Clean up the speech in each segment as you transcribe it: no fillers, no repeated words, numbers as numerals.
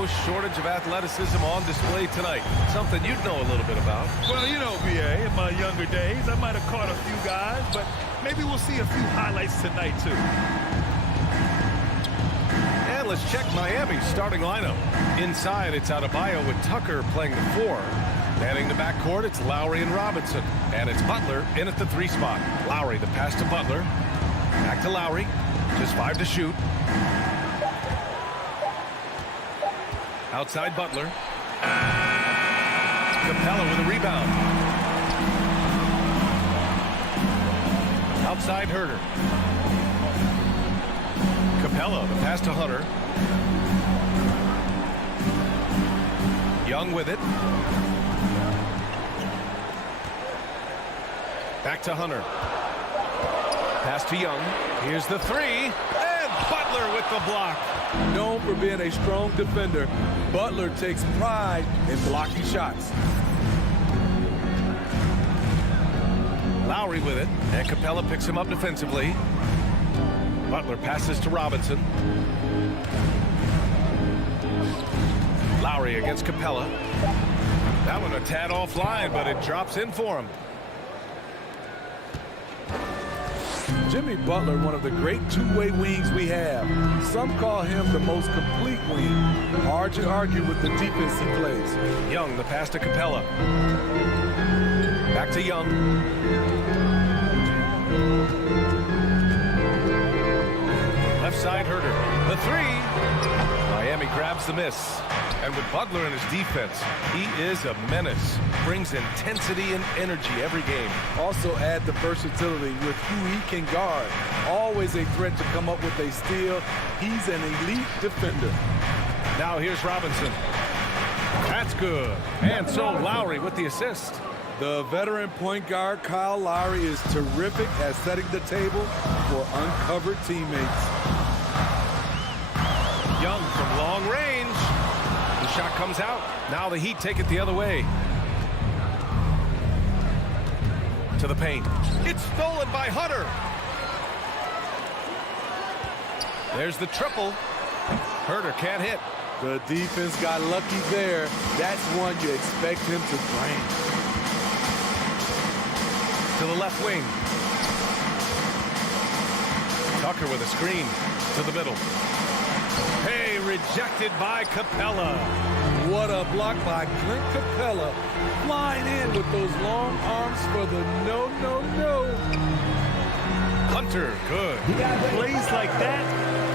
no shortage of athleticism on display tonight. Something you'd know a little bit about. Well, you know, B.A., in my younger days, I might have caught a few guys, but maybe we'll see a few highlights tonight, too. And let's check Miami's starting lineup. Inside, it's Adebayo with Tucker playing the 4. Manning the backcourt, it's Lowry and Robinson. And it's Butler in at the 3 spot. Lowry, the pass to Butler. Back to Lowry. Just 5 to shoot. Outside Butler. Capella with a rebound. Outside Herter. Capella, the pass to Hunter. Young with it. Back to Hunter. Pass to Young. Here's the 3. And Butler with the block. Known for being a strong defender, Butler takes pride in blocking shots. Lowry with it. And Capella picks him up defensively. Butler passes to Robinson. Lowry against Capella. That one a tad offline, but it drops in for him. Jimmy Butler, one of the great two-way wings we have. Some call him the most complete wing. Hard to argue with the defense he plays. Young, the pass to Capella. Back to Young. Left side Herter. The 3. Miami grabs the miss. And with Butler in his defense, he is a menace. Brings intensity and energy every game. Also add the versatility with who he can guard. Always a threat to come up with a steal. He's an elite defender. Now here's Robinson. That's good. And so Lowry with the assist. The veteran point guard Kyle Lowry is terrific at setting the table for uncovered teammates. Young from long range. The shot comes out. Now the Heat take it the other way. To the paint. It's stolen by Hunter. There's the triple. Herter can't hit. The defense got lucky there. That's one you expect him to drain. To the left wing. Tucker with a screen to the middle. Hey, rejected by Capella. What a block by Clint Capella. Flying in with those long arms for the no. Hunter, good. Plays like that,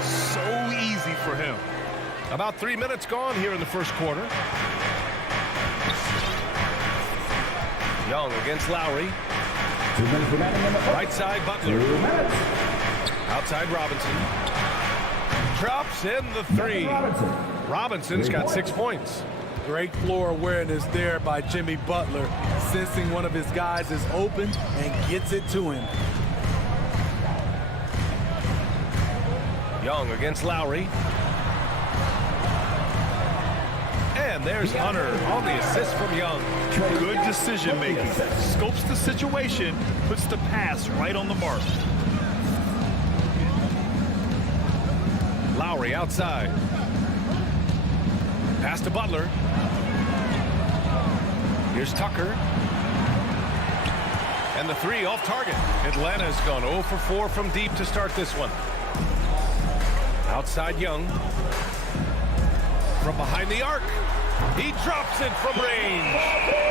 so easy for him. About 3 minutes gone here in the first quarter. Young against Lowry. Right side Butler. Outside Robinson. Drops in the 3. Robinson's got 6 points. Great floor awareness there by Jimmy Butler, sensing one of his guys is open and gets it to him. Young against Lowry. And there's Hunter on the assist from Young. Good decision making. Scopes the situation, puts the pass right on the mark. Lowry outside. Pass to Butler. Here's Tucker. And the 3 off target. Atlanta's gone 0 for 4 from deep to start this one. Outside Young. From behind the arc. He drops it from range.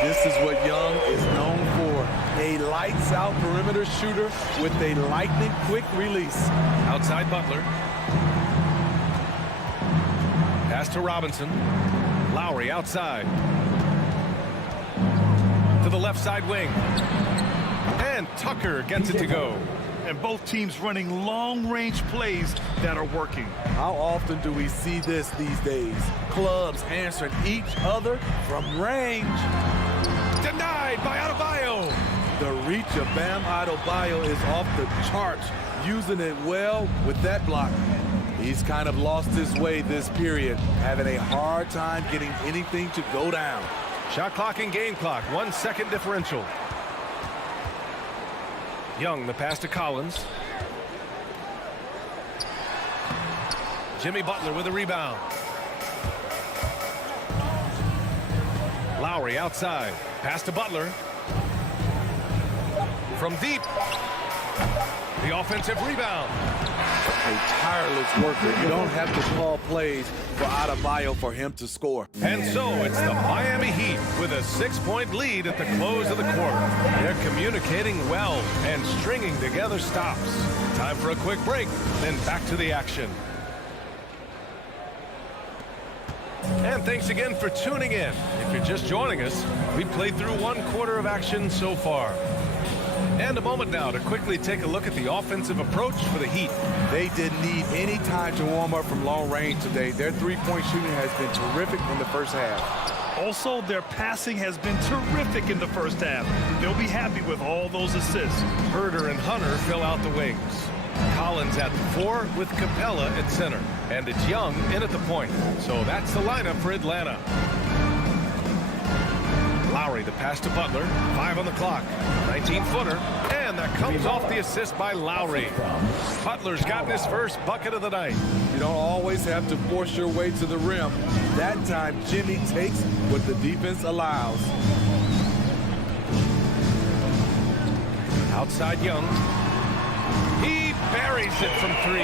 This is what Young is known for. A lights-out perimeter shooter with a lightning-quick release. Outside Butler. Pass to Robinson. Lowry outside. To the left side wing. And Tucker gets it to go. And both teams running long-range plays that are working. How often do we see this these days? Clubs answering each other from range. Denied by Adebayo. The reach of Bam Adebayo is off the charts, using it well with that block. He's kind of lost his way this period, having a hard time getting anything to go down. Shot clock and game clock, 1 second differential. Young, the pass to Collins. Jimmy Butler with a rebound. Lowry outside. Pass to Butler. From deep. The offensive rebound. A tireless worker. You don't have to call plays for Adebayo for him to score. And so it's the Miami Heat with a 6-point lead at the close of the quarter. They're communicating well and stringing together stops. Time for a quick break, then back to the action. And thanks again for tuning in. If you're just joining us, we've played through one quarter of action so far. And a moment now to quickly take a look at the offensive approach for the Heat. They didn't need any time to warm up from long range today. Their three-point shooting has been terrific in the first half. Also, their passing has been terrific in the first half. They'll be happy with all those assists. Herter and Hunter fill out the wings. Collins at the 4 with Capella at center. And it's Young in at the point. So that's the lineup for Atlanta. Lowry, the pass to Butler. 5 on the clock. 19-footer. And that comes off the assist by Lowry. Butler's gotten his first bucket of the night. You don't always have to force your way to the rim. That time, Jimmy takes what the defense allows. Outside Young. He buries it from 3.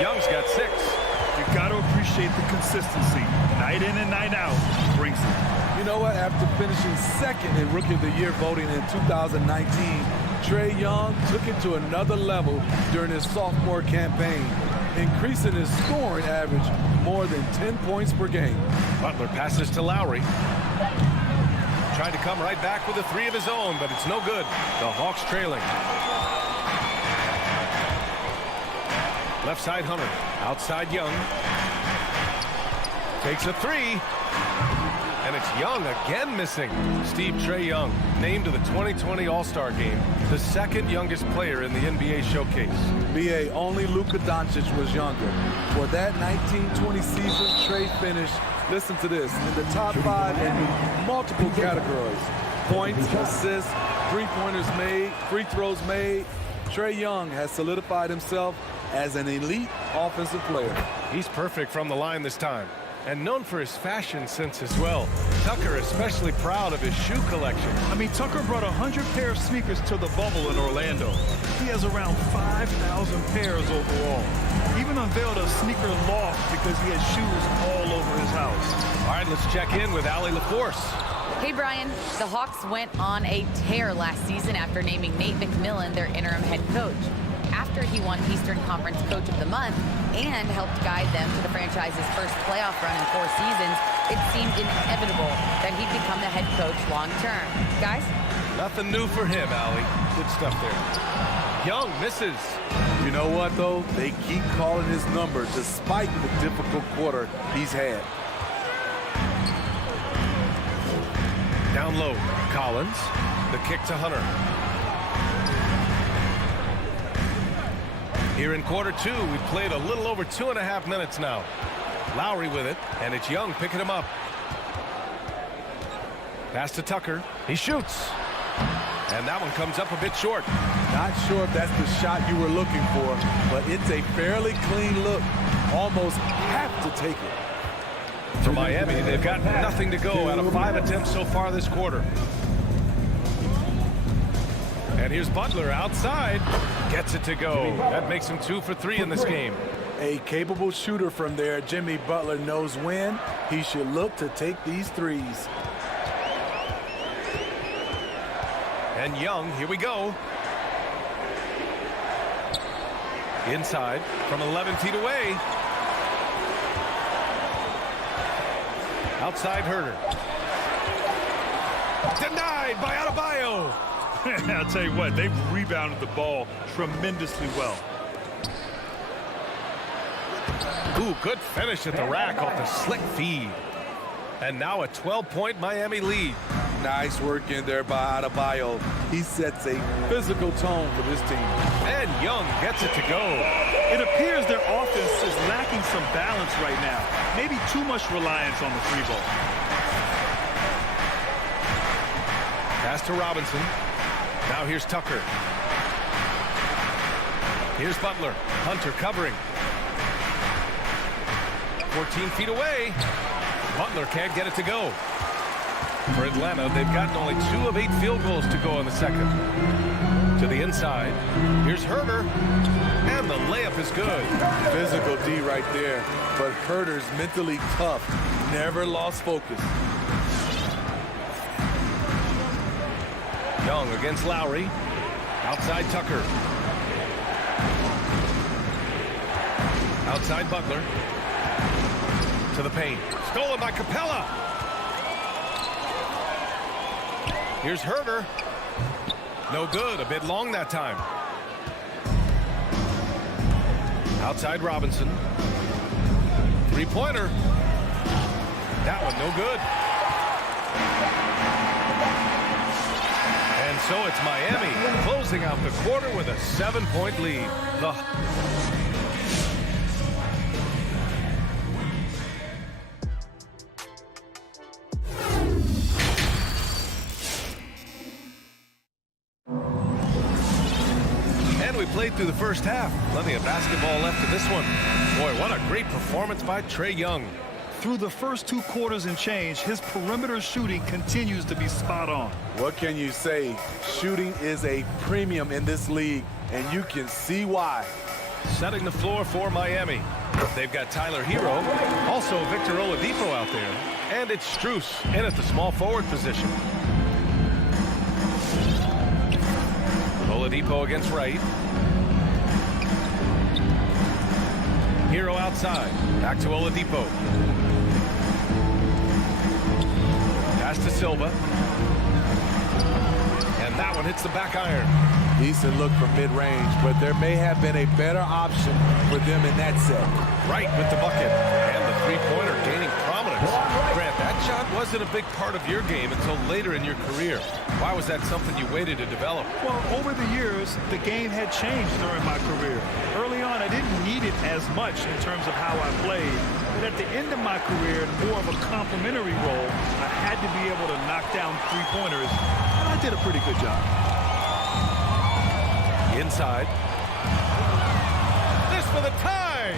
Young's got 6. You've got to appreciate the consistency. Night in and night out brings it. You know what? After finishing second in Rookie of the Year voting in 2019, Trae Young took it to another level during his sophomore campaign, increasing his scoring average more than 10 points per game. Butler passes to Lowry. Trying to come right back with a 3 of his own, but it's no good. The Hawks trailing. Left side Hunter. Outside Young. Takes a 3. And it's Young again missing. Steve Trae Young named to the 2020 All-Star Game, the second youngest player in the NBA showcase. BA, only Luka Doncic was younger. For that 1920 season, Trae finished, listen to this, in the top 5 in multiple categories. Points, assists, three-pointers made, free throws made. Trae Young has solidified himself as an elite offensive player. He's perfect from the line this time, and known for his fashion sense as well. Tucker especially proud of his shoe collection. I mean, Tucker brought 100 pair of sneakers to the bubble in Orlando. He has around 5,000 pairs overall. He even unveiled a sneaker loft because he has shoes all over his house. All right, let's check in with Allie LaForce. Hey, Brian. The Hawks went on a tear last season after naming Nate McMillan their interim head coach. After he won Eastern Conference Coach of the Month and helped guide them to the franchise's first playoff run in 4 seasons, it seemed inevitable that he'd become the head coach long term. Guys? Nothing new for him, Allie. Good stuff there. Young misses. You know what, though? They keep calling his number despite the difficult quarter he's had. Down low, Collins. The kick to Hunter. Here in quarter 2, we've played a little over 2.5 minutes now. Lowry with it, and it's Young picking him up. Pass to Tucker. He shoots. And that one comes up a bit short. Not sure if that's the shot you were looking for, but it's a fairly clean look. Almost have to take it. For Miami, they've got nothing to go out of 5 attempts so far this quarter. And here's Butler outside. Gets it to go. That makes him 2 for 3 in this game. A capable shooter from there. Jimmy Butler knows when he should look to take these threes. And Young, here we go. Inside from 11 feet away. Outside Herter. Denied by Adebayo. I'll tell you what, they've rebounded the ball tremendously well. Ooh, good finish at the rack off the slick feed. And now a 12-point Miami lead. Nice work in there by Adebayo. He sets a physical tone for this team. And Young gets it to go. It appears their offense is lacking some balance right now. Maybe too much reliance on the free ball. Pass to Robinson. Now here's Tucker. Here's Butler. Hunter covering. 14 feet away. Butler can't get it to go. For Atlanta, they've gotten only 2 of 8 field goals to go in the second. To the inside. Here's Herter. And the layup is good. Physical D right there. But Herter's mentally tough. Never lost focus. Young against Lowry. Outside Tucker. Outside Butler. To the paint. Stolen by Capella. Here's Herter. No good. A bit long that time. Outside Robinson. Three-pointer. That one no good. And so it's Miami closing out the quarter with a 7-point lead. And we played through the first half. Plenty of basketball left in this one. Boy, what a great performance by Trae Young. Through the first 2 quarters and change, his perimeter shooting continues to be spot on. What can you say? Shooting is a premium in this league, and you can see why. Setting the floor for Miami. They've got Tyler Hero, also Victor Oladipo out there, and it's Strus in at the small forward position. Oladipo against Wright. Hero outside. Back to Oladipo. Pass to Silva. And that one hits the back iron. Decent look from mid-range, but there may have been a better option for them in that set. Right with the bucket. And the three-pointer gaining prominence. Grant, that shot wasn't a big part of your game until later in your career. Why was that something you waited to develop? Well, over the years, the game had changed during my career. Early on, I didn't need it as much in terms of how I played. But at the end of my career, more of a complementary role, I had to be able to knock down three-pointers, and I did a pretty good job. Inside. This for the tie.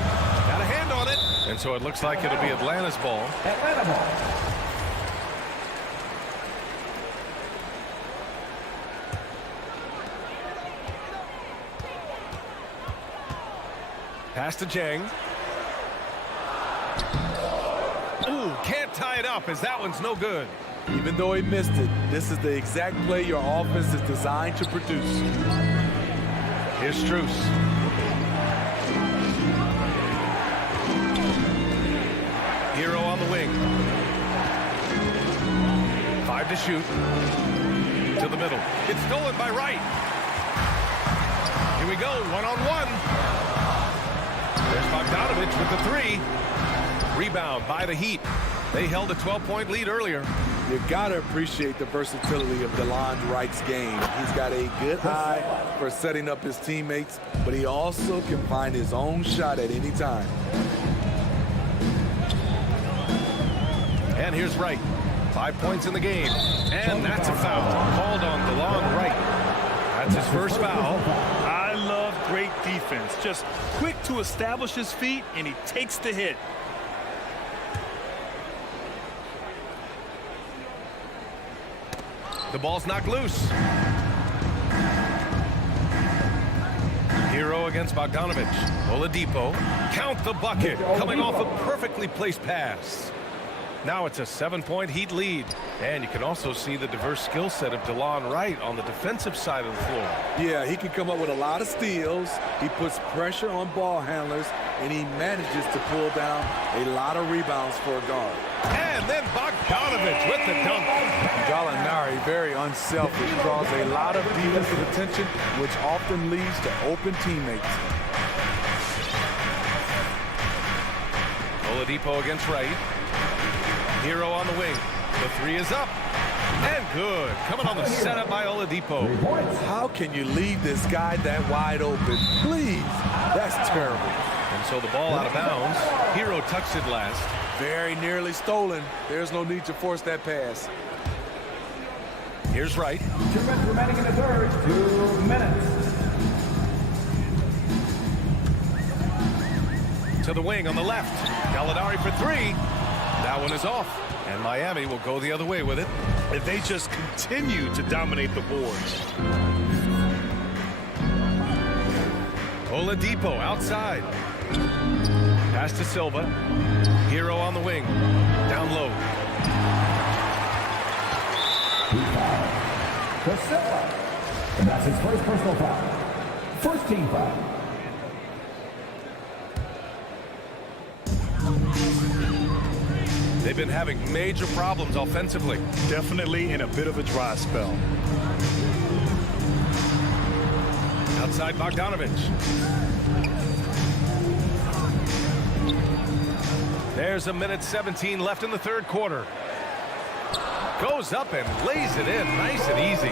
Got a hand on it. And so it looks like it'll be Atlanta's ball. Atlanta ball. Pass to Jang. Ooh, can't tie it up as that one's no good. Even though he missed it, this is the exact play your offense is designed to produce. Here's Strus. Hero on the wing. 5 to shoot. To the middle. It's stolen by Wright. Here we go, one-on-one. There's Bogdanovich with the 3. Rebound by the Heat. They held a 12-point lead earlier. You've got to appreciate the versatility of DeLon Wright's game. He's got a good eye for setting up his teammates, but he also can find his own shot at any time. And here's Wright. 5 points in the game. And that's a foul called on DeLon Wright. That's his first foul. I love great defense. Just quick to establish his feet, and he takes the hit. The ball's knocked loose. Hero against Bogdanovich. Oladipo. Count the bucket. Coming off a perfectly placed pass. Now it's a 7-point Heat lead. And you can also see the diverse skill set of DeLon Wright on the defensive side of the floor. Yeah, he can come up with a lot of steals. He puts pressure on ball handlers, and he manages to pull down a lot of rebounds for a guard. And then Bogdanovich with the dunk. Gallinari, very unselfish, draws a lot of defensive attention, which often leads to open teammates. Oladipo against Wright. Hero on the wing. The 3 is up. And good. Coming on the setup by Oladipo. How can you leave this guy that wide open? Please. That's terrible. And so the ball out of bounds. Hero touched it last. Very nearly stolen. There's no need to force that pass. Here's Wright. 2 minutes remaining in the third. 2 minutes. To the wing on the left. Gallinari for 3. That one is off, and Miami will go the other way with it. And they just continue to dominate the boards. Oladipo outside. Pass to Silva. Hero on the wing. Down low. For Silva. And that's his first personal foul. First team foul. They've been having major problems offensively. Definitely in a bit of a dry spell. Outside Bogdanovich. There's a minute 17 left in the third quarter. Goes up and lays it in nice and easy.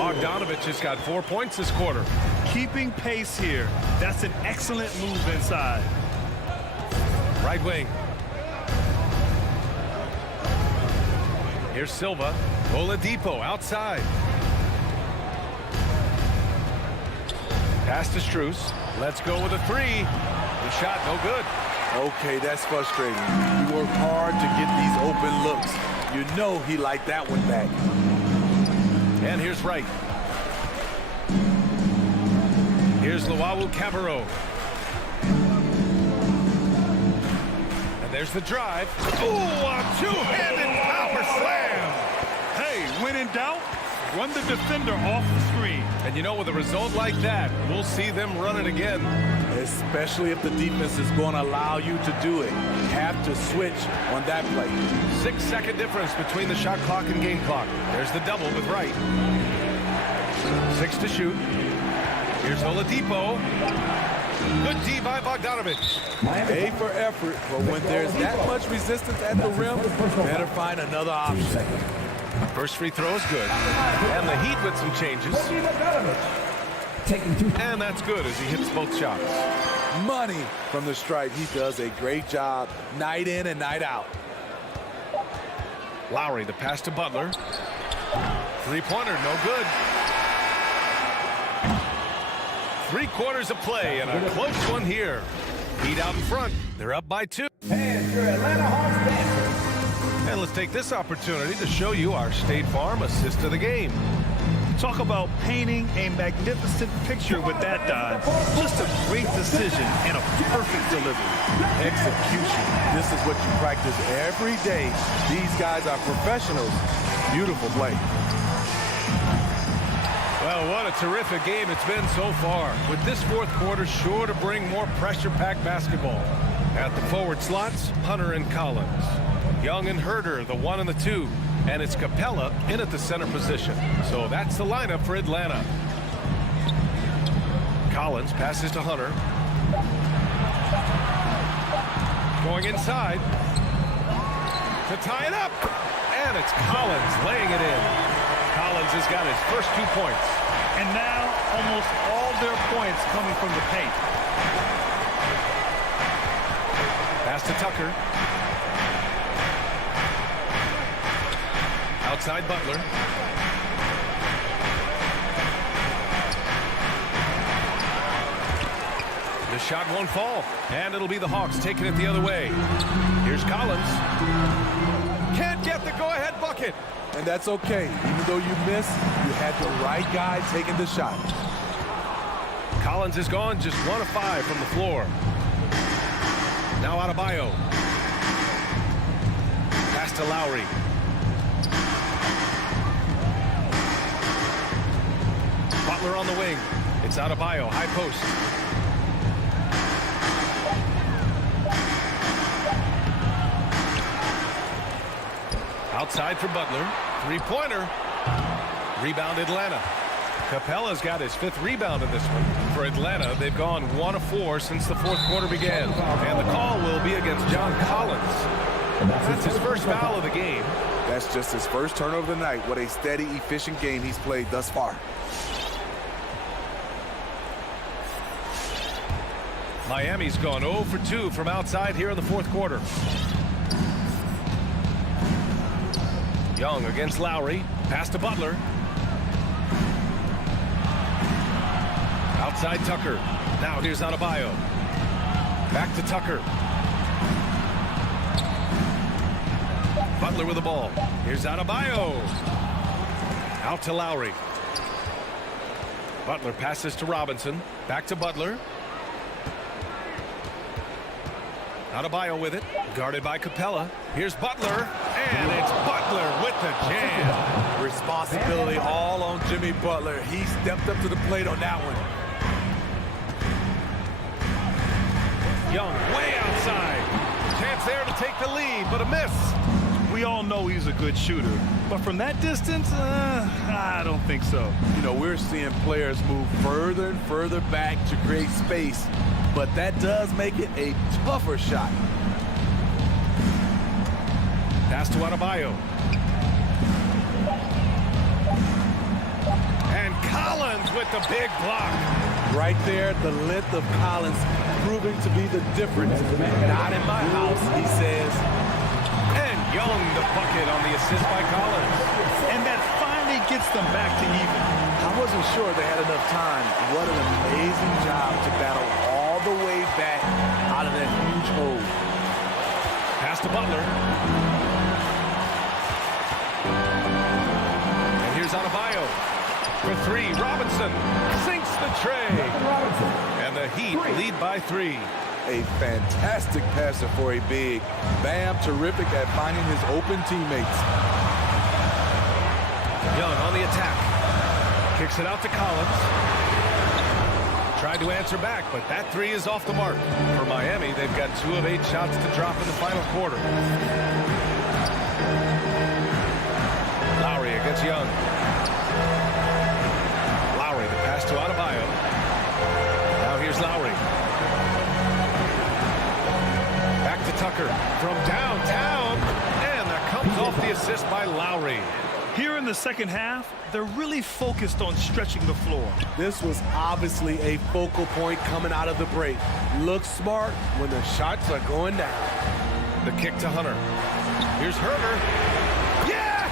Bogdanovich has got 4 points this quarter. Keeping pace here. That's an excellent move inside. Right wing. Here's Silva. Oladipo outside. Pass to Strus. Let's go with a three. The shot no good. Okay, that's frustrating. You work hard to get these open looks. You know he liked that one back. And here's Wright. Here's Luau Cabarro. And there's the drive. Ooh, a two-handed power slam. Hey, when in doubt, run the defender off the screen. And you know, with a result like that, we'll see them run it again. Especially if the defense is going to allow you to do it. You have to switch on that play. 6-second difference between the shot clock and game clock. There's the double with Wright. 6 to shoot. Here's Oladipo. Good D by Bogdanovich. A for effort, but when there's that much resistance at the rim, better find another option. First free throw is good. And the Heat with some changes. And that's good as he hits both shots. Money from the stripe. He does a great job night in and night out. Lowry, the pass to Butler. Three-pointer, no good. 3 quarters of play and a close one here. Heat out in front. They're up by 2. And your Atlanta Hawks dancers. And let's take this opportunity to show you our State Farm assist of the game. Talk about painting a magnificent picture with that dive. Just a great decision and a perfect delivery. Execution. This is what you practice every day. These guys are professionals. Beautiful play. Well, what a terrific game it's been so far. With this fourth quarter sure to bring more pressure-packed basketball. At the forward slots, Hunter and Collins. Young and Herder, the 1 and the 2. And it's Capella in at the center position. So that's the lineup for Atlanta. Collins passes to Hunter. Going inside. To tie it up. And it's Collins laying it in. Collins has got his first 2 points. And now almost all their points coming from the paint. Pass to Tucker. Outside Butler. The shot won't fall. And it'll be the Hawks taking it the other way. Here's Collins. Can't get the go-ahead bucket. And that's okay. Even though you miss, you had the right guy taking the shot. Collins is gone just 1 of 5 from the floor. Now Adebayo. Pass to Lowry. Butler on the wing. It's Adebayo, high post. Outside for Butler. Three-pointer. Rebound Atlanta. Capella's got his 5th rebound in this one. For Atlanta, they've gone 1 of 4 since the fourth quarter began. And the call will be against John Collins. That's his first foul of the game. That's just his first turnover of the night. What a steady, efficient game he's played thus far. Miami's gone 0 for 2 from outside here in the fourth quarter. Young against Lowry. Pass to Butler. Outside Tucker. Now here's Adebayo. Back to Tucker. Butler with the ball. Here's Adebayo. Out to Lowry. Butler passes to Robinson. Back to Butler. Adebayo with it. Guarded by Capella. Here's Butler. And it's Butler with the jam. Responsibility all on Jimmy Butler. He stepped up to the plate on that one. Young way outside. Chance there to take the lead, but a miss. We all know he's a good shooter, but from that distance, I don't think so. You know, we're seeing players move further and further back to create space, but that does make it a tougher shot. Pass to Adebayo. And Collins with the big block. Right there, the length of Collins proving to be the difference. And out in my house, he says. And Young the bucket on the assist by Collins. And that finally gets them back to even. I wasn't sure they had enough time. What an amazing job to battle all the way back out of that huge hole. Pass to Butler. And here's Adebayo. For three, Robinson sinks the tray. And the Heat lead by 3. A fantastic passer for a big. Bam, terrific at finding his open teammates. Young on the attack. Kicks it out to Collins. Tried to answer back, but that 3 is off the mark. For Miami, they've got 2 of 8 shots to drop in the final quarter. Lowry against Young. Lowry, the pass to Adebayo. Now here's Lowry. Back to Tucker from downtown. And that comes off the assist by Lowry. Here in the second half, they're really focused on stretching the floor. This was obviously a focal point coming out of the break. Look smart when the shots are going down. The kick to Hunter. Here's Herter. Yes!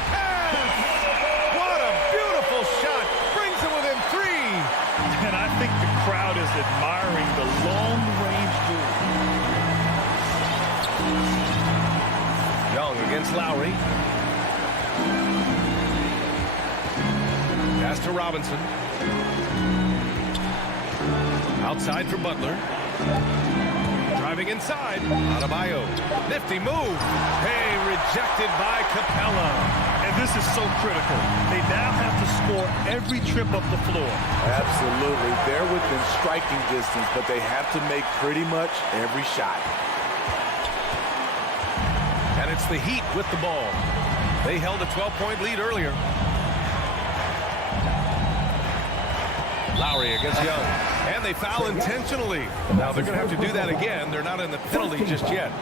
What a beautiful shot. Brings it within 3. And I think the crowd is admiring the long-range duel. Young against Lowry. Pass to Robinson. Outside for Butler. Driving inside. Adebayo. Nifty move. Hey, rejected by Capella. And this is so critical. They now have to score every trip up the floor. Absolutely. They're within striking distance, but they have to make pretty much every shot. And it's the Heat with the ball. They held a 12-point lead earlier. Lowry against Young. And they foul intentionally. Now they're going to have to do that again. They're not in the penalty just yet.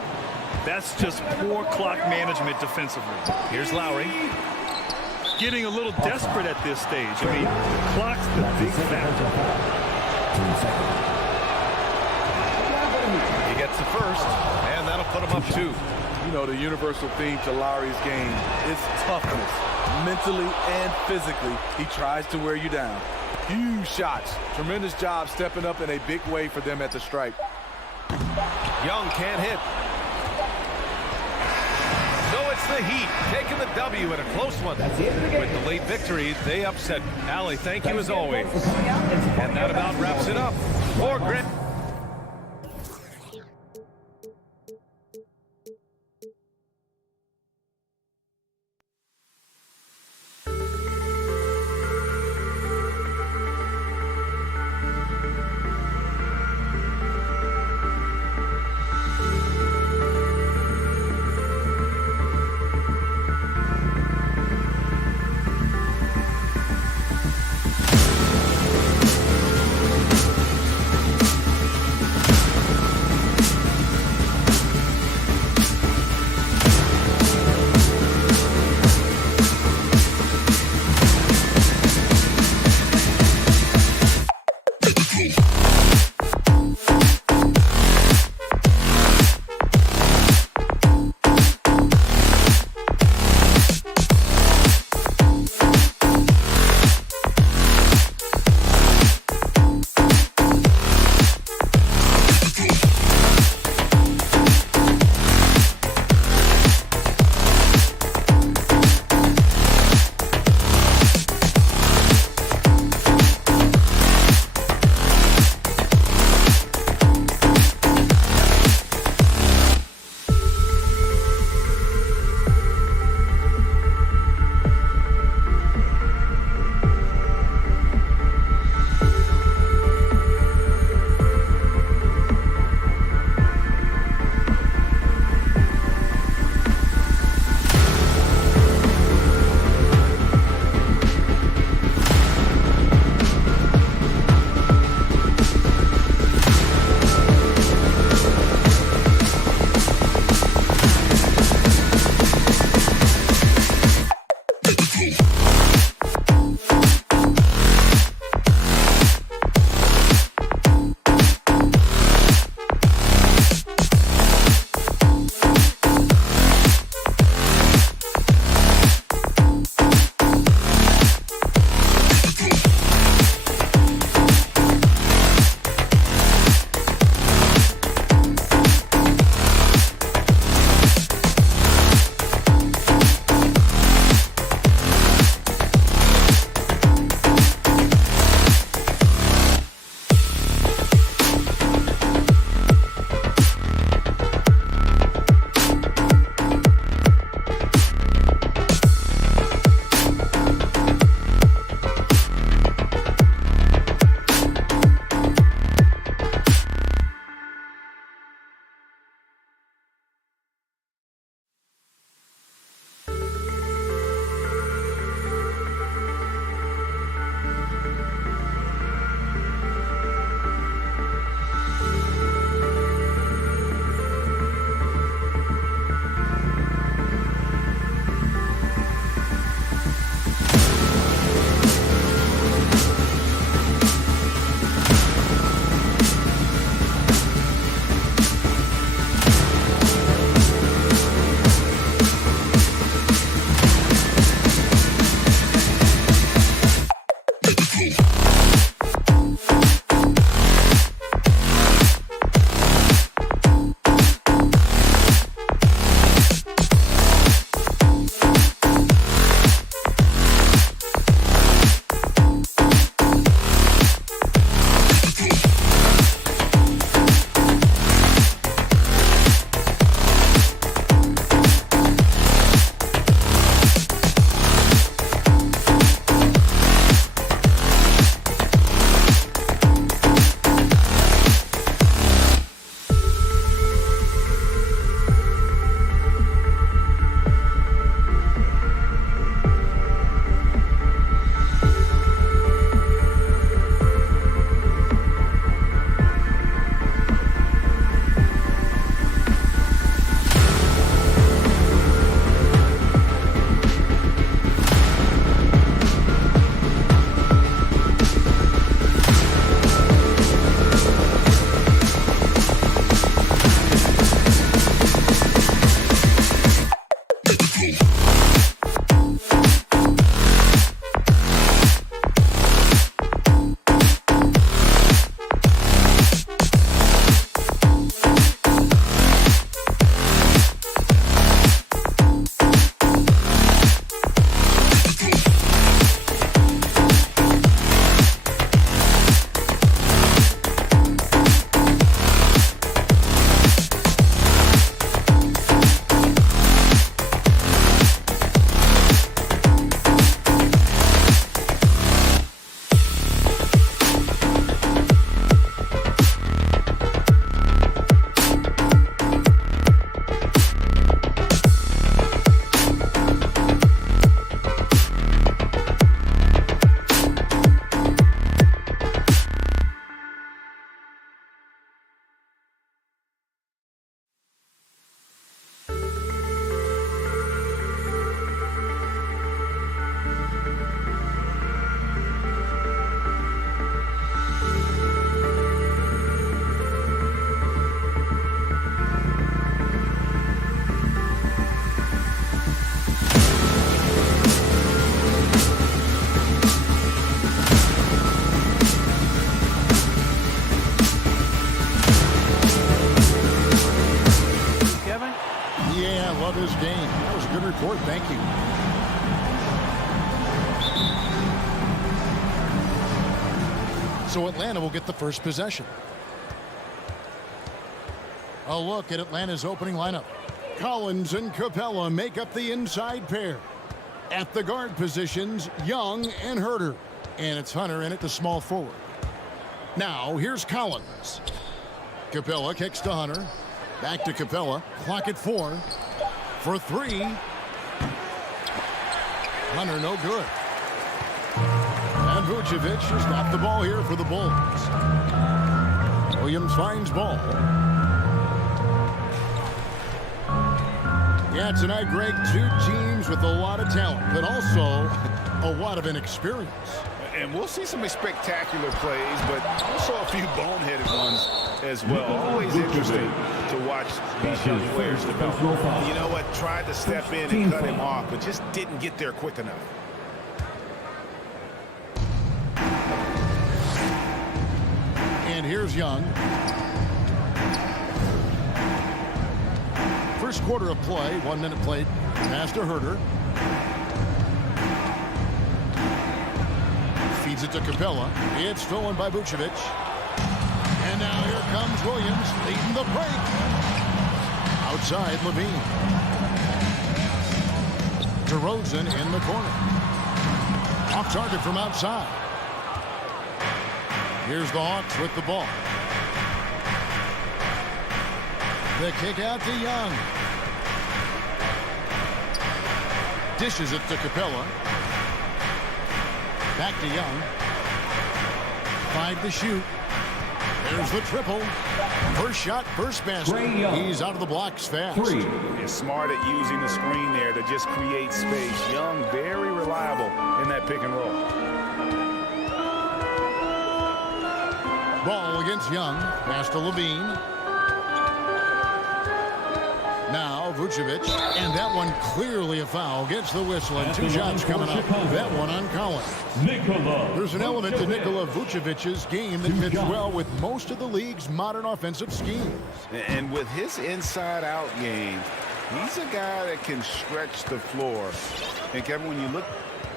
That's just poor clock management defensively. Here's Lowry. Getting a little desperate at this stage. I mean, the clock's the big factor. He gets the first, and that'll put him up 2. You know, the universal theme to Lowry's game is toughness. Mentally and physically, he tries to wear you down. Huge shots. Tremendous job stepping up in a big way for them at the stripe. Young can't hit. So it's the Heat taking the W in a close one. With the late victory, they upset. Allie, thank you as always. And that about wraps it up for Grant. Thank you. So Atlanta will get the first possession. A look at Atlanta's opening lineup. Collins and Capella make up the inside pair. At the guard positions, Young and Herter. And it's Hunter in at the small forward. Now, here's Collins. Capella kicks to Hunter. Back to Capella. Clock at 4. For 3. Hunter, no good. And Vucevic has got the ball here for the Bulls. Williams finds ball. Yeah, tonight, Greg, two teams with a lot of talent, but also a lot of inexperience. And we'll see some spectacular plays, but also a few boneheaded ones as well. Always interesting to watch these young players develop. You know what? Tried to step in and cut him off, but just didn't get there quick enough. And here's Young. First quarter of play, 1 minute played. Pass to Herter. Feeds it to Capella. It's stolen by Vucevic. And now here comes Williams leading the break. Outside, Levine. DeRozan in the corner. Off target from outside. Here's the Hawks with the ball. The kick out to Young. Dishes it to Capella. Back to Young. 5 to shoot. There's the triple. First shot, first basket. He's out of the blocks fast. He's smart at using the screen there to just create space. Young, very reliable in that pick and roll. Ball against Young. Pass to Levine. Now Vucevic. And that one clearly a foul. Gets the whistle and 2 shots coming up. That one on Collins. There's an element to Nikola Vucevic's game that fits well with most of the league's modern offensive schemes. And with his inside-out game, he's a guy that can stretch the floor. And Kevin, when you look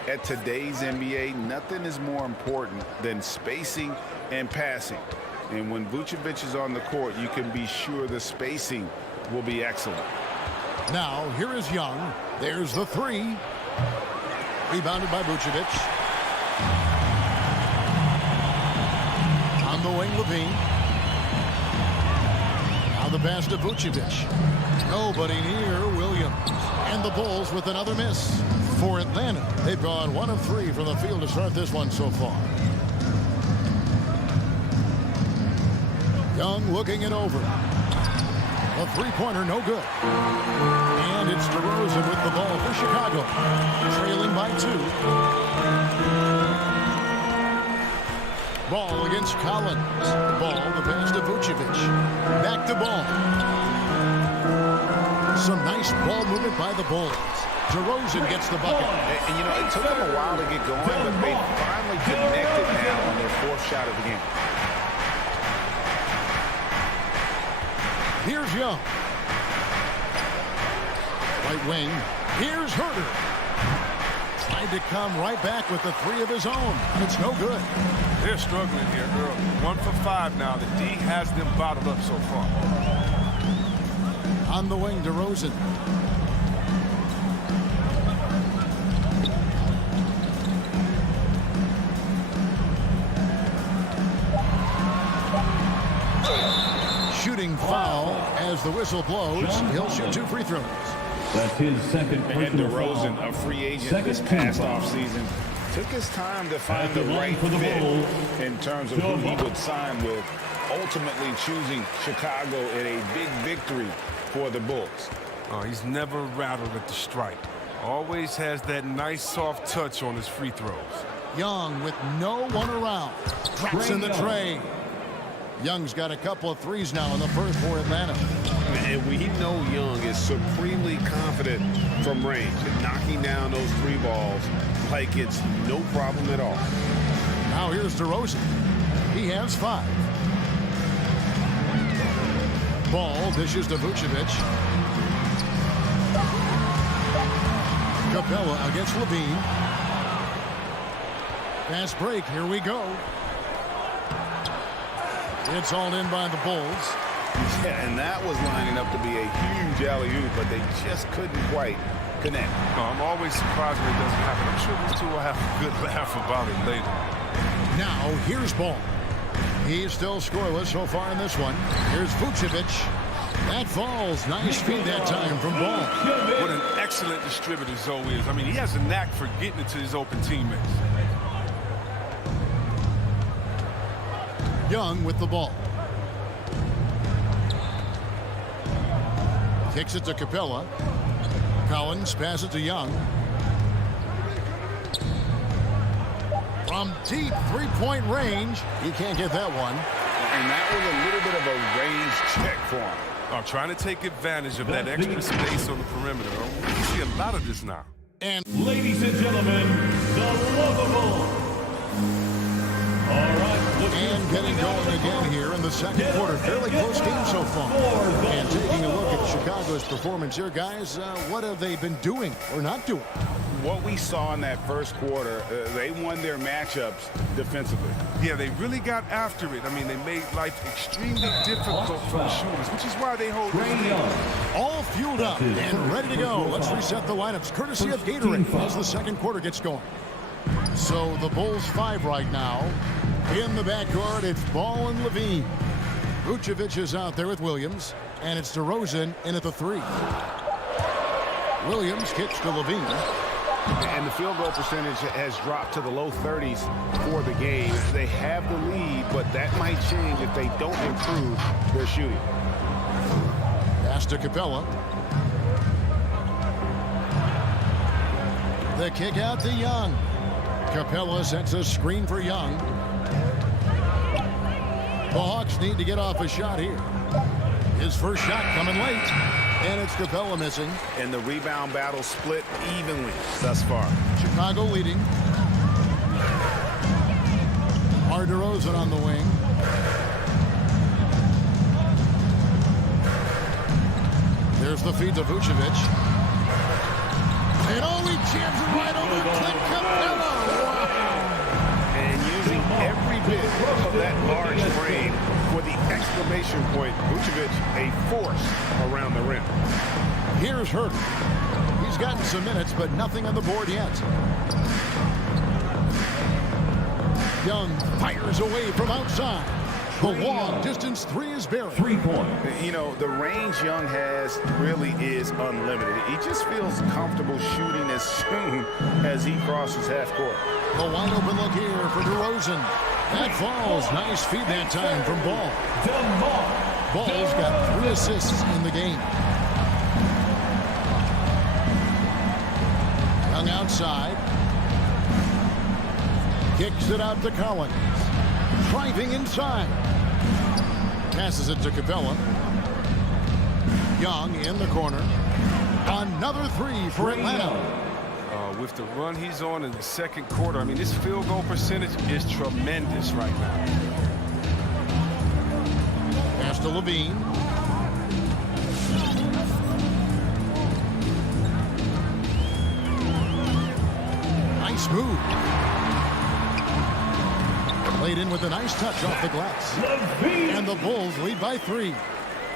at today's NBA, nothing is more important than spacing and passing. And when Vucevic is on the court, you can be sure the spacing will be excellent. Now, here is Young. There's the 3. Rebounded by Vucevic. On the wing, Levine. Now the pass to Vucevic. Nobody near Williams. And the Bulls with another miss. For Atlanta, they've gone 1 of 3 from the field to start this one so far. Young looking it over. A 3-pointer, no good. And it's DeRozan with the ball for Chicago. Trailing by 2. Ball against Collins. Ball, the pass to Vucevic. Back to Ball. Some nice ball movement by the Bulls. DeRozan gets the bucket. And you know, it took them a while to get going, but they finally connected now on their fourth shot of the game. Here's Young. Right wing. Here's Herter. Tried to come right back with the three of his own. It's no good. They're struggling here early. 1 for 5 now. The D has them bottled up so far. On the wing, DeRozan. Shooting foul as the whistle blows. He'll shoot 2 free throws. That's his second And personal DeRozan, foul. a free agent Second this past team foul. offseason, took his time to find At the the line right for the fit Bulls, in terms of who he would sign with, ultimately choosing Chicago in a big victory for the Bulls. Oh, he's never rattled at the stripe. Always has that nice soft touch on his free throws. Young with no one around. Drops in the tray. Young's got a couple of threes now in the first for Atlanta. And we know Young is supremely confident from range and knocking down those 3 balls like it's no problem at all. Now here's DeRozan. He has 5. Ball dishes to Vucevic. Capella against Levine. Fast break. Here we go. It's all in by the Bulls. Yeah, and that was lining up to be a huge alley-oop, but they just couldn't quite connect. No, I'm always surprised when it doesn't happen. I'm sure these two will have a good laugh about it later. Now here's Ball. He's still scoreless so far in this one. Here's Vucevic. That falls. Nice feed that time from Ball. What an excellent distributor Zoe is. I mean, he has a knack for getting it to his open teammates. Young with the ball. Kicks it to Capella. Collins passes it to Young. From deep three-point range. He can't get that one. And that was a little bit of a range check for him. I'm trying to take advantage of that extra space on the perimeter. We see a lot of this now. And Ladies and gentlemen, the lovable. All right. And getting going again here in the second quarter. Fairly close game so far. And taking a look at Chicago's performance here, guys, what have they been doing or not doing? What we saw in that first quarter, they won their matchups defensively. Yeah, they really got after it. I mean, they made life extremely difficult for the shooters, which is why they hold this lead. All fueled up and ready to go. Let's reset the lineups, courtesy of Gatorade, as the second quarter gets going. So the Bulls 5 right now. In the backcourt, it's Ball and Levine. Vucevic is out there with Williams, and it's DeRozan in at the 3. Williams kicks to Levine. And the field goal percentage has dropped to the low 30s for the game. They have the lead, but that might change if they don't improve their shooting. Pass to Capella. The kick out to Young. Capella sets a screen for Young. The Hawks need to get off a shot here. His first shot coming late. And it's Capella missing. And the rebound battle split evenly thus far. Chicago leading. DeRozan on the wing. There's the feed to Vucevic. And he jams it right over to Capella. Wow. And using every bit of that large frame for the exclamation point, Vucevic a force around the rim. Here's Herter. He's gotten some minutes, but nothing on the board yet. Young fires away from outside. The long distance 3 is buried. 3-point. You know, the range Young has really is unlimited. He just feels comfortable shooting as soon as he crosses half court. The wide open look here for DeRozan. That falls. Nice feed that time from Ball. Ball's got 3 assists in the game. Young outside. Kicks it out to Collins. Driving inside. Passes it to Capella. Young in the corner. Another three for Atlanta. With the run he's on in the second quarter, I mean, this field goal percentage is tremendous right now. Pass to Levine. Nice move. Played in with a nice touch off the glass. And the Bulls lead by 3.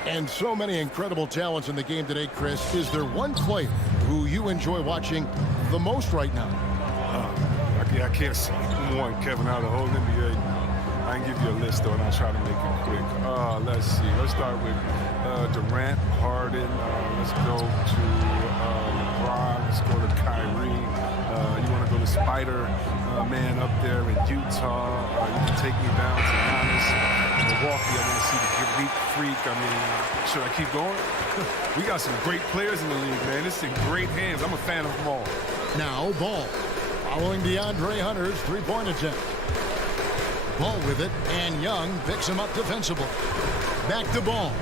And so many incredible talents in the game today, Chris. Is there one player who you enjoy watching the most right now? I can't say one, Kevin, out of the whole NBA. I can give you a list, though, and I'll try to make it quick. Let's see. Let's start with Durant, Harden. Let's go to LeBron. Let's go to Kyrie. You want to go to Spider-Man up there in Utah. You can take me down to Giannis. Milwaukee, I want to see the Greek Freak. I mean, should I keep going? We got some great players in the league, man. It's in great hands. I'm a fan of them all. Now Ball following DeAndre Hunter's three-point attempt. Ball with it, and Young picks him up defensively. Back to Ball.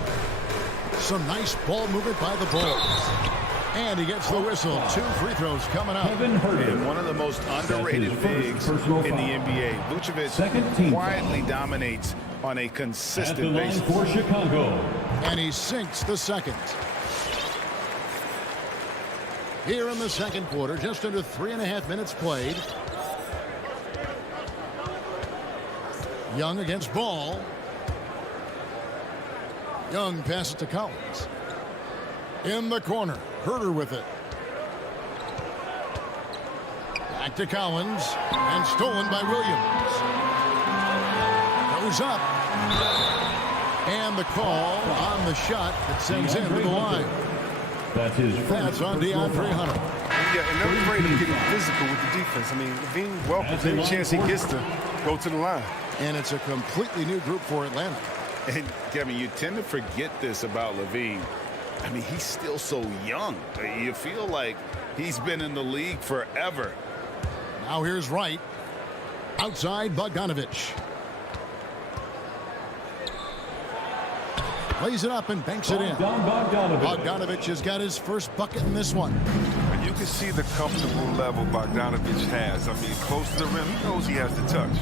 Some nice ball movement by the Bulls. And he gets the whistle. 2 free throws coming up. And one of the most underrated bigs in the NBA. Vucevic quietly dominates on a consistent basis. For Chicago. And he sinks the second. Here in the second quarter, just under 3.5 minutes played. Young against Ball. Young passes to Collins. In the corner, Herter with it. Back to Collins, and stolen by Williams. Goes up. And the call on the shot that sends him to the line. That's on DeAndre Hunter. Yeah, and they're afraid of getting physical with the defense. I mean, Levine welcomes any chance he gets to go to the line. And it's a completely new group for Atlanta. And, Kevin, you tend to forget this about Levine. I mean, he's still so young. You feel like he's been in the league forever. Now here's Wright. Outside Bogdanovich. Plays it up and banks it in. Bogdanovich has got his first bucket in this one. You can see the comfortable level Bogdanovich has. I mean, close to the rim, he knows he has the touch.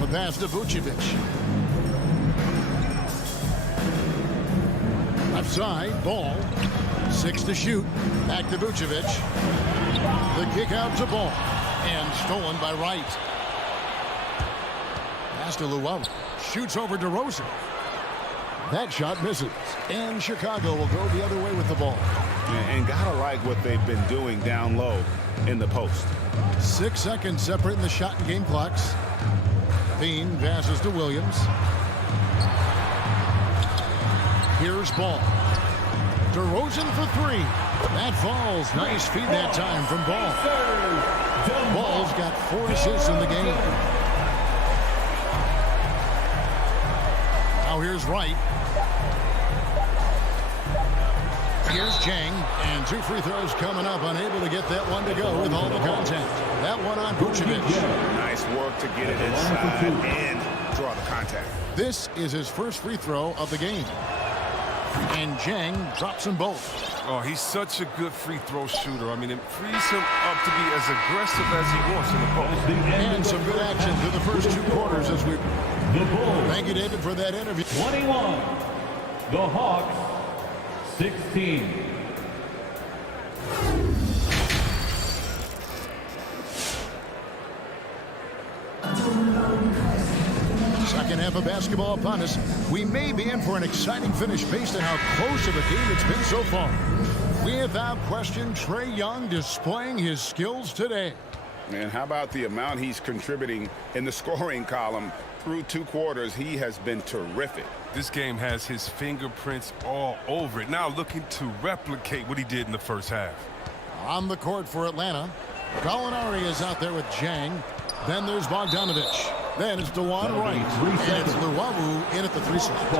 The pass to Vucevic. Left side, Ball. 6 to shoot. Back to Vucevic. The kick out to Ball. And stolen by Wright. Pass to Llewellyn. Shoots over DeRozan. That shot misses. And Chicago will go the other way with the ball. And gotta like what they've been doing down low in the post. 6 seconds separating the shot and game clocks. Bean passes to Williams. Here's Ball. DeRozan for 3. That falls. Nice feed that time from Ball. Ball's got 4 assists in the game. Now here's Wright. Here's Chang, and 2 free throws coming up. Unable to get that one to go with all the contact. That one on Vucevic. Nice work to get it inside and draw the contact. This is his first free throw of the game. And Chang drops them both. Oh, he's such a good free throw shooter. I mean, it frees him up to be as aggressive as he wants in the post. And some good action through the first 2 quarters as we... Thank you, David, for that interview. 21. The Hawks, 16. Second half of basketball upon us. We may be in for an exciting finish based on how close of a game it's been so far. Without question, Trae Young displaying his skills today. And how about the amount he's contributing in the scoring column? Through 2 quarters, he has been terrific. This game has his fingerprints all over it. Now looking to replicate what he did in the first half. On the court for Atlanta, Gallinari is out there with Jang. Then there's Bogdanovich. Then it's DeJuan Wright. And it's Luwawu in at the 3 slot.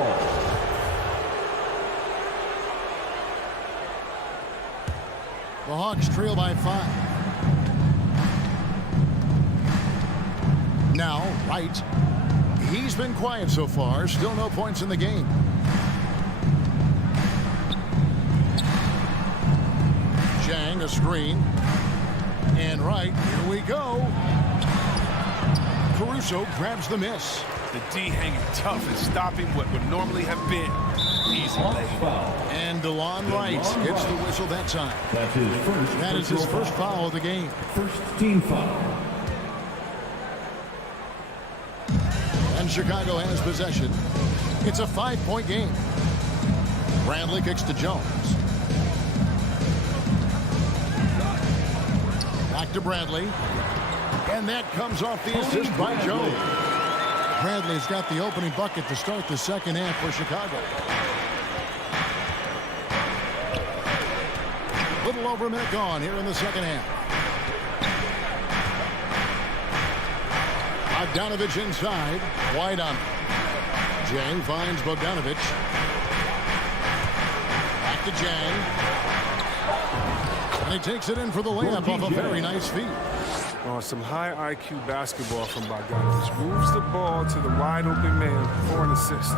The Hawks trail by 5. Now, Wright. He's been quiet so far. Still no points in the game. a screen. And right, here we go. Caruso grabs the miss. The D hanging tough and stopping what would normally have been easy lay. And DeLon Wright gets the whistle that time. That is his first foul of the game. First team foul. And Chicago has possession. It's a 5-point game. Bradley kicks to Jones. Back to Bradley. And that comes off the assist by Jones. Bradley's got the opening bucket to start the second half for Chicago. Little over a minute gone here in the second half. Bogdanovich inside. White on. Jang finds Bogdanovich. Back to Jang. And he takes it in for the layup off a very nice feed. Oh, some high IQ basketball from Bogdanovich. Moves the ball to the wide open man for an assist.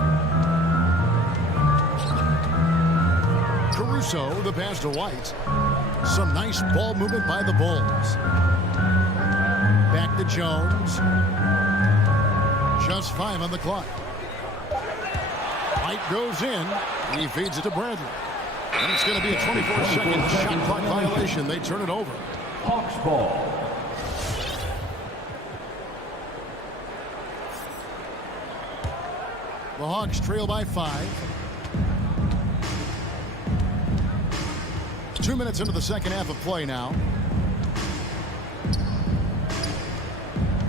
Caruso, the pass to White. Some nice ball movement by the Bulls. Back to Jones. Just 5 on the clock. White goes in. He feeds it to Bradley. And it's going to be a 24-second shot clock violation. They turn it over. Hawks ball. The Hawks trail by 5. 2 minutes into the second half of play now.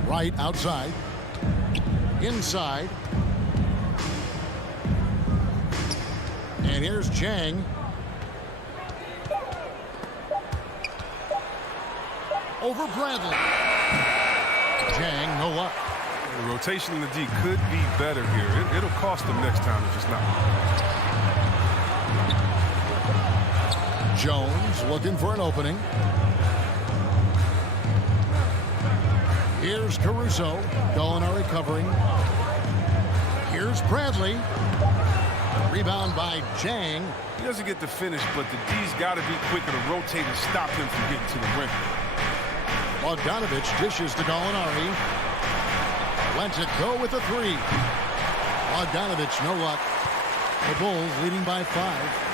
Right outside. Inside. And here's Jang. Over Bradley. Jang, no luck. The rotation in the D could be better here. It'll cost them next time if it's not. Jones looking for an opening. Here's Caruso. Gallinari covering. Here's Bradley. Rebound by Jang. He doesn't get the finish, but the D's got to be quicker to rotate and stop him from getting to the rim. Bogdanovich dishes to Gallinari. Lets it go with a 3. Bogdanovich, no luck. The Bulls leading by 5.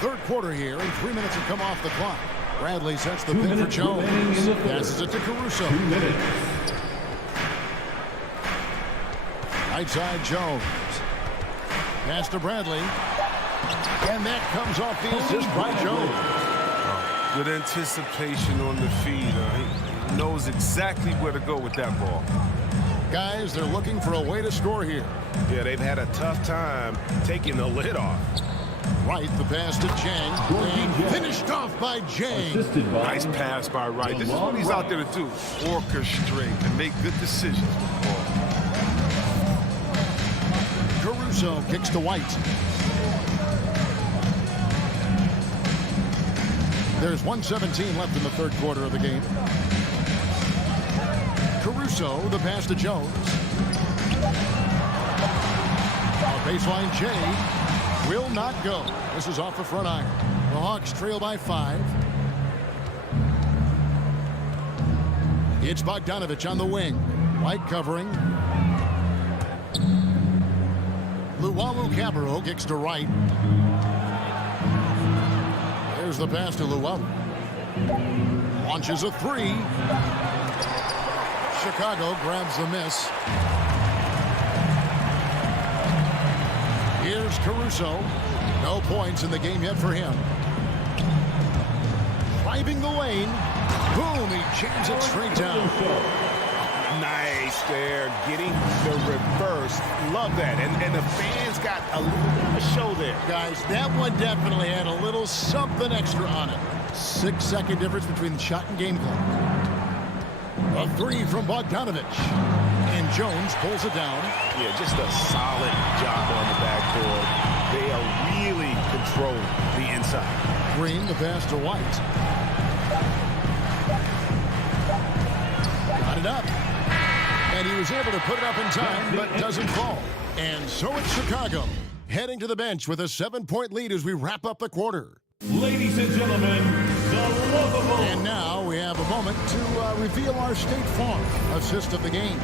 Third quarter here, and 3 minutes have come off the clock. Bradley sets the pin for Jones. Passes it to Caruso. 2 minutes. Right side Jones. Pass to Bradley. And that comes off the assist by Jones. Good anticipation on the feed. He knows exactly where to go with that ball. Guys, they're looking for a way to score here. Yeah, they've had a tough time taking the lid off. Wright, the pass to Jang. And finished off by Jang. Nice pass by Wright. This is what he's out there to do. Orchestrate and make good decisions. Caruso kicks to White. There's 1:17 left in the third quarter of the game. Caruso, the pass to Jones. Baseline J will not go. This is off the front iron. The Hawks trail by 5. It's Bogdanovich on the wing. White covering. Luwawu-Cabarrot kicks to Wright. There's the pass to Luwawu. Launches a 3. Chicago grabs the miss. Here's Caruso. No points in the game yet for him. Driving the lane. Boom, he jams it straight down. Nice there, getting the reverse. Love that. And the fans got a little bit of a show there. Guys, that one definitely had a little something extra on it. 6-second difference between the shot and game clock. A 3 from Bogdanovich. And Jones pulls it down. Yeah, just a solid job on the backboard. They are really controlling the inside. Green, the pass to White. Got it up. And he was able to put it up in time, but doesn't fall. And so it's Chicago. heading to the bench with a 7-point lead as we wrap up the quarter. Ladies and gentlemen, the lovable. And now we have a moment to reveal our State Farm assist of the game.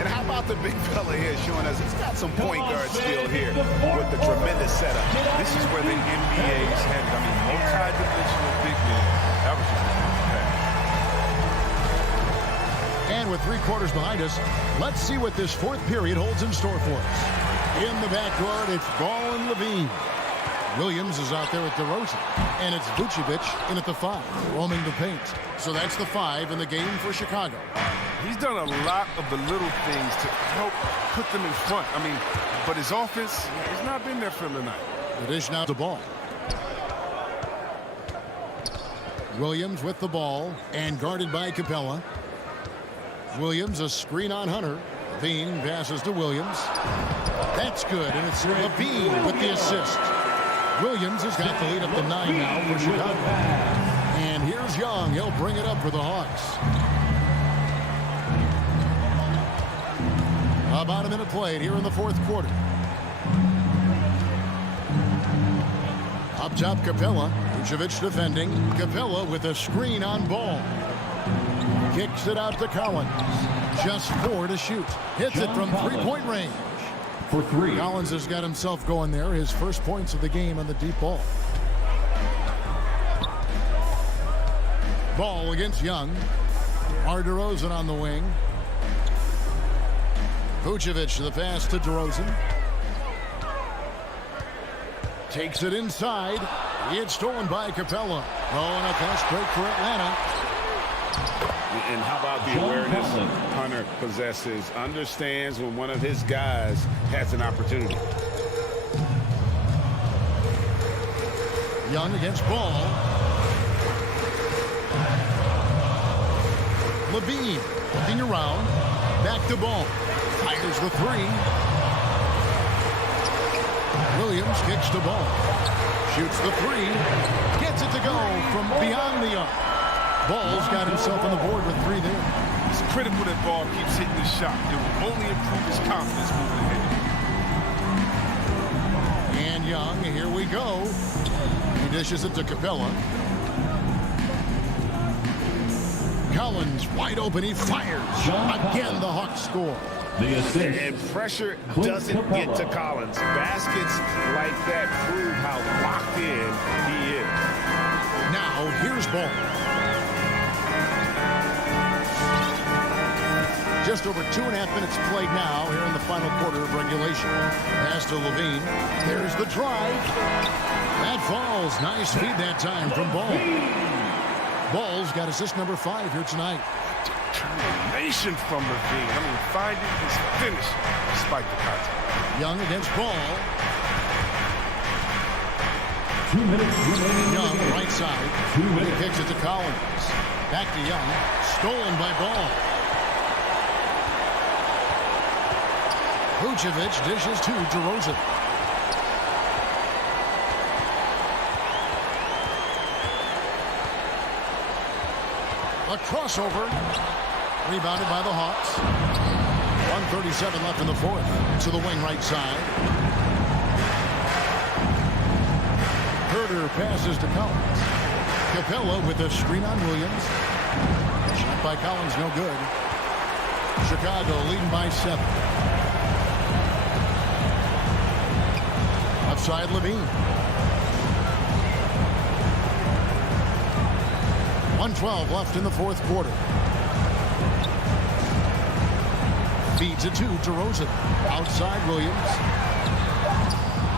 And how about the big fella here showing us he's got some point guard skill here with the tremendous setup. This is where the NBA's headed. I mean, multi-dimensional big man. That was just a And with 3 quarters behind us, let's see what this 4th period holds in store for us. In the backcourt, it's Ball and Levine. Williams is out there with DeRozan. And it's Vucevic in at the 5, roaming the paint. So that's the 5 in the game for Chicago. He's done a lot of the little things to help put them in front. I mean, but his offense has not been there for the night. The dish now to Ball. Williams with the ball and guarded by Capella. Williams a screen on Hunter. Levine passes to Williams. That's good, and it's Levine with the assist. Williams has got the lead up to 9 now for Chicago. And here's Young. He'll bring it up for the Hawks. About a minute played here in the 4th quarter. Up top, Capella. Vucevic defending. Capella with a screen on Ball. Kicks it out to Collins. Just 4 to shoot. Hits it from 3-point range. For 3. Collins has got himself going there. His first points of the game on the deep ball. Ball against Young. DeRozan on the wing. Vucevic the pass to DeRozan. Takes it inside. It's stolen by Capella. Oh, and a fast break for Atlanta. And how about the awareness Hunter possesses, understands when one of his guys has an opportunity. Young against Ball. Levine looking around. Back to Ball. Fires the 3. Williams kicks to Ball. Shoots the 3. Gets it to go from beyond the arc. Ball's got himself on the board with 3 there. It's critical that Ball keeps hitting the shot. It will only improve his confidence moving ahead. And Young, here we go. He dishes it to Capella. Collins wide open. He fires. Again, the Hawks score. The assist. And pressure doesn't get to Collins. Baskets like that prove how locked in he is. Now, here's Ball. Just over 2.5 minutes played now here in the final quarter of regulation. Pass to Levine. There's the drive. That falls. Nice feed that time from Ball. Ball's got assist number 5 here tonight. Determination from Levine. I mean, finding his finish despite the contact. Young against Ball. 2 minutes remaining. Young, right side. 2 minutes. He kicks it to Collins. Back to Young. Stolen by Ball. Vucevic dishes to DeRozan. A crossover. Rebounded by the Hawks. 1:37 left in the 4th. To the wing right side. Herter passes to Collins. Capella with a screen on Williams. Shot by Collins, no good. Chicago leading by 7. Outside Levine. 1:12 left in the 4th quarter. Feeds it to DeRozan. Outside Williams.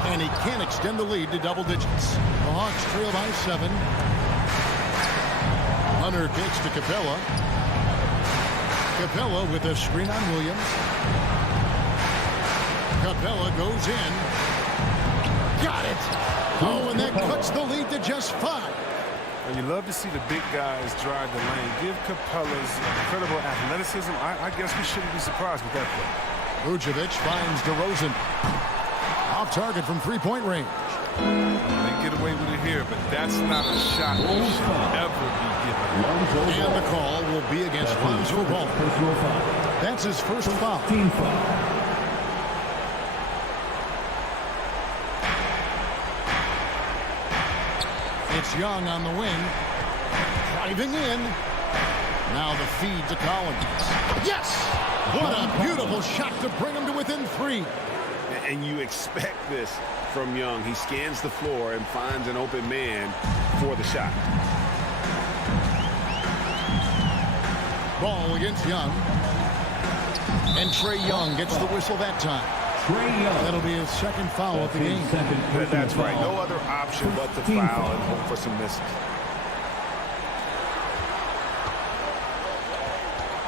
And he can't extend the lead to double digits. The Hawks trail by 7. Hunter kicks to Capella. Capella with a screen on Williams. Capella goes in. Got it. Oh, and that cuts the lead to just 5. And you love to see the big guys drive the lane. Give Capella's incredible athleticism. I guess we shouldn't be surprised with that play. Vucevic finds DeRozan. Off target from 3-point range. They get away with it here, but that's not a shot that should ever be given. And the call will be against Lonzo Ball. That's his first foul. Team foul. It's Young on the wing. Driving in. Now the feed to Collins. Yes! What a beautiful shot to bring him to within 3. And you expect this from Young. He scans the floor and finds an open man for the shot. Ball against Young. And Trae Young gets the whistle that time. That'll be his second foul of the game. That's right. No other option but to foul and hope for some misses.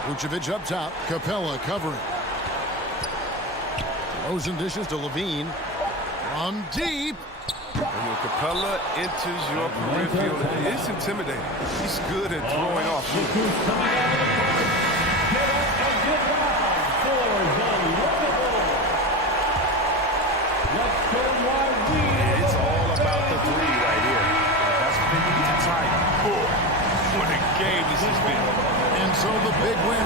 Vucevic up top. Capella covering. Throws and dishes to Levine. From deep. And when Capella enters your career field, it is intimidating. He's good at throwing off shooters. It's all about the three right here. That's what they need tonight. Boy, what a game this has been. And so the big win.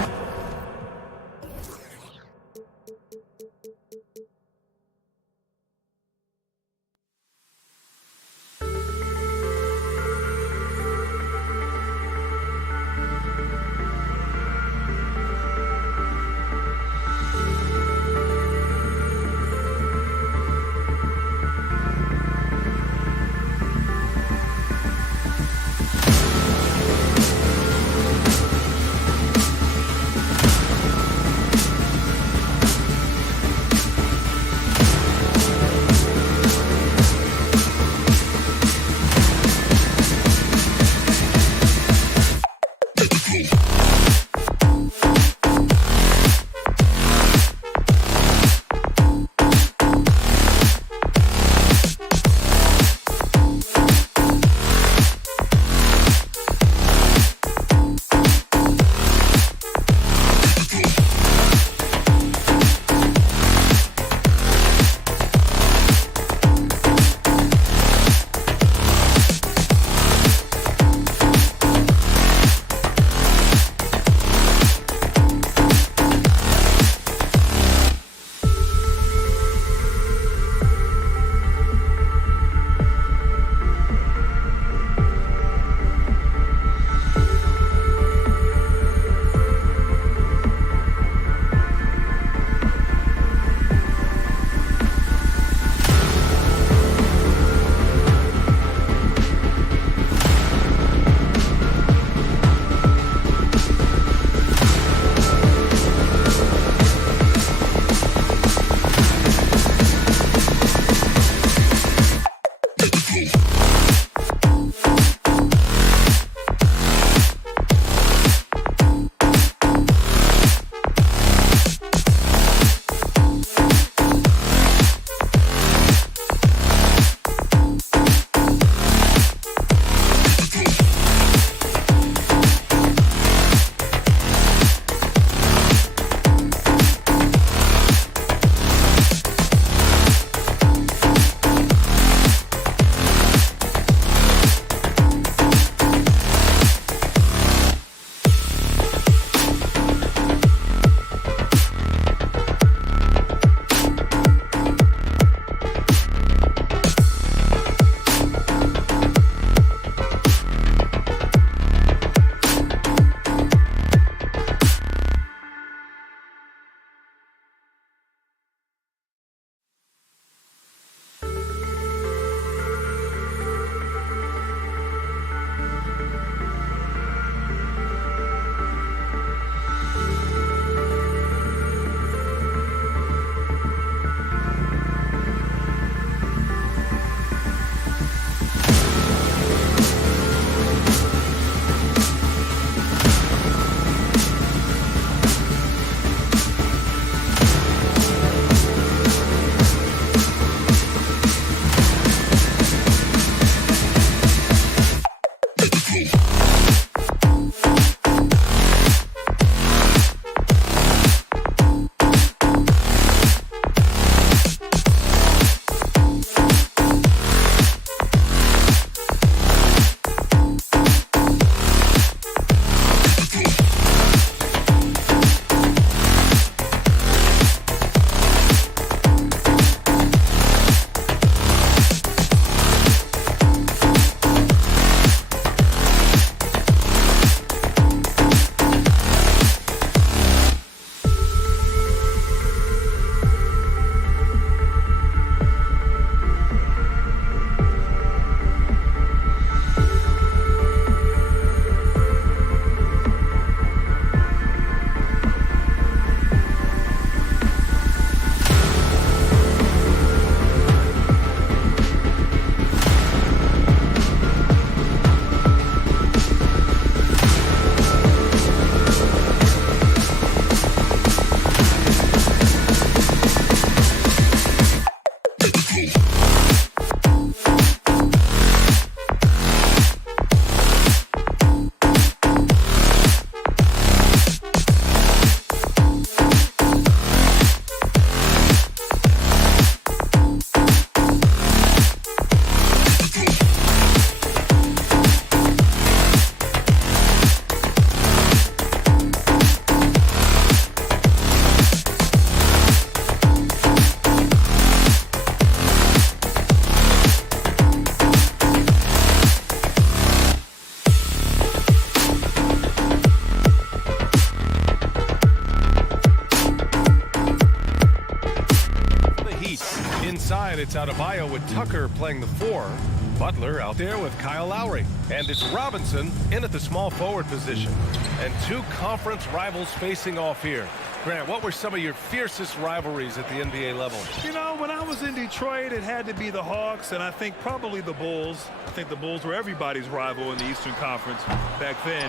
Adebayo with Tucker playing the 4. Butler out there with Kyle Lowry. And it's Robinson in at the small forward position. And two conference rivals facing off here. Grant, what were some of your fiercest rivalries at the NBA level? You know, when I was in Detroit, it had to be the Hawks, and I think probably the Bulls. I think the Bulls were everybody's rival in the Eastern Conference back then.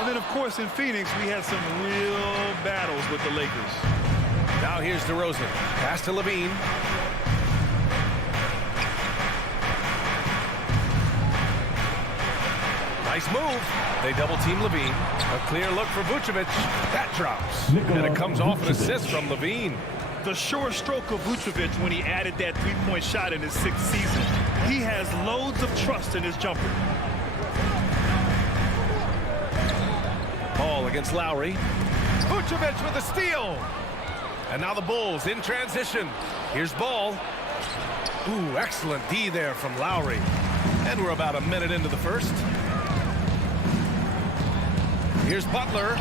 And then, of course, in Phoenix, we had some real battles with the Lakers. Now here's DeRozan. Pass to Levine. Nice move. They double-team Levine. A clear look for Vucevic. That drops. And it comes off an assist from Levine. The sure stroke of Vucevic when he added that three-point shot in his 6th season. He has loads of trust in his jumper. Ball against Lowry. Vucevic with a steal. And now the Bulls in transition. Here's Ball. Ooh, excellent D there from Lowry. And we're about a minute into the first. Here's Butler.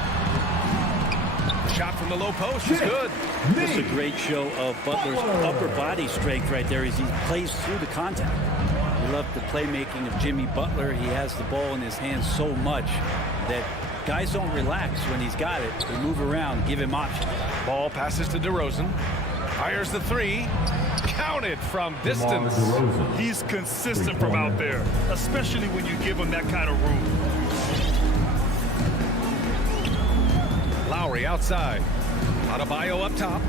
The shot from the low post is good. It's a great show of Butler's upper body strength right there as he plays through the contact. We love the playmaking of Jimmy Butler. He has the ball in his hands so much that guys don't relax when he's got it. They move around, give him options. Ball passes to DeRozan. Fires the 3. Counted from distance. He's consistent from out there, especially when you give him that kind of room. Lowry outside. Adebayo up top.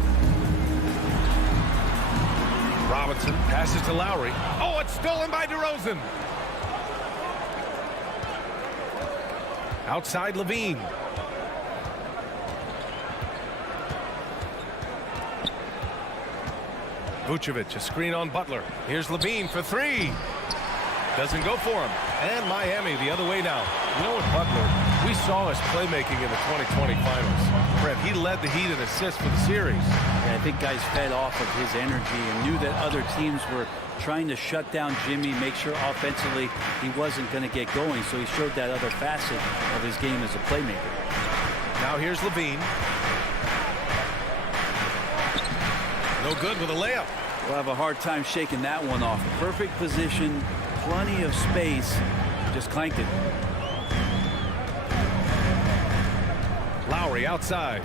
Robinson passes to Lowry. Oh, it's stolen by DeRozan. Outside Levine. Vucevic, a screen on Butler. Here's Levine for 3. Doesn't go for him. And Miami the other way now. You know what, Butler, we saw his playmaking in the 2020 finals. Fred, he led the Heat in assists for the series. Yeah, I think guys fed off of his energy and knew that other teams were trying to shut down Jimmy, make sure offensively he wasn't going to get going. So he showed that other facet of his game as a playmaker. Now here's Levine. No good with a layup. We'll have a hard time shaking that one off. Perfect position, plenty of space, just clanked it. Lowry outside.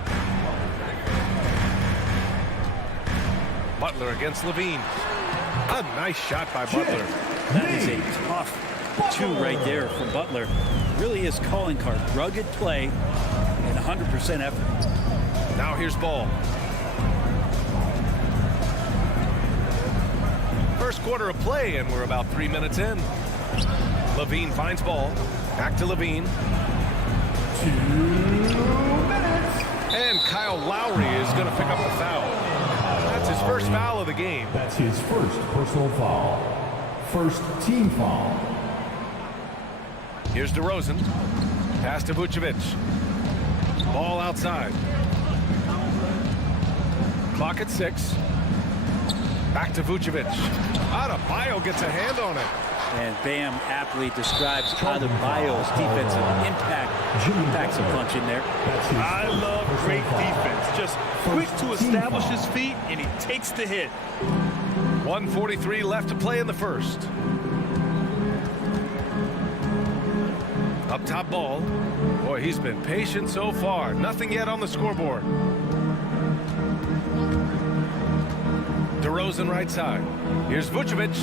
Butler against Levine. A nice shot by Butler. That is a tough 2 right there from Butler. Really his calling card. Rugged play and 100% effort. Now here's Ball. First quarter of play, and we're about 3 minutes in. Levine finds Ball. Back to Levine. 2 minutes. And Kyle Lowry is going to pick up the foul. That's his first foul of the game. That's his first personal foul. First team foul. Here's DeRozan. Pass to Vucevic. Ball outside. Clock at 6. Back to Vucevic. Adebayo gets a hand on it. And Bam aptly describes Adebayo's defensive impact. Packs a punch in there. I love great defense. Just quick to establish his feet, and he takes the hit. 1:43 left to play in the first. Up top Ball. Boy, he's been patient so far. Nothing yet on the scoreboard. DeRozan right side. Here's Vucevic.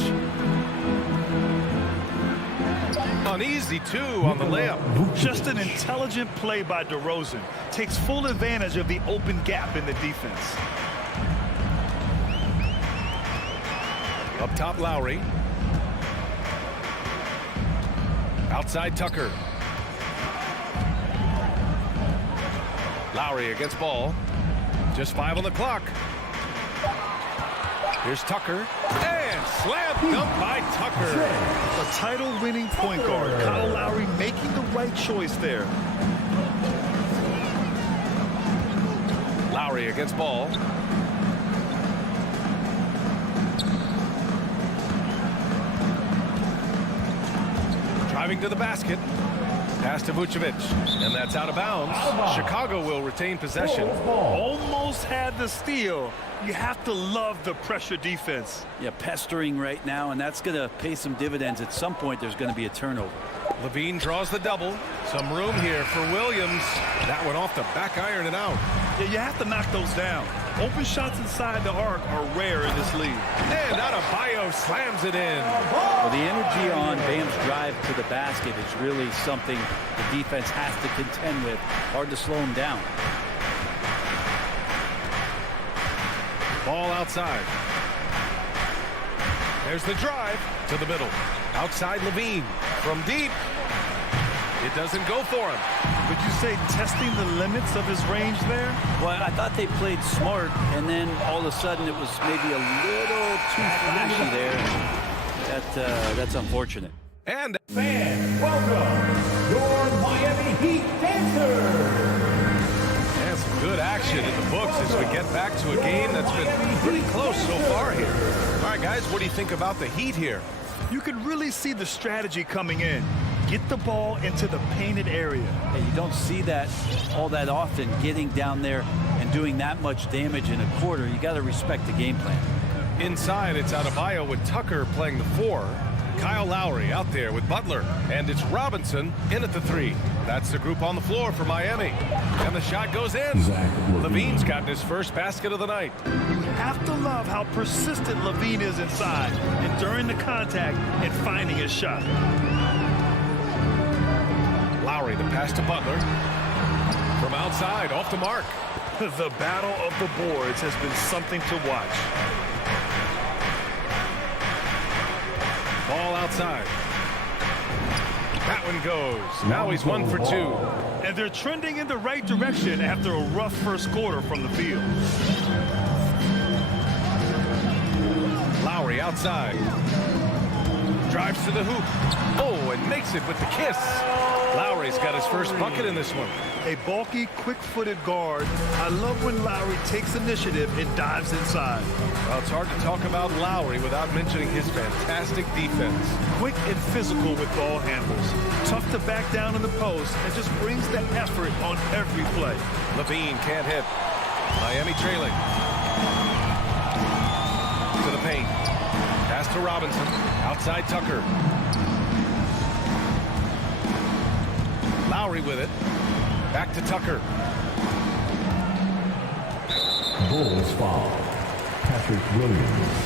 An easy 2 on the layup. Just an intelligent play by DeRozan. Takes full advantage of the open gap in the defense. Up top Lowry. Outside Tucker. Lowry against Ball. Just 5 on the clock. Here's Tucker. And slam dunk by Tucker. A title-winning point guard. Kyle Lowry making the right choice there. Lowry against Ball. Driving to the basket. Pass to Vucevic, and that's out of bounds. Chicago will retain possession. Almost had the steal. You have to love the pressure defense. Yeah, pestering right now, and that's going to pay some dividends. At some point, there's going to be a turnover. Levine draws the double. Some room here for Williams. That one off the back iron and out. Yeah, you have to knock those down. Open shots inside the arc are rare in this league. And Adebayo slams it in. Well, the energy on Bam's drive to the basket is really something the defense has to contend with. Hard to slow him down. Ball outside. There's the drive to the middle. Outside Levine from deep. It doesn't go for him. Would you say testing the limits of his range there? Well, I thought they played smart, and then all of a sudden it was maybe a little too flashy there. That's unfortunate. And Fans, welcome your Miami Heat dancers. and some good action in the books as we get back to a game that's been pretty close so far here. All right, guys, what do you think about the Heat here? You can really see the strategy coming in. Get the ball into the painted area. And you don't see that all that often, getting down there and doing that much damage in a quarter. You got to respect the game plan. Inside, it's Adebayo with Tucker playing the 4. Kyle Lowry out there with Butler. And it's Robinson in at the 3. That's the group on the floor for Miami. And the shot goes in. Levine's gotten his first basket of the night. You have to love how persistent Levine is inside, enduring the contact and finding his shot. Lowry, the pass to Butler. From outside, off the mark. The battle of the boards has been something to watch. Ball outside. That one goes. Now he's 1 for 2. And they're trending in the right direction after a rough first quarter from the field. Lowry outside. Drives to the hoop. Oh, and makes it with the kiss. Lowry's got his first bucket in this one. A bulky, quick-footed guard. I love when Lowry takes initiative and dives inside. Well, it's hard to talk about Lowry without mentioning his fantastic defense. Quick and physical with ball handles. Tough to back down in the post and just brings that effort on every play. Levine can't hit. Miami trailing. To the paint. Pass to Robinson. Outside Tucker. Lowry with it. Back to Tucker. Bulls foul. Patrick Williams.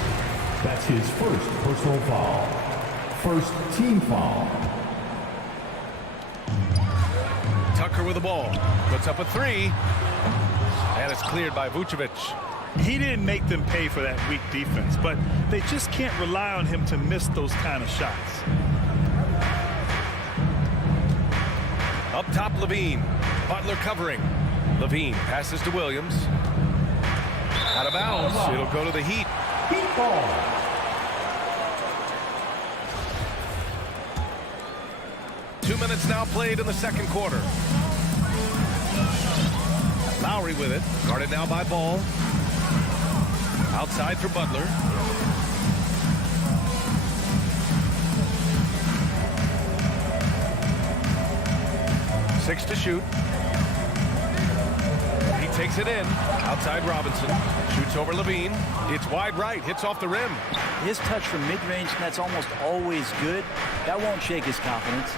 That's his first personal foul. First team foul. Tucker with the ball. Puts up a 3. And it's cleared by Vucevic. He didn't make them pay for that weak defense, but they just can't rely on him to miss those kind of shots. Up top, Levine. Butler covering. Levine passes to Williams. Out of bounds. It'll go to the Heat. Heat ball. Two minutes now played in the second quarter. Lowry with it. Guarded now by Ball. Outside for Butler. Six to shoot. He takes it in. Outside Robinson. Shoots over Levine. It's wide right. Hits off the rim. His touch from mid-range, that's almost always good. That won't shake his confidence.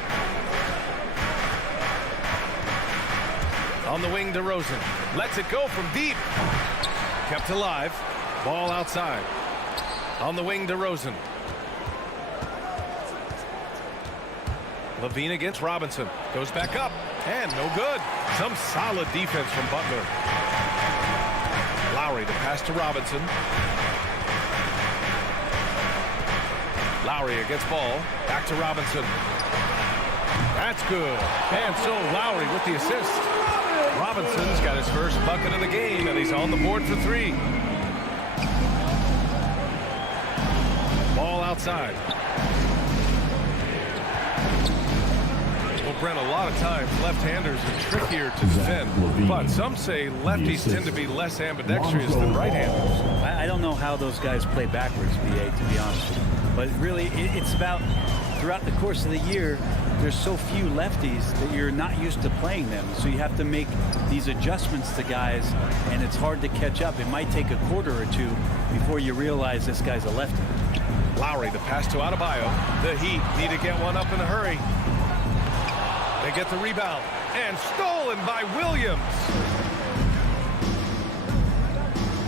On the wing, DeRozan. Lets it go from deep. Kept alive. Ball outside. On the wing, DeRozan. Levine against Robinson. Goes back up. And no good. Some solid defense from Butler. Lowry, the pass to Robinson. Lowry against Ball. Back to Robinson. That's good. And so Lowry with the assist. Robinson's got his first bucket of the game, and he's on the board for 3. Ball outside. Well, Brent, a lot of times left-handers are trickier to defend, but some say lefties tend to be less ambidextrous than right-handers. I don't know how those guys play backwards, BA, to be honest with you. But really, it's about throughout the course of the year, there's so few lefties that you're not used to playing them. So you have to make these adjustments to guys, and it's hard to catch up. It might take a quarter or two before you realize this guy's a lefty. Lowry, the pass to Adebayo. The Heat need to get one up in a hurry. They get the rebound, and stolen by Williams.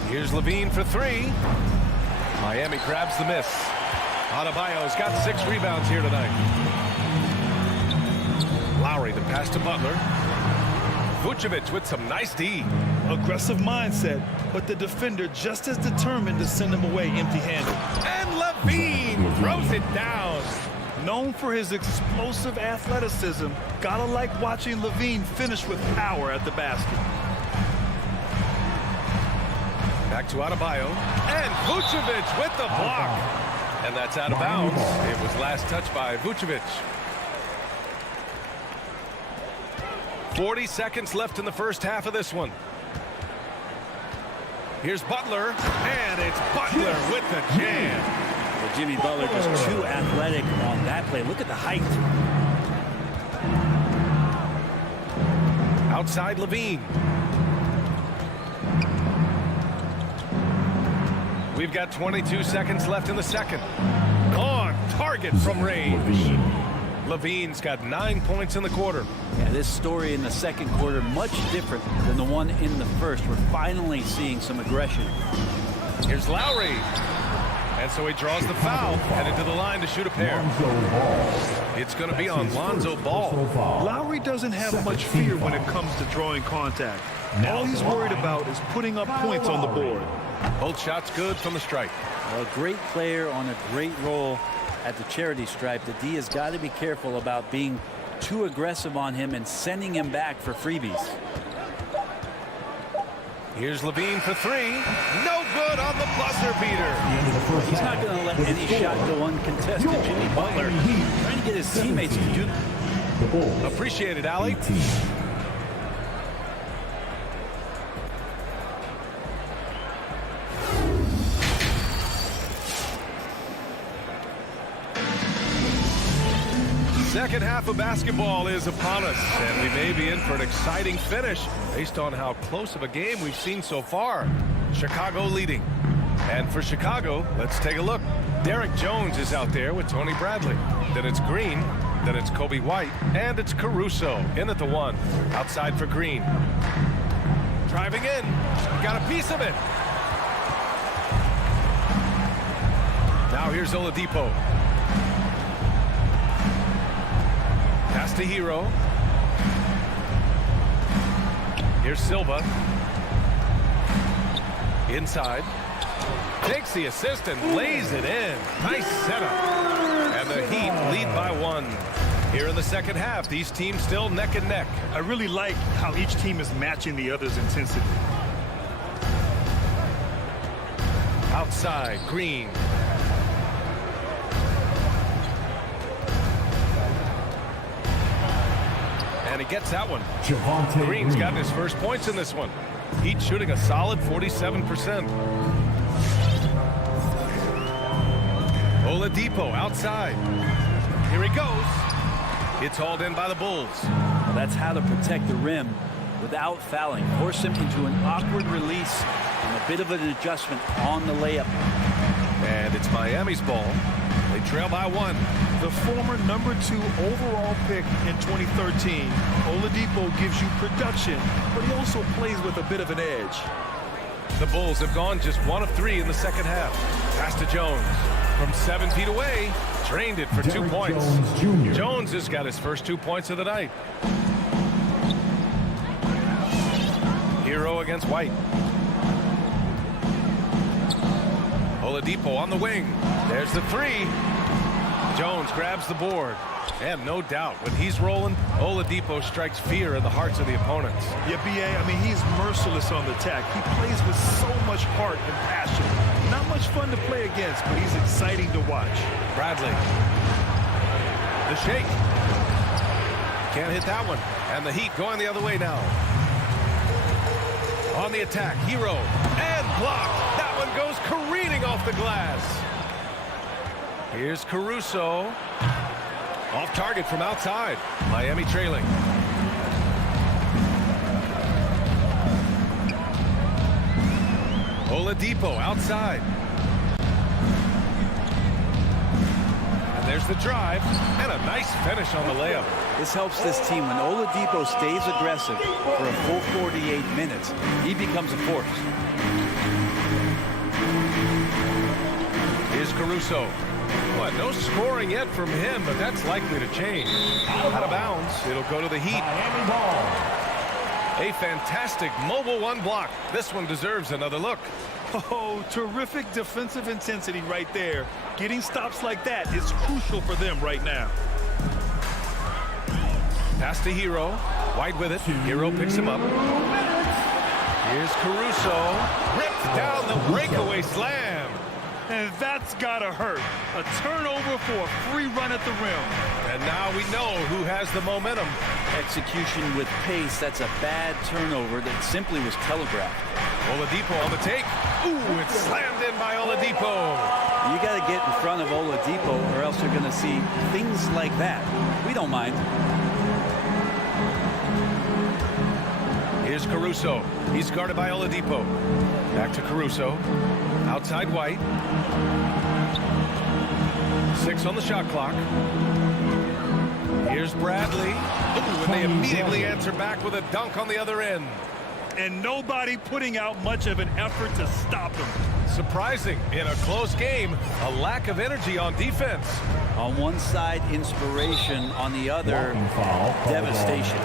Here's Levine for three. Miami grabs the miss. Adebayo's got 6 rebounds here tonight. Lowry, the pass to Butler. Vucevic with some nice D. Aggressive mindset, but the defender just as determined to send him away empty-handed. And Levine throws it down. Known for his explosive athleticism, gotta like watching Levine finish with power at the basket. Back to Adebayo. And Vucevic with the block. And that's out of bounds. It was last touched by Vucevic. 40 seconds left in the first half of this one. Here's Butler, and it's Butler with the jam. Well, Jimmy Butler just too athletic on that play. Look at the height. Outside Levine. We've got 22 seconds left in the second. On target from range. Levine's got 9 points in the quarter. Yeah, this story in the second quarter much different than the one in the first. We're finally seeing some aggression. Here's Lowry. And so he draws the foul, headed to the line to shoot a pair. It's going to be on Lonzo Ball. Lowry doesn't have much fear when it comes to drawing contact. All he's worried about is putting up points on the board. Both shots good from the stripe. A great player on a great role at the charity stripe. The D has got to be careful about being too aggressive on him and sending him back for freebies. Here's Levine for three. No good on the buzzer beater. He's not going to let any shot go uncontested. Jimmy Butler trying to get his teammates to do. Appreciate it, Allie. Second half of basketball is upon us, and we may be in for an exciting finish based on how close of a game we've seen so far. Chicago leading. And for Chicago, let's take a look. Derek Jones is out there with Tony Bradley. Then it's Green. Then it's Kobe White. And it's Caruso in at the 1. Outside for Green. Driving in. Got a piece of it. Now here's Oladipo. Pass to Hero. Here's Silva. Inside. Takes the assist and lays it in. Nice setup. And the Heat lead by 1. Here in the second half, these teams still neck and neck. I really like how each team is matching the other's intensity. Outside, Green. And he gets that one. Green's gotten his first points in this one. Heat shooting a solid 47%. Oladipo outside. Here he goes. It's hauled in by the Bulls. Well, that's how to protect the rim without fouling. Force him into an awkward release and a bit of an adjustment on the layup. And it's Miami's ball. They trail by 1. The former number 2 overall pick in 2013, Oladipo gives you production, but he also plays with a bit of an edge. The Bulls have gone just 1 of 3 in the second half. Pass to Jones. From 7 feet away, drained it for 2 points. Jones has got his first 2 points of the night. Hero against White. Oladipo on the wing. There's the 3. Jones grabs the board. And no doubt, when he's rolling, Oladipo strikes fear in the hearts of the opponents. Yeah, B.A., I mean, he's merciless on the attack. He plays with so much heart and passion. Not much fun to play against, but he's exciting to watch. Bradley. The shake. Can't hit that one. And the Heat going the other way now. On the attack, Hero. And blocked. That one goes careening off the glass. Here's Caruso. Off target from outside. Miami trailing. Oladipo outside. And there's the drive and a nice finish on the layup. This helps this team. When Oladipo stays aggressive for a full 48 minutes, he becomes a force. Here's Caruso. What, no scoring yet from him, but that's likely to change. Out of bounds. It'll go to the Heat. Miami ball. A fantastic mobile one block. This one deserves another look. Oh, terrific defensive intensity right there. Getting stops like that is crucial for them right now. Pass to Hero. White with it. Hero picks him up. Here's Caruso. Ripped down the breakaway slam. And that's gotta hurt. A turnover for a free run at the rim. And now we know who has the momentum. Execution with pace. That's a bad turnover that simply was telegraphed. Oladipo on the take. Ooh, it's slammed in by Oladipo. You got to get in front of Oladipo or else you're going to see things like that. We don't mind. Here's Caruso. He's guarded by Oladipo. Back to Caruso. Outside White. 6 on the shot clock. Here's Bradley. Ooh, and they immediately answer back with a dunk on the other end. And nobody putting out much of an effort to stop him. Surprising in a close game, a lack of energy on defense. On one side, inspiration. On the other, Foul, devastation.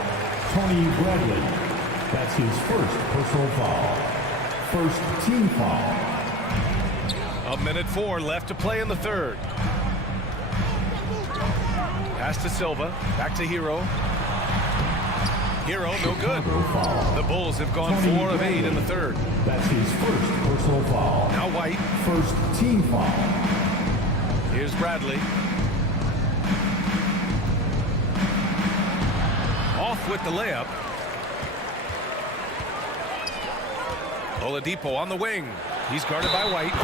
Tony Bradley. That's his first personal foul. First team foul. 1:04 left to play in the third. Pass to Silva. Back to Hero. Hero, no good. The Bulls have gone 4 of 8 in the third. That's his first personal foul. Now White. First team foul. Here's Bradley. Off with the layup. Oladipo on the wing. He's guarded by White.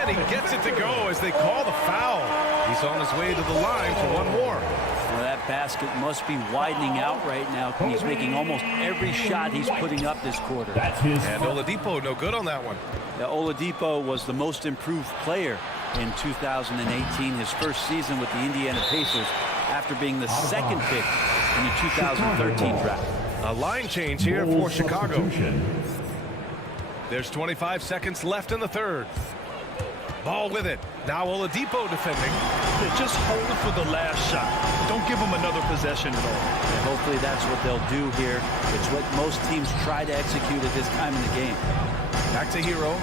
And he gets it to go as they call the foul. He's on his way to the line for one more. Well, that basket must be widening out right now. He's making almost every shot he's putting up this quarter. That's his And Oladipo no good on that one. Now, Oladipo was the most improved player in 2018, his first season with the Indiana Pacers, after being the second pick in the 2013 draft. A line change here for Chicago. substitution. There's 25 seconds left in the third. Ball with it. Now Oladipo defending. Just hold it for the last shot. Don't give them another possession at all. And hopefully that's what they'll do here. It's what most teams try to execute at this time in the game. Back to Hero.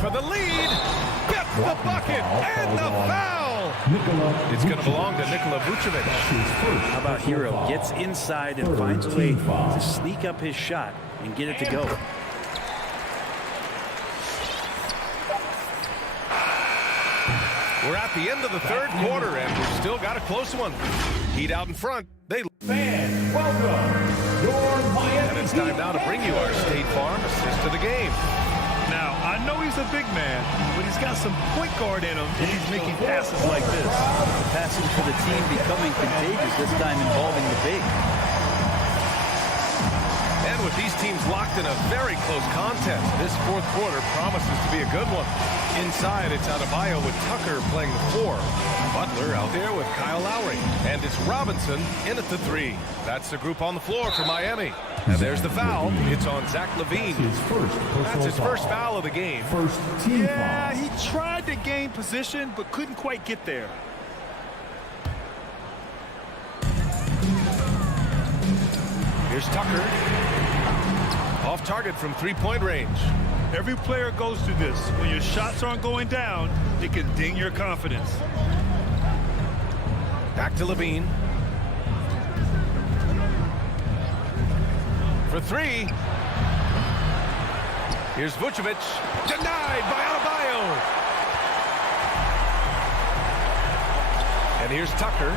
For the lead. Gets the bucket and the foul. It's going to belong to Nikola Vucevic. How about Hero? Gets inside and finds a way to sneak up his shot and get it to go. We're at the end of the third quarter, and we've still got a close one. Heat out in front. Fans, welcome. Your Miami And it's time now to bring you our State Farm assist to the game. Now, I know he's a big man, but he's got some point guard in him if he's making passes like this. The passing for the team becoming contagious, this time involving the big. And with these teams locked in a very close contest, this fourth quarter promises to be a good one. Inside, it's Adebayo with Tucker playing the 4. Butler out there with Kyle Lowry. And it's Robinson in at the 3. That's the group on the floor for Miami. And there's the foul. It's on Zach LaVine. That's his first foul of the game. First team Yeah, foul. he tried to gain position, but couldn't quite get there. Here's Tucker. Off target from three-point range. Every player goes through this. When your shots aren't going down, it can ding your confidence. Back to LaVine. For 3. Here's Vucevic. Denied by Adebayo. And here's Tucker.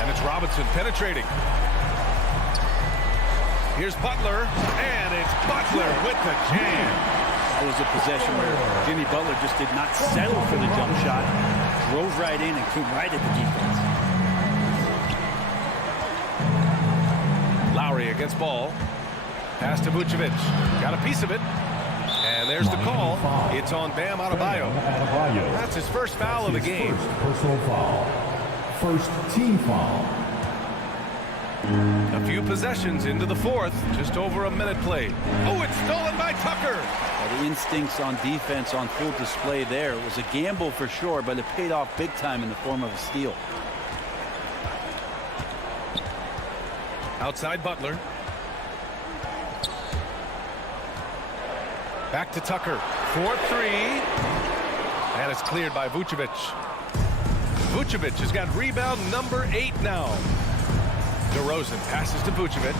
And it's Robinson penetrating. Here's Butler. And it's Butler with the jam. That was a possession where Jimmy Butler just did not settle for the jump shot. Drove right in and came right at the defense. Lowry against ball. Pass to Vucevic. Got a piece of it. And there's the call. It's on Bam Adebayo. That's his first foul of the game. First personal foul. First team foul. A few possessions into the fourth. Just over a minute played. Oh, it's stolen by Tucker. Well, the instincts on defense on full display there. It was a gamble for sure, but it paid off big time in the form of a steal. Outside Butler. Back to Tucker. 4-3. And it's cleared by Vucevic. Vucevic has got rebound number 8 now. DeRozan passes to Vucevic.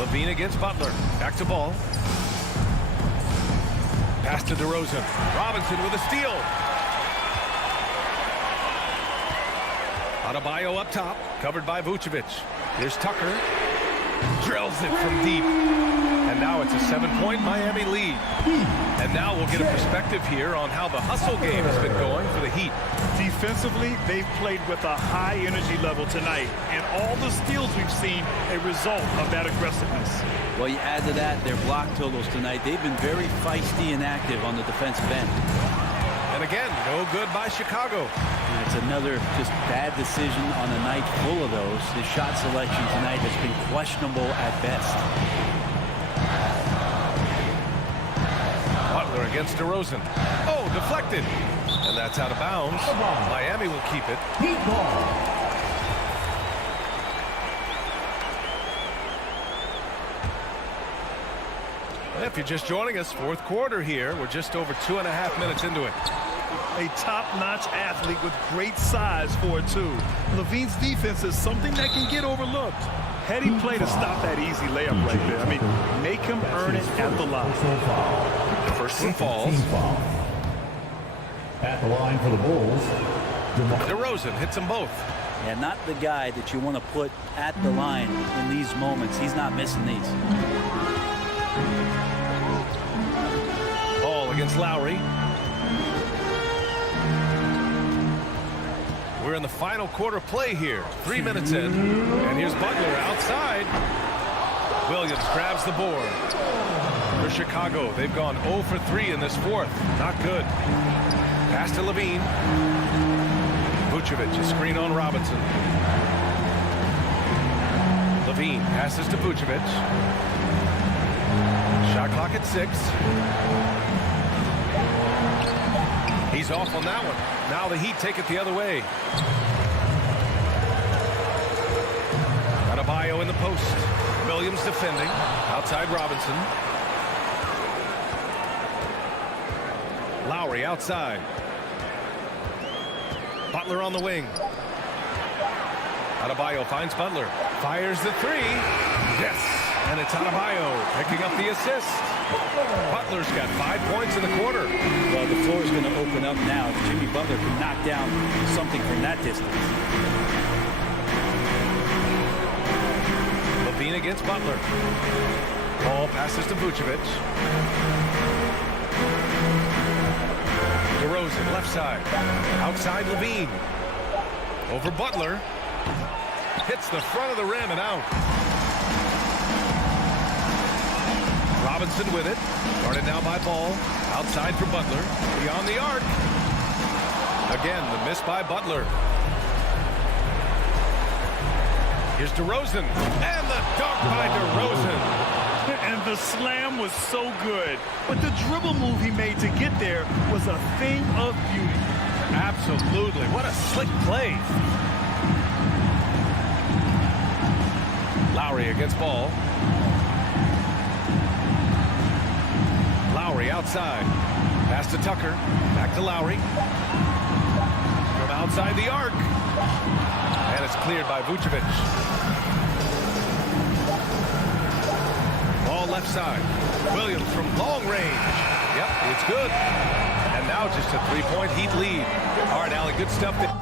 Levine against Butler. Back to ball. Pass to DeRozan. Robinson with a steal. Adebayo up top. Covered by Vucevic. Here's Tucker. Drills it from deep. And now it's a 7-point Miami lead. And now we'll get a perspective here on how the hustle game has been going for the Heat. Defensively, they've played with a high energy level tonight, and all the steals we've seen a result of that aggressiveness. Well, you add to that their block totals tonight. They've been very feisty and active on the defensive end. And again, no good by Chicago. And it's another just bad decision on a night full of those. His shot selection tonight has been questionable at best. Butler against DeRozan. Oh, deflected. And that's out of bounds. Miami will keep it. Heat ball. If you're just joining us, fourth quarter here. We're just over 2.5 minutes into it. A top-notch athlete with great size for a 2. Levine's defense is something that can get overlooked. Heady play to stop that easy layup right there. I mean, make him earn it at the line. First one falls. At the line for the Bulls. DeRozan hits them both. Yeah, not the guy that you want to put at the line in these moments. He's not missing these. Ball against Lowry. We're in the final quarter play here. 3 minutes in. And here's Butler outside. Williams grabs the board. For Chicago, they've gone 0 for 3 in this fourth. Not good. Pass to Levine. Vucevic, a screen on Robinson. Levine passes to Vucevic. Shot clock at 6. He's off on that one. Now the Heat take it the other way. Adebayo in the post. Williams defending. Outside Robinson. Lowry outside. Butler on the wing. Adebayo finds Butler. Fires the 3. Yes. And it's Adebayo picking up the assist. Butler's got 5 points in the quarter. Well, the floor is going to open up now. If Jimmy Butler can knock down something from that distance. Levine against Butler. Ball passes to Vucevic. DeRozan left side. Outside Levine. Over Butler. Hits the front of the rim and out. Robinson with it. Guarded now by Ball. Outside for Butler. Beyond the arc. Again, the miss by Butler. Here's DeRozan. And the dunk by DeRozan. And the slam was so good. But the dribble move he made to get there was a thing of beauty. Absolutely. What a slick play. Lowry against Ball. Lowry outside. Pass to Tucker. Back to Lowry. From outside the arc. And it's cleared by Vucevic. Ball left side. Williams from long range. Yep, it's good. And now just a 3-point Heat lead. All right, Allie, good stuff there.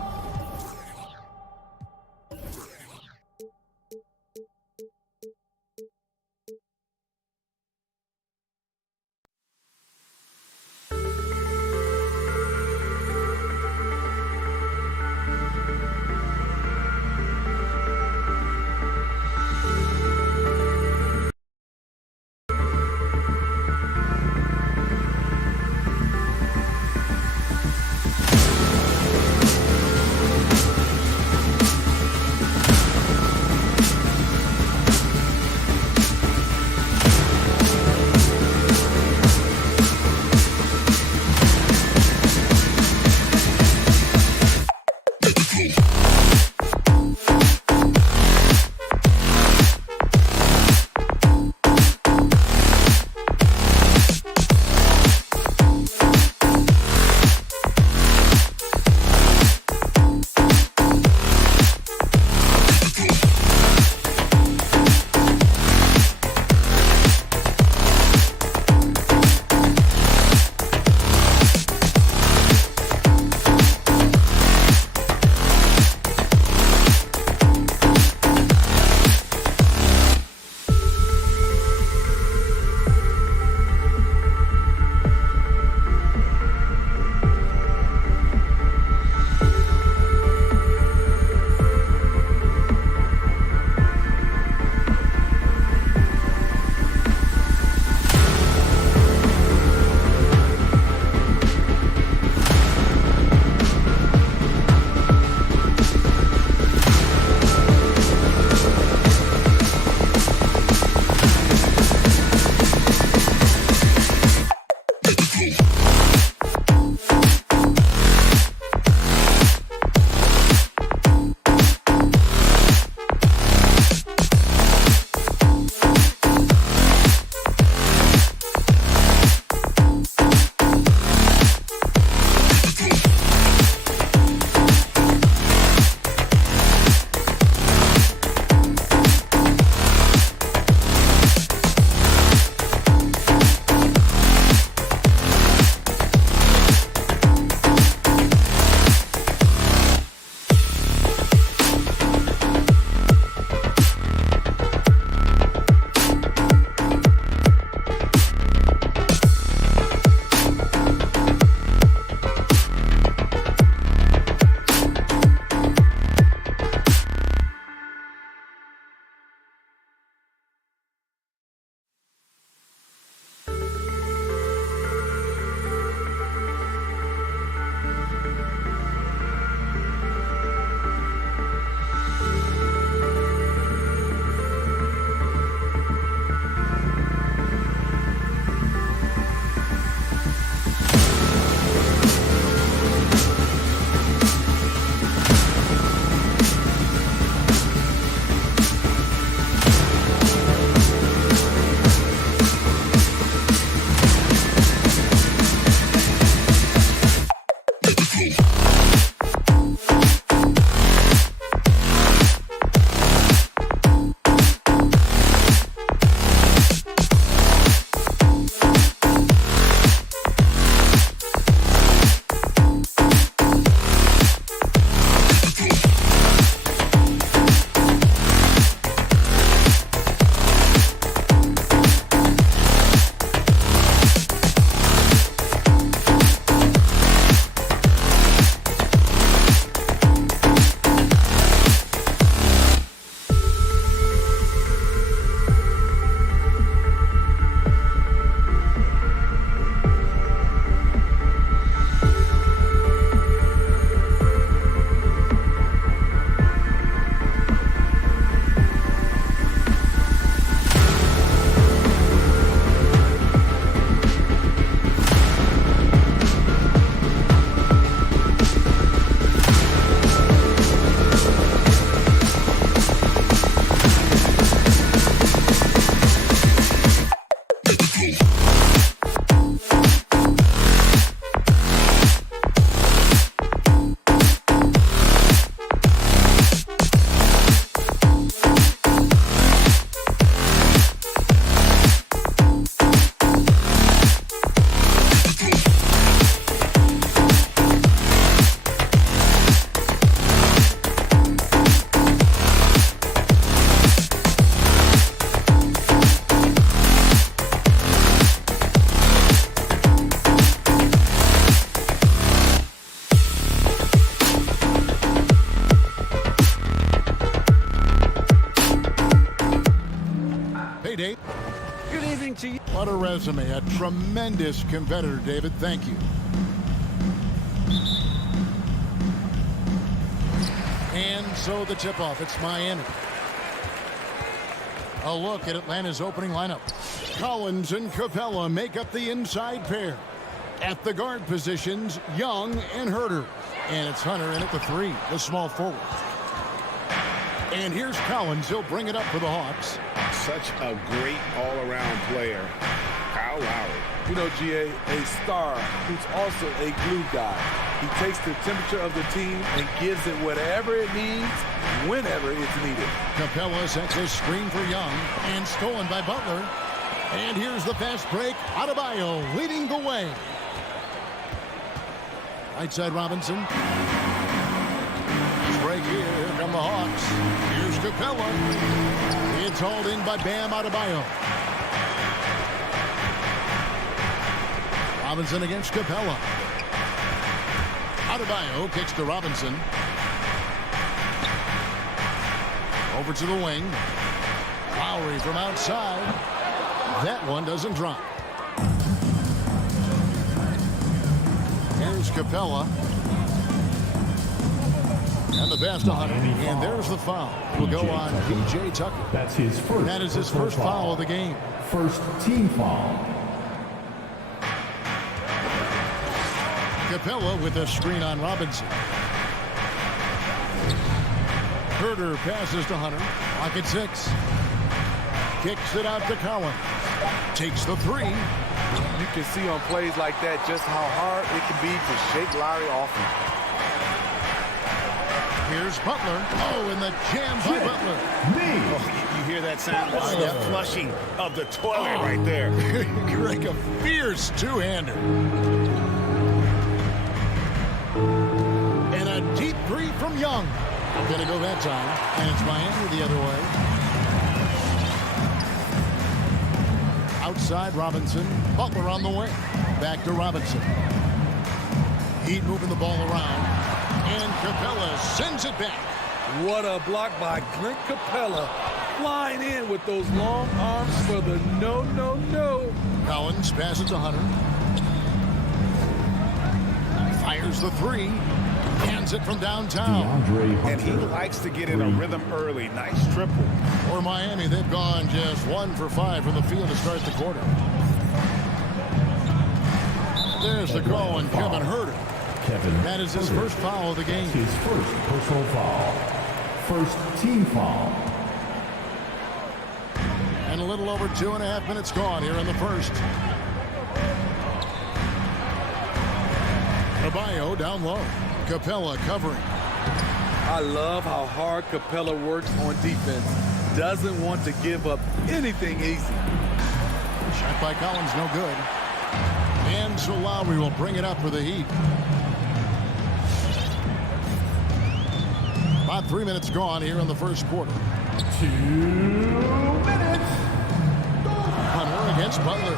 What a resume. A tremendous competitor, David. Thank you. And so the tip-off. It's Miami. A look at Atlanta's opening lineup. Collins and Capella make up the inside pair. At the guard positions, Young and Herter. And it's Hunter in at the 3, the small forward. And here's Collins. He'll bring it up for the Hawks. Such a great all-around player, Kyle Lowry. You know, GA, a star who's also a glue guy. He takes the temperature of the team and gives it whatever it needs, whenever it's needed. Capella sets a screen for Young and stolen by Butler. And here's the fast break. Adebayo leading the way. Right side Robinson. Break here. Here come the Hawks. Here's Capella. It's hauled in by Bam Adebayo. Robinson against Capella. Adebayo kicks to Robinson. Over to the wing. Lowry from outside. That one doesn't drop. Here's Capella. And the pass to Hunter. And there's the foul. Will go on P.J. Tucker. That's his first. That is his first foul of the game. First team foul. Capella with a screen on Robinson. Herter passes to Hunter. Lock at 6. Kicks it out to Collins. Takes the 3. You can see on plays like that just how hard it can be to shake Lowry off him. Here's Butler. Oh, and the jam by Butler. Oh, you hear that sound? That's the flushing of the toilet right there. Like a fierce two-hander. And a deep 3 from Young. Gonna go that time. And it's Miami the other way. Outside Robinson. Butler on the way. Back to Robinson. Heat moving the ball around. And Capella sends it back. What a block by Clint Capella. Flying in with those long arms for the no. Collins passes to Hunter. Fires the 3. Hands it from downtown. And he likes to get in a rhythm early. Nice triple. For Miami, they've gone just 1 for 5 from the field to start the quarter. There's the call on Kevin Herter. That is his first foul of the game. His first personal foul. First team foul. And a little over 2.5 minutes gone here in the first. Adebayo down low. Capella covering. I love how hard Capella works on defense. Doesn't want to give up anything easy. Shot by Collins, no good. And so Lowry will bring it up for the Heat. About 3 minutes gone here in the first quarter. 2 minutes. Hunter against Butler.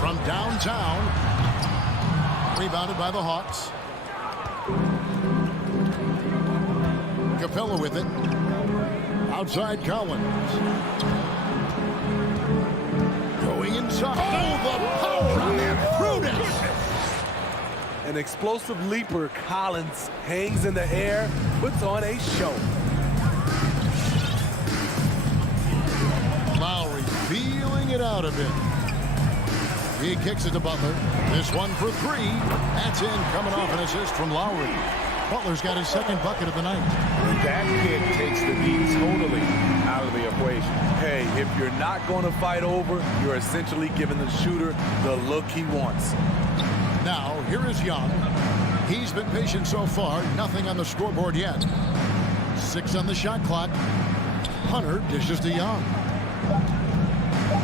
From downtown. Rebounded by the Hawks. Capella with it. Outside Collins. Going inside. Oh, the power on that prudence. An explosive leaper, Collins hangs in the air, puts on a show. Lowry feeling it out a bit. He kicks it to Butler. This one for 3. That's in, coming off an assist from Lowry. Butler's got his second bucket of the night. That pick takes the beat totally out of the equation. Hey, if you're not going to fight over, you're essentially giving the shooter the look he wants. Now, here is Young. He's been patient so far. Nothing on the scoreboard yet. 6 on the shot clock. Hunter dishes to Young.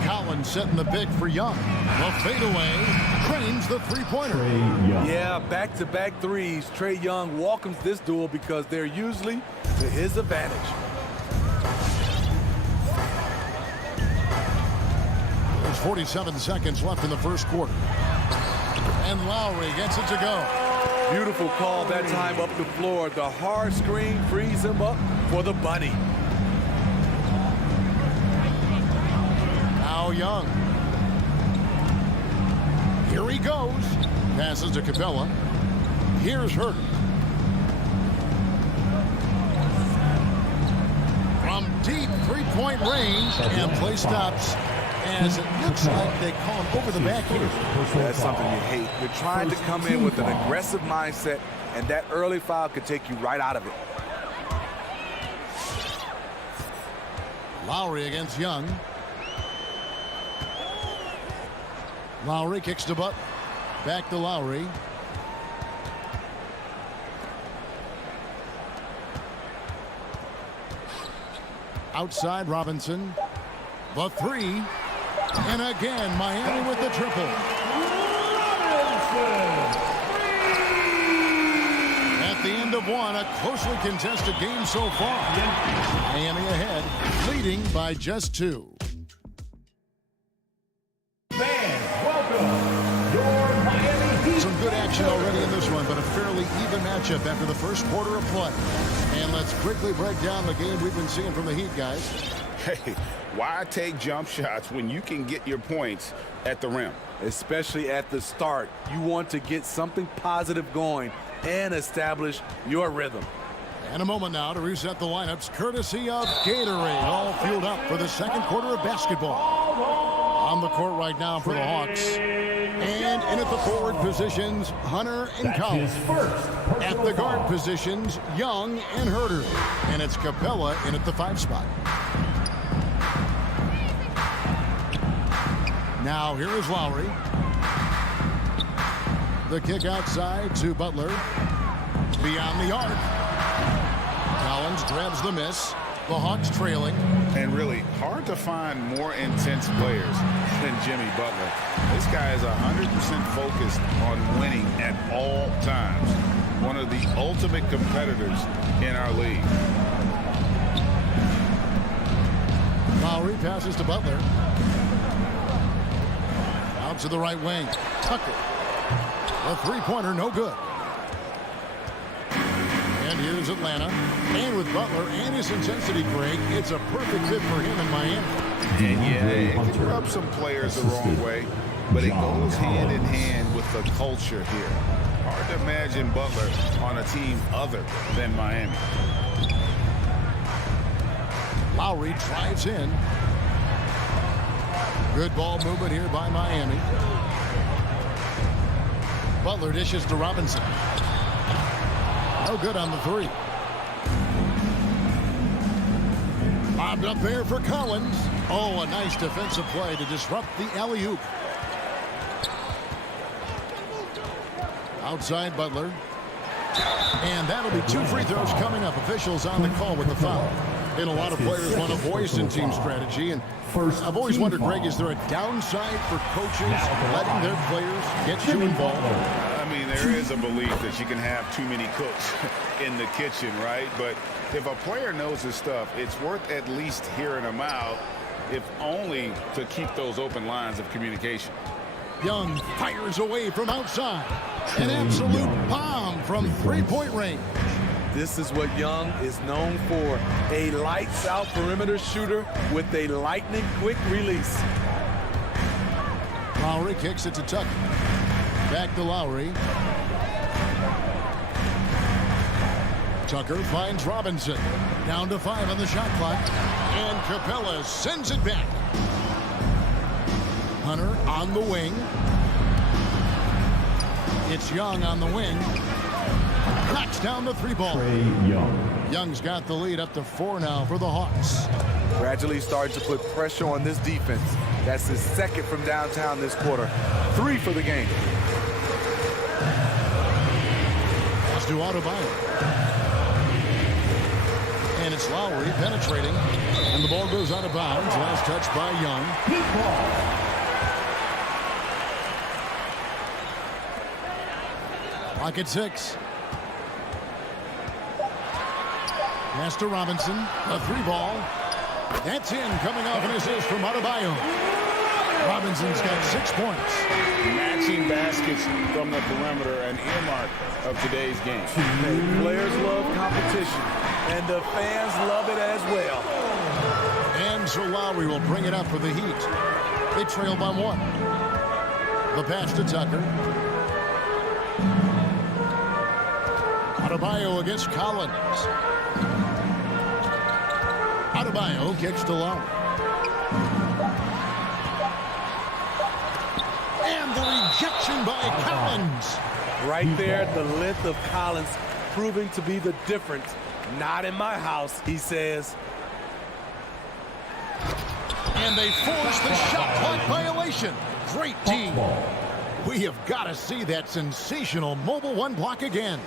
Collins setting the pick for Young. The fadeaway trains the three-pointer. Yeah, back-to-back threes. Trae Young welcomes this duel because they're usually to his advantage. There's 47 seconds left in the first quarter. And Lowry gets it to go. Beautiful call that time up the floor. The hard screen frees him up for the bunny. Now Young. goes. Passes to Capella. Here's Herter. From deep three-point range, and play stops as it looks like they call him over the back here. That's something you hate. You're trying to come in with an aggressive mindset, and that early foul could take you right out of it. Lowry against Young. Lowry kicks to Butler. Back to Lowry. Outside Robinson. The three. And again, Miami with the triple. At the end of one, a closely contested game so far. Miami ahead, leading by just 2. Some good action already in this one, but a fairly even matchup after the first quarter of play. And let's quickly break down the game we've been seeing from the Heat, guys. Hey, why take jump shots when you can get your points at the rim? Especially at the start. You want to get something positive going and establish your rhythm. And a moment now to reset the lineups, courtesy of Gatorade, all fueled up for the second quarter of basketball. On the court right now for the Hawks. And in at the forward positions, Hunter and Collins. At the guard positions, Young and Herter. And it's Capella in at the 5 spot. Now here is Lowry. The kick outside to Butler. Beyond the arc. Collins grabs the miss. The Hawks trailing. And really hard to find more intense players than Jimmy Butler. This guy is 100% focused on winning at all times. One of the ultimate competitors in our league. Lowry passes to Butler. Out to the right wing. Tucker. A three-pointer, no good. And here's Atlanta. And with Butler and his intensity, Greg, it's a perfect fit for him in Miami. And yeah, it can rub some players the wrong way, but it goes hand in hand with the culture here. Hard to imagine Butler on a team other than Miami. Lowry drives in. Good ball movement here by Miami. Butler dishes to Robinson. No good on the three. Bobbed up there for Collins. Oh, a nice defensive play to disrupt the alley-oop. Outside Butler. And that'll be 2 free throws coming up. Officials on the call with the foul. And a lot of players want a voice in team strategy. And I've always wondered, Greg, is there a downside for coaches letting their players get too involved? I mean, there is a belief that you can have too many cooks in the kitchen, right? But if a player knows his stuff, it's worth at least hearing him out, if only to keep those open lines of communication. Young fires away from outside. An absolute bomb from three-point range. This is what Young is known for. A lights-out perimeter shooter with a lightning-quick release. Lowry kicks it to Tucker. Back to Lowry. Tucker finds Robinson. Down to 5 on the shot clock. And Capella sends it back. Hunter on the wing. It's Young on the wing. Knocks down the 3-ball. Young's got the lead up to 4 now for the Hawks. Gradually starting to put pressure on this defense. That's his second from downtown this quarter. 3 for the game. Pass to Adebayo. And it's Lowry penetrating. And the ball goes out of bounds. Last touch by Young. Clock at 6. Pass to Robinson. A 3-ball. That's in, coming off an assist from Adebayo. Robinson's got 6 points. Matching baskets from the perimeter, an earmark of today's game. Players love competition, and the fans love it as well. And so Lowry will bring it up for the Heat. They trail by 1. The pass to Tucker. Adebayo against Collins. Adebayo kicks to Lowry. And the rejection by Collins. Right there, the length of Collins proving to be the difference. Not in my house, he says. And they force the shot clock violation. Great team. We have got to see that sensational mobile one block again.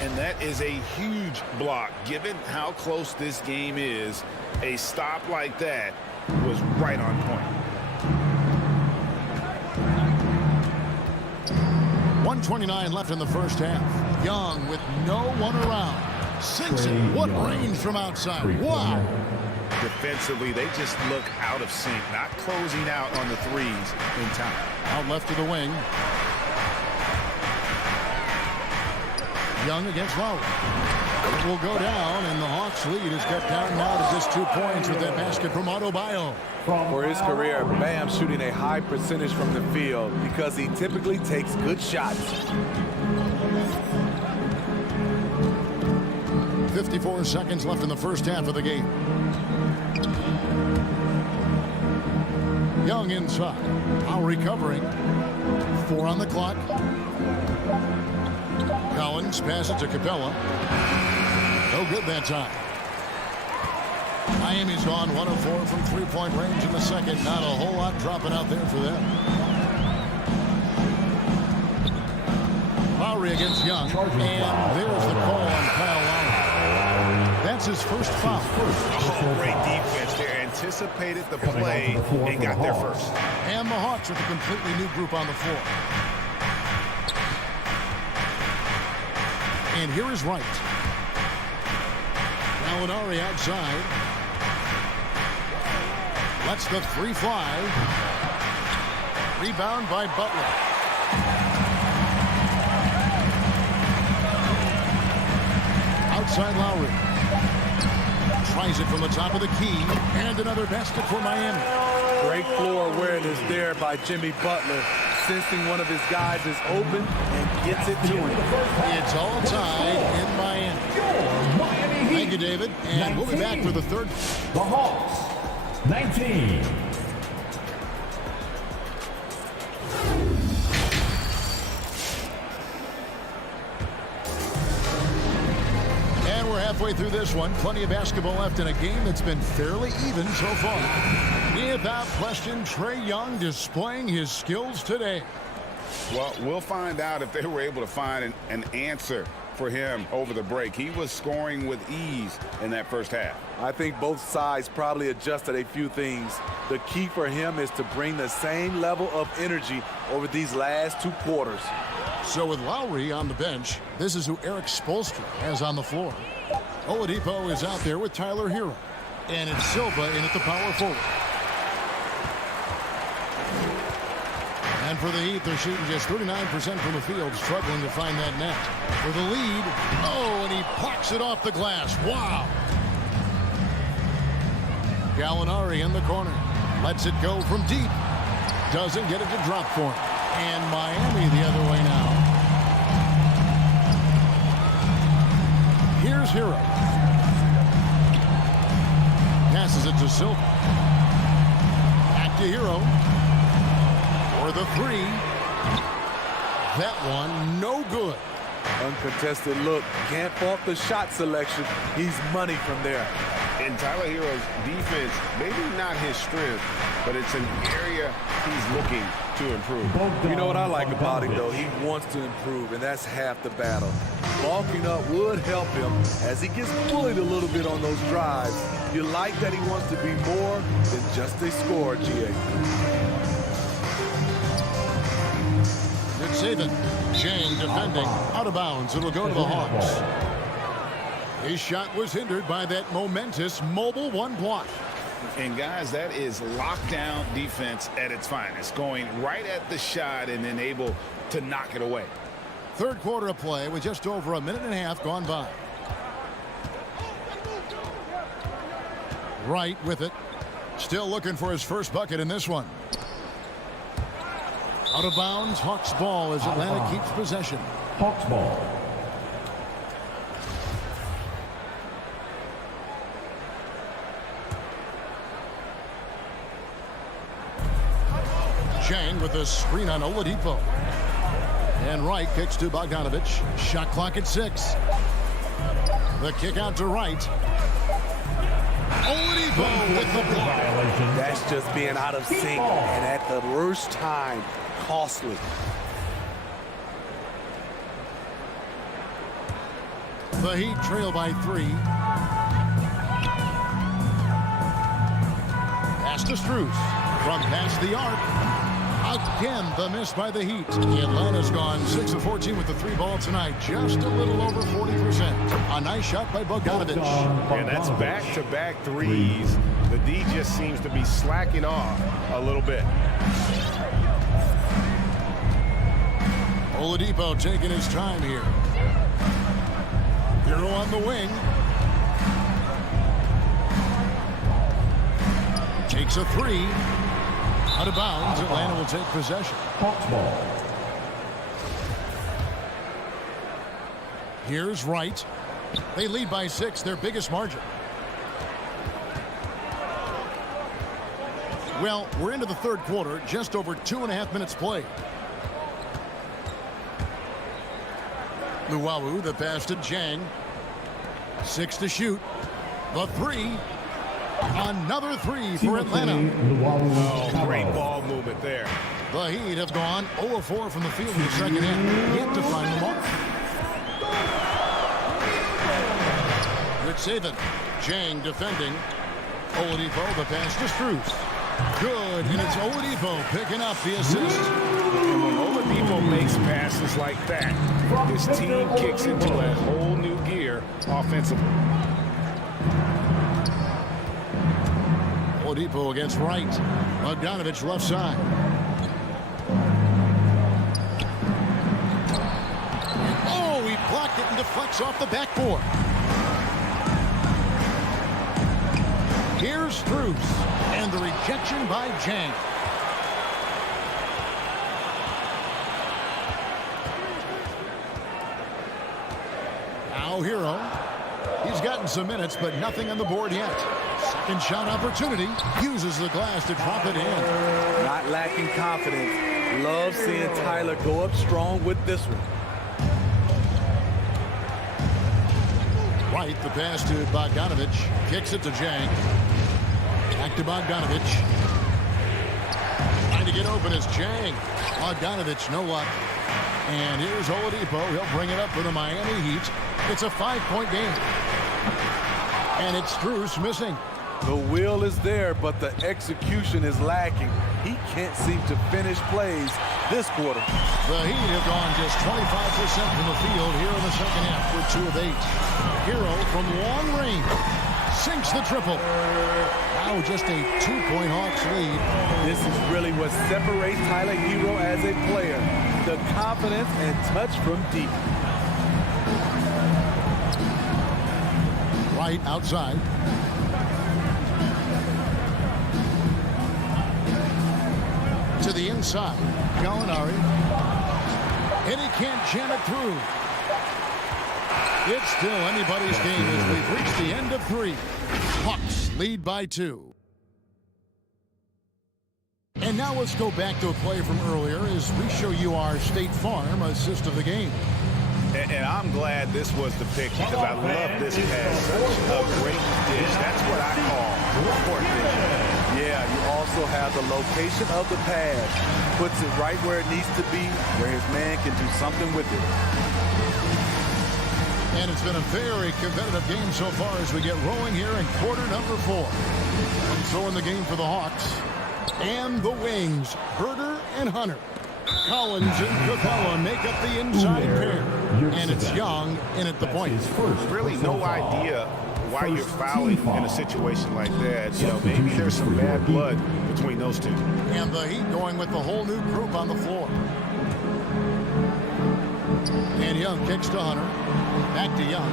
And that is a huge block. Given how close this game is, a stop like that was right on point. 1:29 left in the first half. Young with no one around. Sinks it. What range from outside. Wow. Defensively, they just look out of sync, not closing out on the threes in time. Out left to the wing. Young against Lowry. It will go down, and the Hawks' lead is cut down now to just 2 points with that basket from Adebayo. For his career, Bam shooting a high percentage from the field because he typically takes good shots. 54 seconds left in the first half of the game. Young inside. Lowry covering. 4 on the clock. Collins passes to Capella. No good that time. Miami's gone 1 of 4 from three-point range in the second. Not a whole lot dropping out there for them. Lowry against Young. And there's the call on Kyle Lowry. That's his first foul. Oh, great defense there. Anticipated the play and got there first. And the Hawks with a completely new group on the floor. And here is Wright. Gallinari outside. Lets the three fly. Rebound by Butler. Outside Lowry. Tries it from the top of the key. And another basket for Miami. Great floor awareness there by Jimmy Butler. Sensing one of his guys is open and gets it to him. It's all tied in Miami. Thank you, David. And we'll be back for the third. The Hawks, 19. And we're halfway through this one. Plenty of basketball left in a game that's been fairly even so far. Without question, Trae Young displaying his skills today. Well, we'll find out if they were able to find an answer for him over the break. He was scoring with ease in that first half. I think both sides probably adjusted a few things. The key for him is to bring the same level of energy over these last 2 quarters. So with Lowry on the bench, this is who Eric Spoelstra has on the floor. Oladipo is out there with Tyler Hero. And it's Silva in at the power forward. And for the Heat, they're shooting just 39% from the field, struggling to find that net. For the lead, oh, and he parks it off the glass. Wow. Gallinari in the corner. Lets it go from deep. Doesn't get it to drop for him. And Miami the other way now. Here's Hero. Passes it to Silva. Back to Hero. For the three. That one, no good. Uncontested look. Can't fault the shot selection. He's money from there. And Tyler Hero's defense, maybe not his strength, but it's an area he's looking to improve. You know what I like about him, though? He wants to improve, and that's half the battle. Bulking up would help him as he gets bullied a little bit on those drives. You like that he wants to be more than just a scorer, G.A. Good saving. Chang defending. Out of bounds. It'll go to the Hawks. His shot was hindered by that momentous mobile one block. And guys, that is lockdown defense at its finest. Going right at the shot and then able to knock it away. Third quarter of play with just over a minute and a half gone by. Wright with it. Still looking for his first bucket in this one. Out of bounds, Hawks ball as Atlanta keeps possession. Hawks ball. Chang with a screen on Oladipo. And Wright kicks to Bogdanovich. Shot clock at 6. The kick out to Wright. Oladipo with the block. That's just being out of sync and at the worst time, costly. The Heat trail by 3. Pass to Strus. From past the arc. Again, the miss by the Heat. Atlanta's gone 6 of 14 with the 3 ball tonight. Just a little over 40%. A nice shot by Bogdanovich. And that's back-to-back threes. The D just seems to be slacking off a little bit. Oladipo taking his time here. Hero on the wing. Takes a 3. Out of bounds, Atlanta will take possession. Hawks ball. Here's Wright. They lead by 6, their biggest margin. Well, we're into the third quarter, just over 2.5 minutes played. Luwawu, the pass to Jang. 6 to shoot. The 3. Another 3 for Atlanta. Oh, great ball movement there. The Heat have gone 0 of 4 from the field in the second half. Yet to find the mark. Rich Saban. Jang defending. Oladipo, the pass to Strus. Good, and it's Oladipo picking up the assist. And when Oladipo makes passes like that, his team kicks into a whole new gear offensively. Oladipo against Wright. Bogdanovich left side. Oh, he blocked it and deflects off the backboard. Here's Strus. And the rejection by Jang. Now Hero. He's gotten some minutes, but nothing on the board yet. Second shot opportunity. Uses the glass to drop it in. Not lacking confidence. Love seeing Tyler go up strong with this one. White, the pass to Bogdanovich. Kicks it to Jang. Back to Bogdanovich. Trying to get open is Jang. Bogdanovich, no luck. And here's Oladipo. He'll bring it up for the Miami Heat. It's a 5-point game. And it's Strus missing. The will is there, but the execution is lacking. He can't seem to finish plays this quarter. The Heat have gone just 25% from the field here in the second half with 2 of 8. Hero from long range sinks the triple. Now just a 2-point Hawks lead. This is really what separates Tyler Hero as a player. The confidence and touch from deep. Right outside. To the inside. Gallinari. And he can't jam it through. It's still anybody's game as we've reached the end of 3. Hawks lead by 2. And now let's go back to a play from earlier as we show you our State Farm assist of the game. And I'm glad this was the pick because I love this pass. Such a great dish. That's what I call court vision. Yeah, you also have the location of the pass. Puts it right where it needs to be, where his man can do something with it. And it's been a very competitive game so far as we get rolling here in quarter number 4. And so in the game for the Hawks and the Wings, Herder and Hunter. Collins and Capella make up the inside pair. And it's Young in at the point. Really no idea why you're fouling in a situation like that. You know, maybe there's some bad blood between those two. And the Heat going with the whole new group on the floor. And Young kicks to Hunter. Back to Young.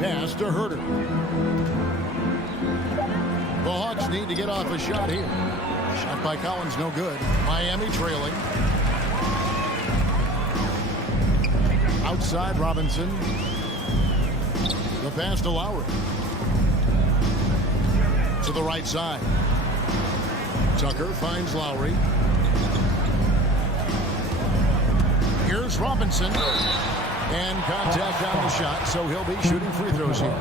Pass to Herder. The Hawks need to get off a shot here. Shot by Collins, no good. Miami trailing. Outside Robinson. The pass to Lowry. To the right side. Tucker finds Lowry. Here's Robinson. And contact on the shot, so he'll be shooting free throws here.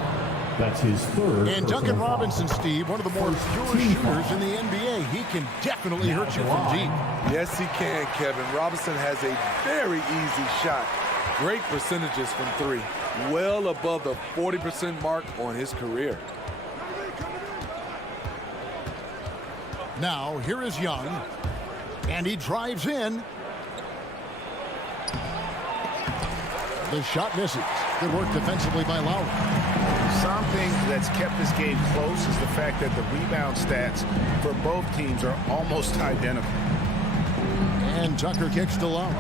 That's his third. And Duncan Robinson, Steve, one of the more pure shooters in the NBA. He can definitely hurt you from deep. Yes, he can, Kevin. Robinson has a very easy shot. Great percentages from three. Well above the 40% mark on his career. Now, here is Young. And he drives in. The shot misses. Good work defensively by Lowry. Something that's kept this game close is the fact that the rebound stats for both teams are almost identical. And Tucker kicks to Lowry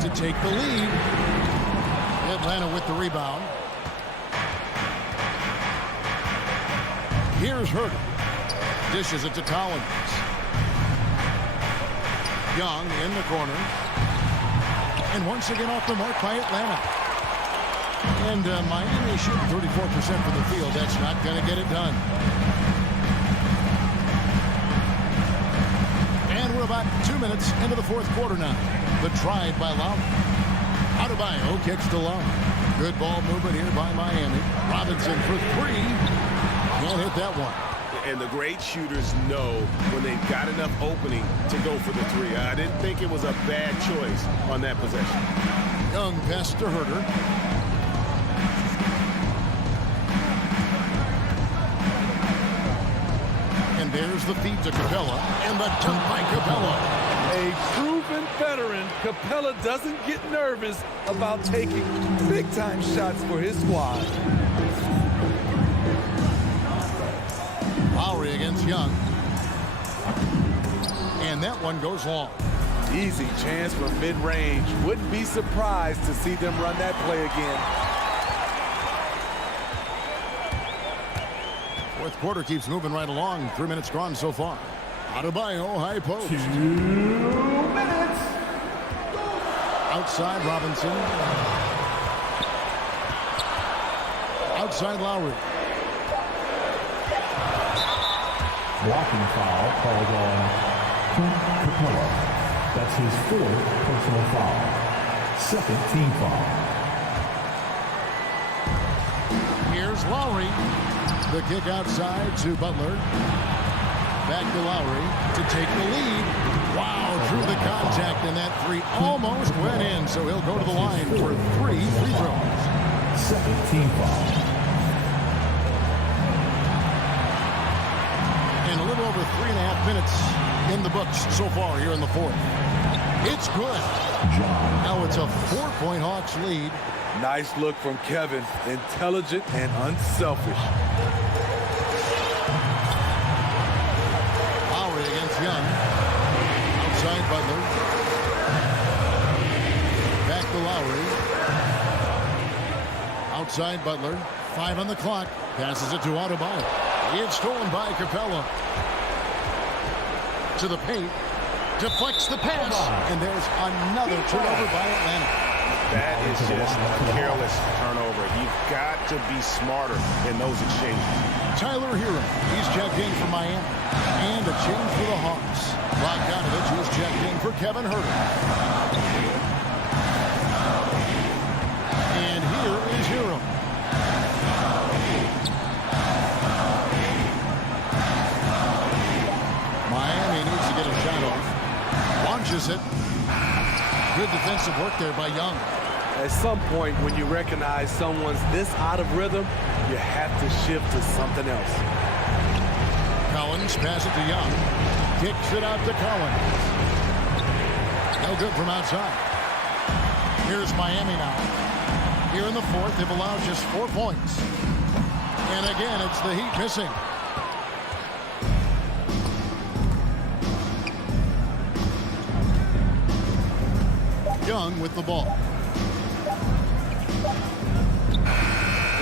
to take the lead. Atlanta with the rebound. Here's Herter. Dishes it to Collins. Young in the corner. And once again off the mark by Atlanta. And Miami shooting 34% from the field. That's not going to get it done. And we're about 2 minutes into the fourth quarter now. The drive by Lowry. Adebayo kicks to Lowry. Good ball movement here by Miami. Robinson for three. Can't hit that one. And the great shooters know when they've got enough opening to go for the three. I didn't think it was a bad choice on that possession. Young pass to Herter. And there's the feed to Capella. And the dunk by Capella. A proven veteran, Capella doesn't get nervous about taking big-time shots for his squad. Lowry against Young. And that one goes long. Easy chance from mid-range. Wouldn't be surprised to see them run that play again. Fourth quarter keeps moving right along. 3 minutes gone so far. Adebayo, high post. 2 minutes. Outside Robinson. Outside Lowry. Blocking foul called on Capella. That's his fourth personal foul. Second team foul. Here's Lowry. The kick outside to Butler. Back to Lowry to take the lead. Wow, through the contact, and that three almost went in, so he'll go to the line for 3 free throws. Second team foul. And a little over 3.5 minutes in the books so far here in the fourth. It's good. Now it's a 4-point Hawks lead. Nice look from Kevin. Intelligent and unselfish. Lowry against Young. Outside Butler. Back to Lowry. Outside Butler. 5 on the clock. Passes it to Adebayo. It's stolen by Capella. To the paint. Deflects the pass. And there's another turnover by Atlanta. That is just a careless turnover. You've got to be smarter in those exchanges. Tyler Hero, he's checked in for Miami. And a change for the Hawks. Bogdanovich is checked in for Kevin Herter. And here is Hero. Miami needs to get a shot off. Launches it. Good defensive work there by Young. At some point, when you recognize someone's this out of rhythm, you have to shift to something else. Collins passes it to Young. Kicks it out to Collins. No good from outside. Here's Miami now. Here in the fourth, they've allowed just 4 points. And again, it's the Heat missing. Young with the ball.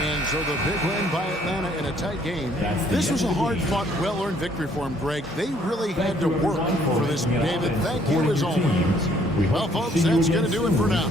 And So the big win by Atlanta in a tight game. That's the This was a end of the game. hard-fought, well-earned victory for them, Greg. They really had to Thank you, work everyone, for this. making it David, happen, thank you supporting as your always. teams. We Well, hope to folks, see you that's again going to do it for soon. now.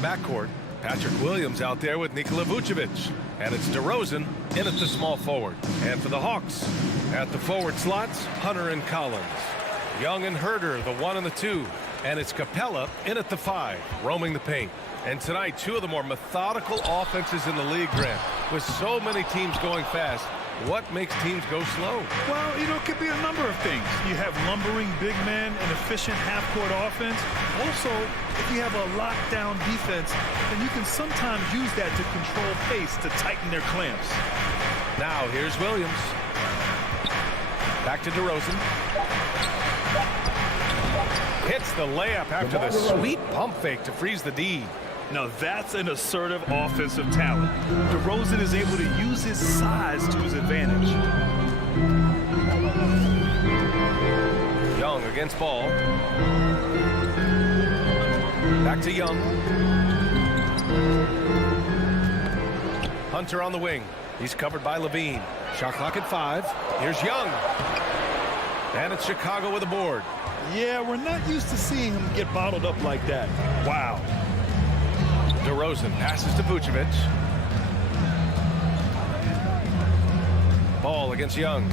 backcourt. Patrick Williams out there with Nikola Vucevic. And it's DeRozan in at the small forward. And for the Hawks, at the forward slots, Hunter and Collins. Young and Herter, the 1 and the 2. And it's Capella in at the 5, roaming the paint. And tonight, two of the more methodical offenses in the league, Grant. With so many teams going fast, what makes teams go slow? Well, it could be a number of things. You have lumbering big men and efficient half-court offense. Also, if you have a lockdown defense, then you can sometimes use that to control pace to tighten their clamps. Now, here's Williams. Back to DeRozan. Hits the layup after the sweet pump fake to freeze the D. Now that's an assertive offensive talent. DeRozan is able to use his size to his advantage. Young against Ball. Back to Young. Hunter on the wing. He's covered by Levine. Shot clock at 5. Here's Young. And it's Chicago with a board. Yeah, we're not used to seeing him get bottled up like that. Wow. DeRozan passes to Vucevic. Ball against Young.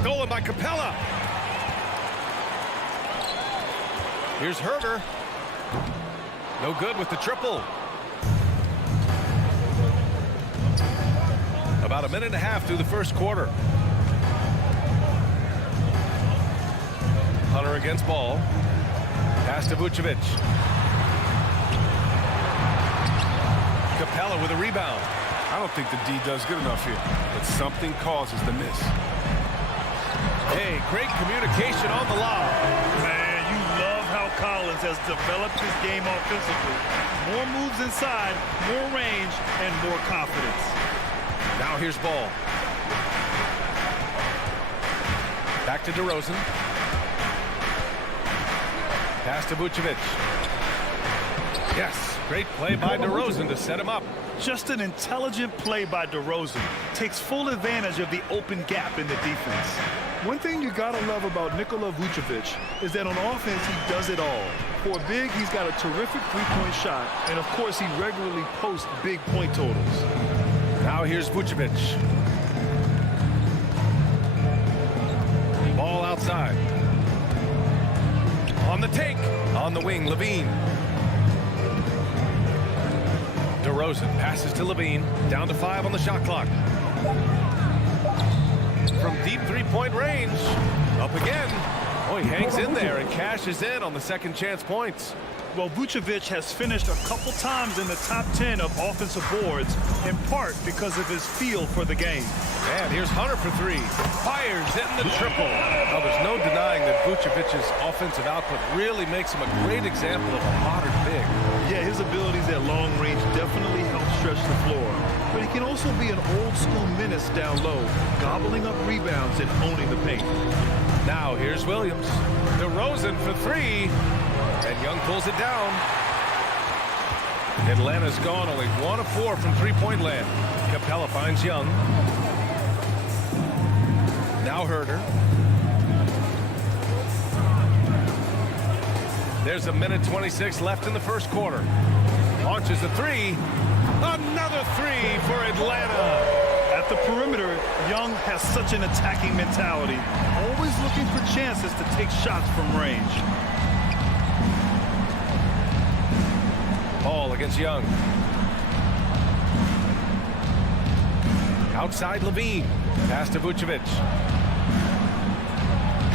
Stolen by Capella. Here's Herter. No good with the triple. About a minute and a half through the first quarter. Hunter against Ball. Pass to Vucevic. Capella with a rebound. I don't think the D does good enough here, but something causes the miss. Hey, great communication on the lob. Man, you love how Collins has developed his game offensively. More moves inside, more range, and more confidence. Now here's Ball. Back to DeRozan. Pass to Vucevic. Yes, great play by DeRozan to set him up. Just an intelligent play by DeRozan. Takes full advantage of the open gap in the defense. One thing you gotta love about Nikola Vucevic is that on offense he does it all. For a big, he's got a terrific three-point shot, and of course he regularly posts big point totals. Now here's Vucevic. Ball outside. On the take. On the wing, Levine. DeRozan passes to Levine. Down to 5 on the shot clock. From deep three-point range. Up again. Oh, he hangs in there and cashes in on the second chance points. Well, Vucevic has finished a couple times in the top 10 of offensive boards, in part because of his feel for the game. And here's Hunter for 3. Fires in the triple. Well, there's no denying that Vucevic's offensive output really makes him a great example of a modern big. Yeah, his abilities at long range definitely help stretch the floor. But he can also be an old-school menace down low, gobbling up rebounds and owning the paint. Now here's Williams. DeRozan for 3. And Young pulls it down. Atlanta's gone only 1 of 4 from three-point land. Capella finds Young. Now Herter. There's a minute 26 left in the first quarter. Launches a 3. Another 3 for Atlanta. At the perimeter, Young has such an attacking mentality, always looking for chances to take shots from range. Ball against Young. Outside Levine. Pass to Vucevic.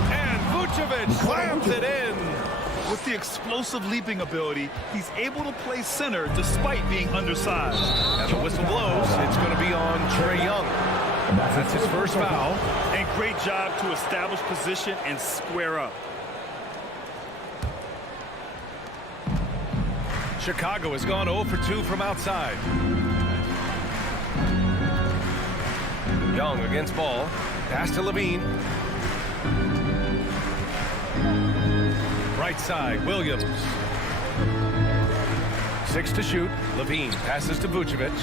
And Vucevic slams it in. With the explosive leaping ability, he's able to play center despite being undersized. And the whistle blows. It's going to be on Trae Young. That's his first foul. And great job to establish position and square up. Chicago has gone 0 for 2 from outside. Young against Ball. Pass to Levine. Right side, Williams. 6 to shoot. Levine passes to Vucevic.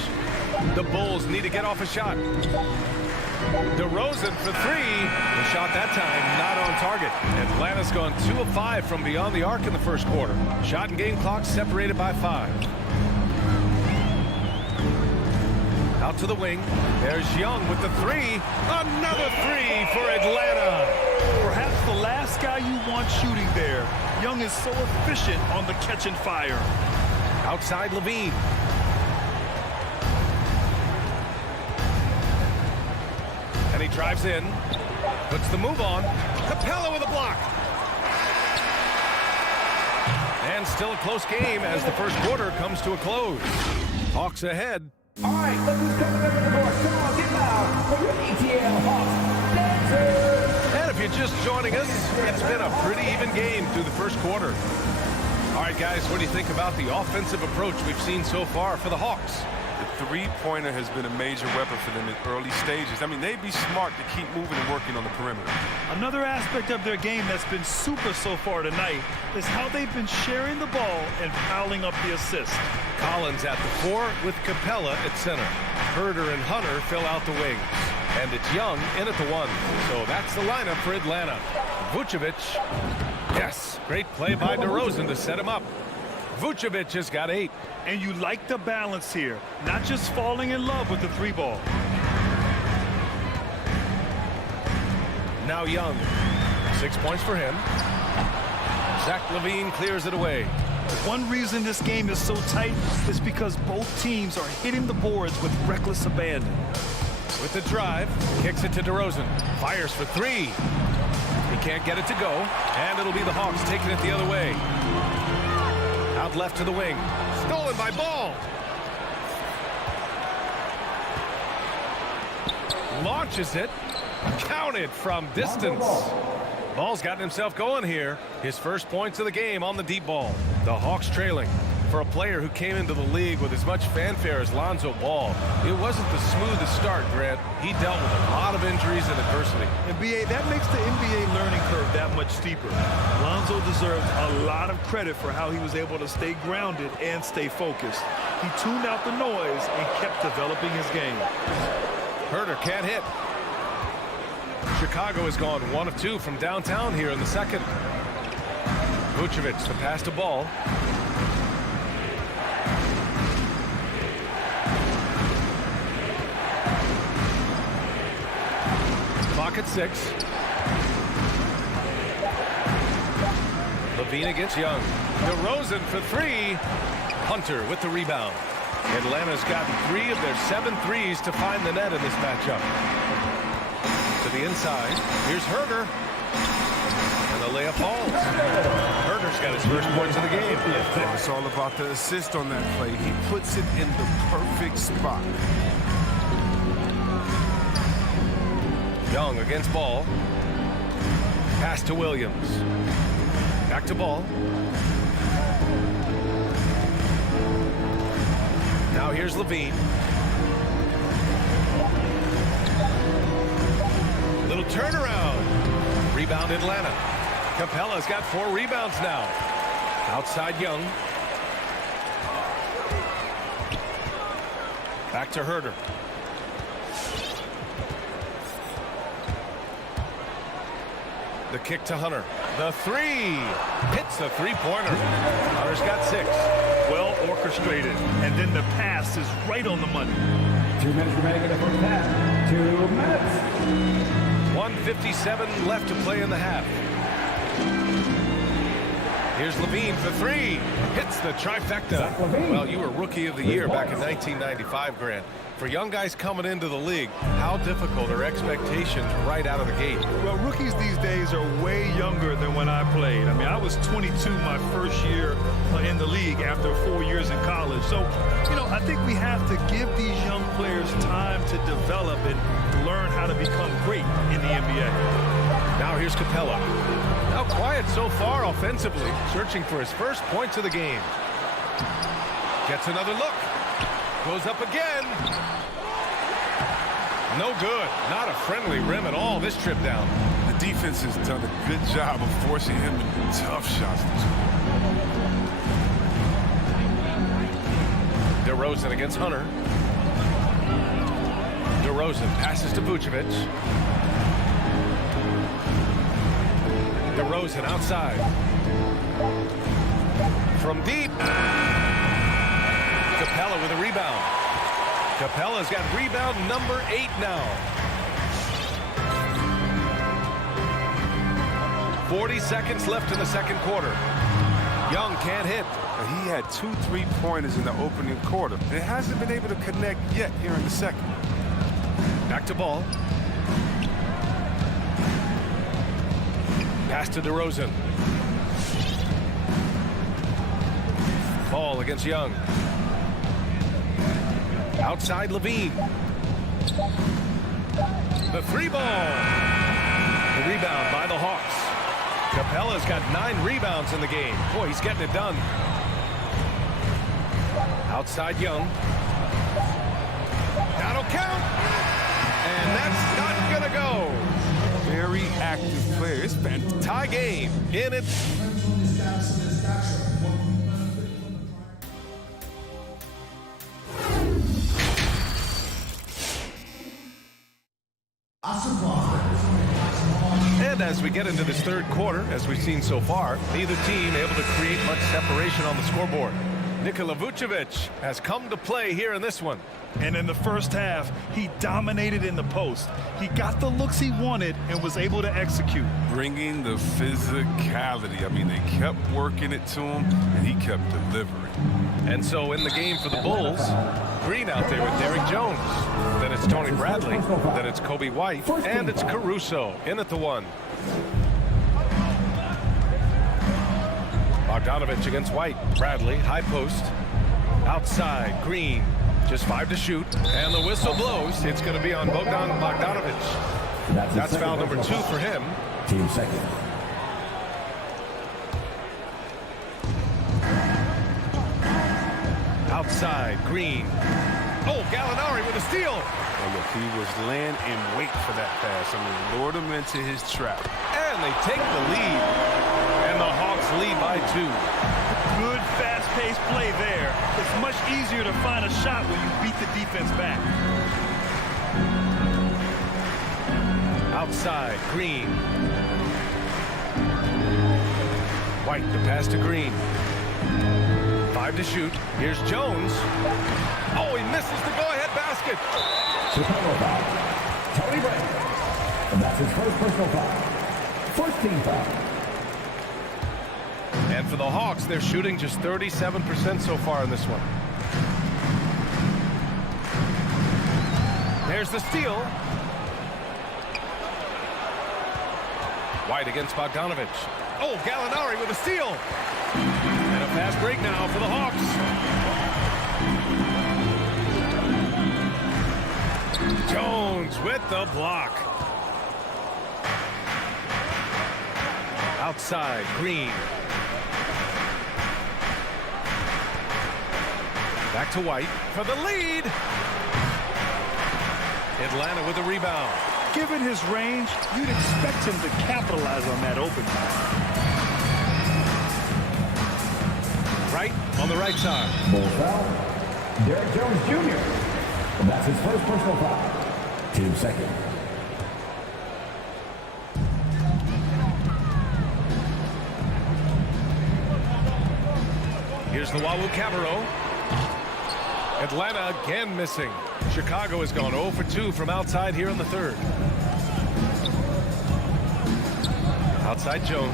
The Bulls need to get off a shot. DeRozan for 3. The shot that time not on target. Atlanta's gone 2 of 5 from beyond the arc in the first quarter. Shot and game clock separated by 5. Out to the wing. There's Young with the three. Another three for Atlanta. Perhaps the last guy you want shooting there. Young is so efficient on the catch and fire. Outside Levine. And he drives in. Puts the move on. Capella with a block. And still a close game as the first quarter comes to a close. Hawks ahead. All right, look who's coming up in the door. Come on, get loud for your ATL Hawks dancers. And if you're just joining us, it's been a pretty even game through the first quarter. All right, guys, what do you think about the offensive approach we've seen so far for the Hawks? The three-pointer has been a major weapon for them in early stages. I mean, they'd be smart to keep moving and working on the perimeter. Another aspect of their game that's been super so far tonight is how they've been sharing the ball and piling up the assists. Collins at the 4 with Capella at center. Herder and Hunter fill out the wings. And it's Young in at the 1. So that's the lineup for Atlanta. Vucevic. Yes, great play by DeRozan to set him up. Vucevic has got 8. And you like the balance here, not just falling in love with the 3-ball. Now Young. 6 points for him. Zach LaVine clears it away. One reason this game is so tight is because both teams are hitting the boards with reckless abandon. With the drive, kicks it to DeRozan. Fires for 3. He can't get it to go, and it'll be the Hawks taking it the other way. Out left to the wing. Stolen by Ball. Launches it. Counted from distance. Ball's gotten himself going here. His first points of the game on the deep ball. The Hawks trailing. For a player who came into the league with as much fanfare as Lonzo Ball, it wasn't the smoothest start, Grant. He dealt with a lot of injuries and adversity. And BA, that makes the NBA learning curve that much steeper. Lonzo deserves a lot of credit for how he was able to stay grounded and stay focused. He tuned out the noise and kept developing his game. Herder can't hit. Chicago has gone 1 of 2 from downtown here in the second. Vucevic, the pass to Ball. Clock at 6. Levine against Young. DeRozan for 3. Hunter with the rebound. Atlanta's gotten 3 of their 7 threes to find the net in this matchup. To the inside. Here's Herder. And the layup falls. Herder's got his first points of the game. It's all about the assist on that play. He puts it in the perfect spot. Young against Ball. Pass to Williams. Back to Ball. Now here's Levine. Little turnaround. Rebound Atlanta. Capella's got 4 rebounds now. Outside Young. Back to Herder. The kick to Hunter. The 3. Hits the 3-pointer. Hunter's got 6. Well orchestrated. And then the pass is right on the money. 2 minutes remaining in the first half. 2 minutes. 1:57 left to play in the half. Here's Levine for 3. Hits the trifecta. Well, you were Rookie of the Year back in 1995, Grant. For young guys coming into the league, how difficult are expectations right out of the gate? Well, rookies these days are way younger than when I played. I mean, I was 22 my first year in the league after 4 years in college. So, you know, I think we have to give these young players time to develop and learn how to become great in the NBA. Now here's Capella. Now quiet so far offensively, searching for his first points of the game. Gets another look. Goes up again. No good. Not a friendly rim at all this trip down. The defense has done a good job of forcing him to tough shots. DeRozan against Hunter. DeRozan passes to Vucevic. DeRozan outside. From deep. Capella with a rebound. Capella's got rebound number 8 now. 40 seconds left in the second quarter. Young can't hit. He had 2 3-pointers in the opening quarter and hasn't been able to connect yet here in the second. Back to ball. Pass to DeRozan. Ball against Young. Outside Levine. The 3-ball. The rebound by the Hawks. Capella's got 9 rebounds in the game. Boy, he's getting it done. Outside Young. That'll count. And that's not going to go. Very active player. It's fantastic. Tie game in it. And as we get into this third quarter, as we've seen so far, neither team able to create much separation on the scoreboard. Nikola Vucevic has come to play here in this one. And in the first half, he dominated in the post. He got the looks he wanted and was able to execute. Bringing the physicality. I mean, they kept working it to him, and he kept delivering. And so in the game for the Bulls, Green out there with Derrick Jones. Then it's Tony Bradley. Then it's Kobe White. And it's Caruso in at the 1. Bogdanovich against White. Bradley, high post. Outside, Green. Just 5 to shoot. And the whistle blows. It's going to be on Bogdanovich. That's foul number 2 for him. Team second. Outside, Green. Oh, Gallinari with a steal. Oh, look, he was laying in wait for that pass. I mean, lured him into his trap. And they take the lead. And the Hawks lead by 2. Good fast-paced play there. It's much easier to find a shot when you beat the defense back. Outside, Green. White, the pass to Green. 5 to shoot. Here's Jones. Oh, he misses the go-ahead basket. Chicago foul. Tony Bradley. And that's his first personal foul. First team foul. And for the Hawks, they're shooting just 37% so far in this one. There's the steal. White against Bogdanovich. Oh, Gallinari with a steal. And a fast break now for the Hawks. Jones with the block. Outside, Green. Back to White for the lead. Atlanta with a rebound. Given his range, you'd expect him to capitalize on that open. Right on the right side. Bull foul. Derrick Jones Jr. And that's his first personal foul. Team second. Here's the Wawu Cabarro. Atlanta again missing. Chicago has gone 0 for 2 from outside here in the third. Outside Jones.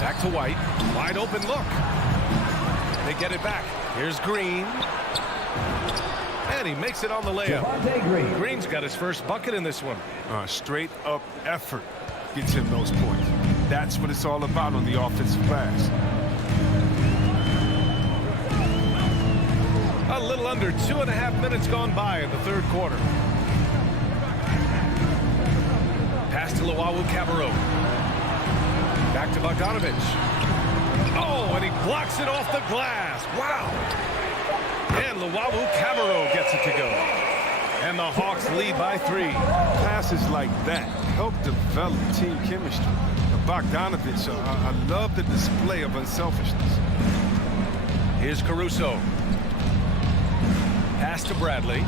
Back to White. Wide open look. They get it back. Here's Green. And he makes it on the layup. Green. Green's got his first bucket in this one. Straight up effort gets him those points. That's what it's all about on the offensive glass. A little under 2.5 minutes gone by in the third quarter. Pass to Luwawu Cabarro. Back to Bogdanovich. Oh, and he blocks it off the glass. Wow. And Luwawu Cabarro gets it to go. And the Hawks lead by 3. Passes like that help develop team chemistry. Bogdanovich, I love the display of unselfishness. Here's Caruso. Pass to Bradley.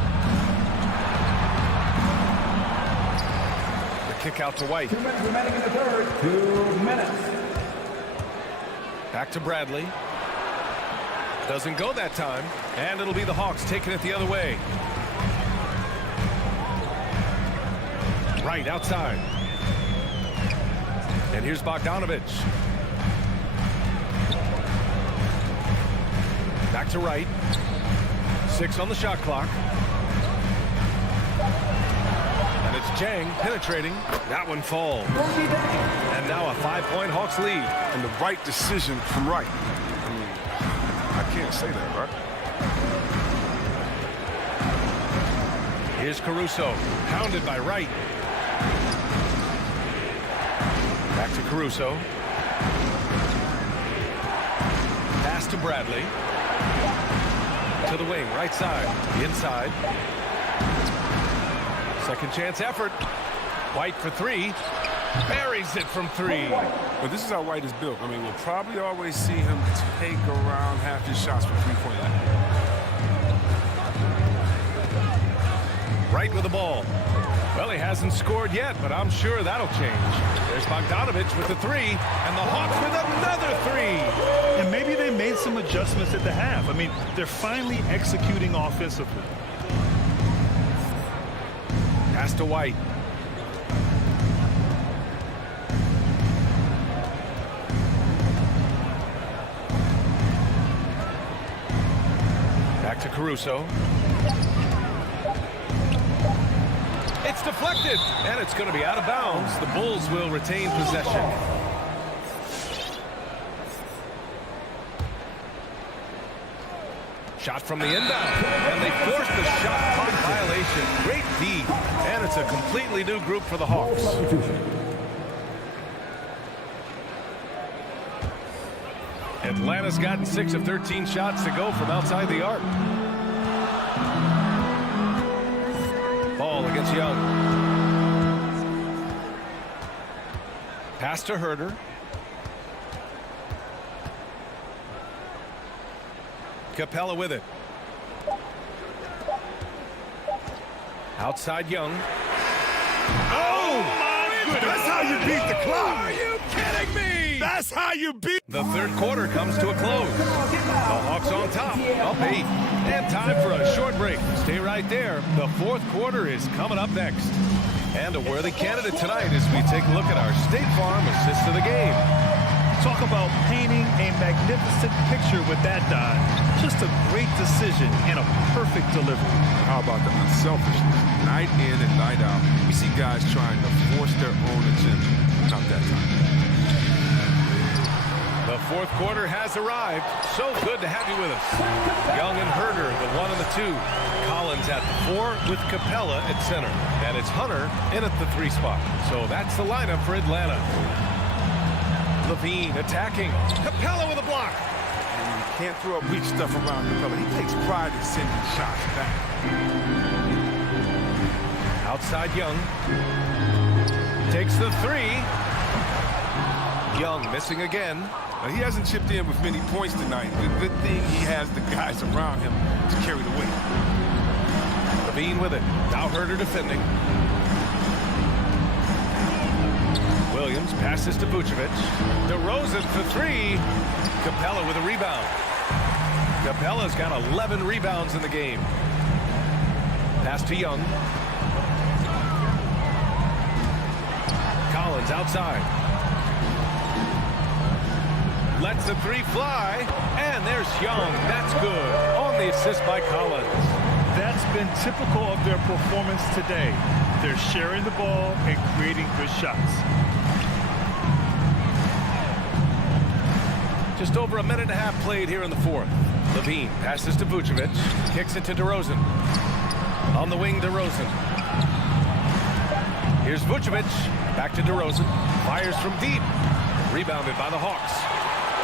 The kick out to White. 2 minutes remaining in the third. 2 minutes. Back to Bradley. Doesn't go that time. And it'll be the Hawks taking it the other way. Right outside. And here's Bogdanovich. Back to right. 6 on the shot clock. And it's Jang penetrating. That one falls. And now a 5-point Hawks lead. And the right decision from Wright. I mean, I can't say that, right? Here's Caruso. Pounded by Wright. Back to Caruso. Pass to Bradley. To the wing, right side. Inside. Second chance effort. White for 3. Buries it from 3. But this is how White is built. I mean, we'll probably always see him take around half his shots from three-point line. Right with the ball. Well, he hasn't scored yet, but I'm sure that'll change. There's Bogdanovich with the 3, and the Hawks with another 3. And maybe they made some adjustments at the half. I mean, they're finally executing offensively. Pass to White. Back to Caruso. It's deflected, and it's going to be out of bounds. The Bulls will retain possession. Shot from the inbound, and they forced the shot clock violation. Great D, and it's a completely new group for the Hawks. Atlanta's gotten 6 of 13 shots to go from outside the arc. Ball against Young. Pass to Herter. Capella with it. Outside Young. Oh, my goodness. That's how you beat the clock. Are you kidding me? That's how you beat. The third quarter comes to a close. The Hawks on top, up 8. And time for a short break. Stay right there. The fourth quarter is coming up next. And a worthy candidate tonight as we take a look at our State Farm assist of the game. Talk about painting a magnificent picture with that dive. Just a great decision and a perfect delivery. How about the unselfishness? Night in and night out, we see guys trying to force their own agenda. Not that time. The fourth quarter has arrived. So good to have you with us. Young and Herter, the 1 and the 2. Collins at the 4 with Capella at center. And it's Hunter in at the 3 spot. So that's the lineup for Atlanta. Levine attacking. Capella with a block. And you can't throw up weak stuff around Capella. He takes pride in sending shots back. Outside Young. Takes the 3. Young missing again. Now, he hasn't chipped in with many points tonight. The good thing he has the guys around him to carry the weight. Levine with it. Now Herter defending. Williams passes to Vucevic. DeRozan for 3. Capella with a rebound. Capella's got 11 rebounds in the game. Pass to Young. Collins outside. Lets the 3 fly. And there's Young. That's good. On the assist by Collins. That's been typical of their performance today. They're sharing the ball and creating good shots. Just over a minute and a half played here in the fourth. Levine passes to Vucevic. Kicks it to DeRozan. On the wing, DeRozan. Here's Vucevic. Back to DeRozan. Fires from deep. Rebounded by the Hawks.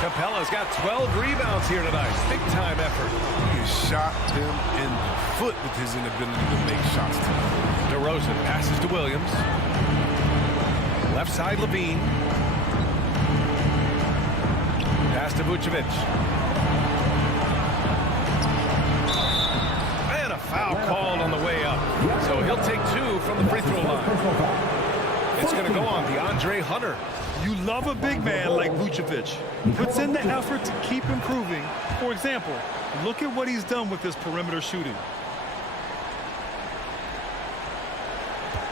Capella's got 12 rebounds here tonight. Big time effort. He shot them in the foot with his inability to make shots tonight. DeRozan passes to Williams. Left side, Levine. Pass to Vucevic. And a foul called on the way up. So he'll take 2 from the free throw line. It's going to go on DeAndre Hunter. You love a big man like Vucevic. Puts in the effort to keep improving. For example, look at what he's done with his perimeter shooting.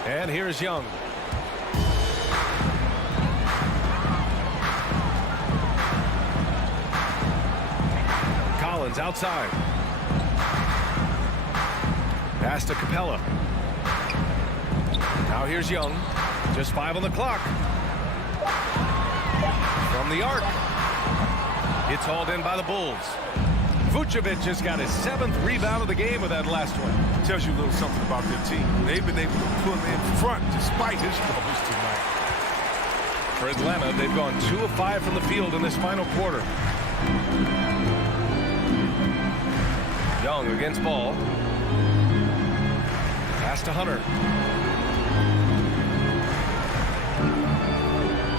And here's Young. Collins outside. Pass to Capella. Now here's Young. Just 5 on the clock. From the arc. It's hauled in by the Bulls. Vucevic has got his 7th rebound of the game with that last one. Tells you a little something about their team. They've been able to pull in front despite his troubles tonight. For Atlanta, they've gone 2 of 5 from the field in this final quarter. Young against Ball. Pass to Hunter.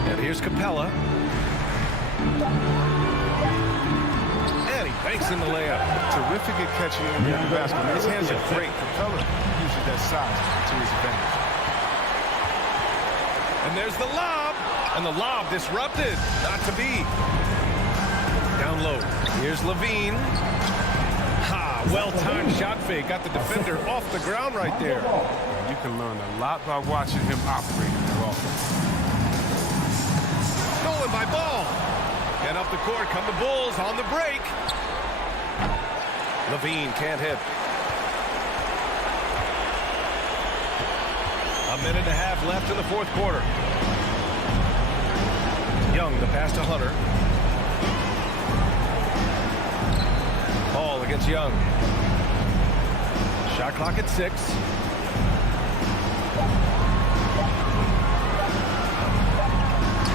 And here's Capella. And he banks in the layup. Terrific at catching in the basket. His hands are great. Capella uses that size to his advantage. And there's the lob. And the lob disrupted. Not to be. Down low. Here's Levine. Well-timed shot fake. Got the defender off the ground right there. You can learn a lot by watching him operate in their offense. Stolen by Ball. And up the court come the Bulls on the break. Levine can't hit. A minute and a half left in the 4th quarter. Young, the pass to Hunter. Ball against Young. Shot clock at 6.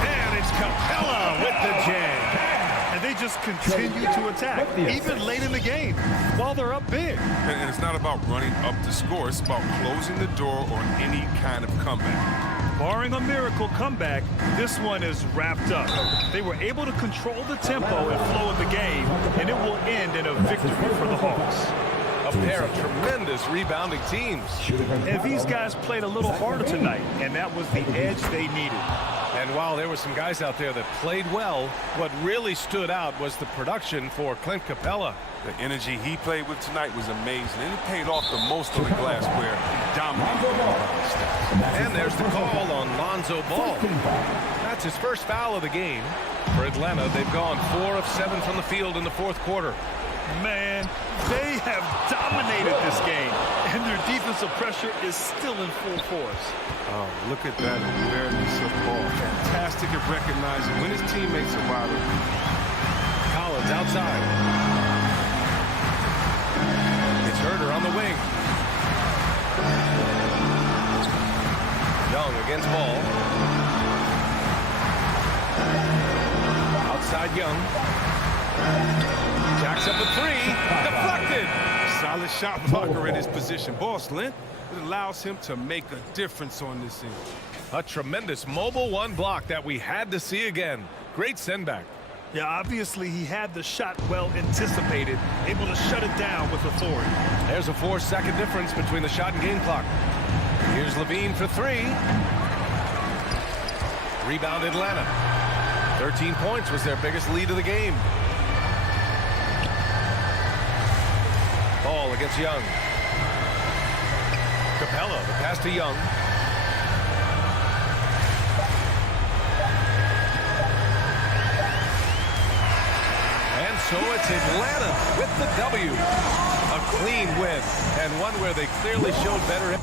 And it's Capella with the jam. And they just continue to attack, even late in the game, while they're up big. And it's not about running up the score. It's about closing the door on any kind of comeback. Barring a miracle comeback, this one is wrapped up. They were able to control the tempo and flow of the game, and it will end in a victory for the Hawks. A pair of tremendous rebounding teams. And these guys played a little harder tonight, and that was the edge they needed. And while there were some guys out there that played well, what really stood out was the production for Clint Capella. The energy he played with tonight was amazing, and it paid off the most on the glass where he dominated. And there's the call on Lonzo Ball. That's his first foul of the game. For Atlanta, they've gone 4 of 7 from the field in the 4th quarter. Man, they have dominated this game, and their defensive pressure is still in full force. Oh, look at that awareness of Ball. Fantastic at recognizing when his teammates are wide open. Collins outside. It's Herter on the wing. Young against Ball. Outside Young. Jacks up a 3. Deflected. Solid shot blocker in his position. Ball slant. It allows him to make a difference on this end. A tremendous mobile 1 block that we had to see again. Great send back. Yeah, obviously he had the shot well anticipated, able to shut it down with authority. There's a 4-second difference between the shot and game clock. Here's Levine for 3. Rebound Atlanta. 13 points was their biggest lead of the game. Ball against Young. Capella, the pass to Young. And so it's Atlanta with the W. A clean win, and one where they clearly showed better.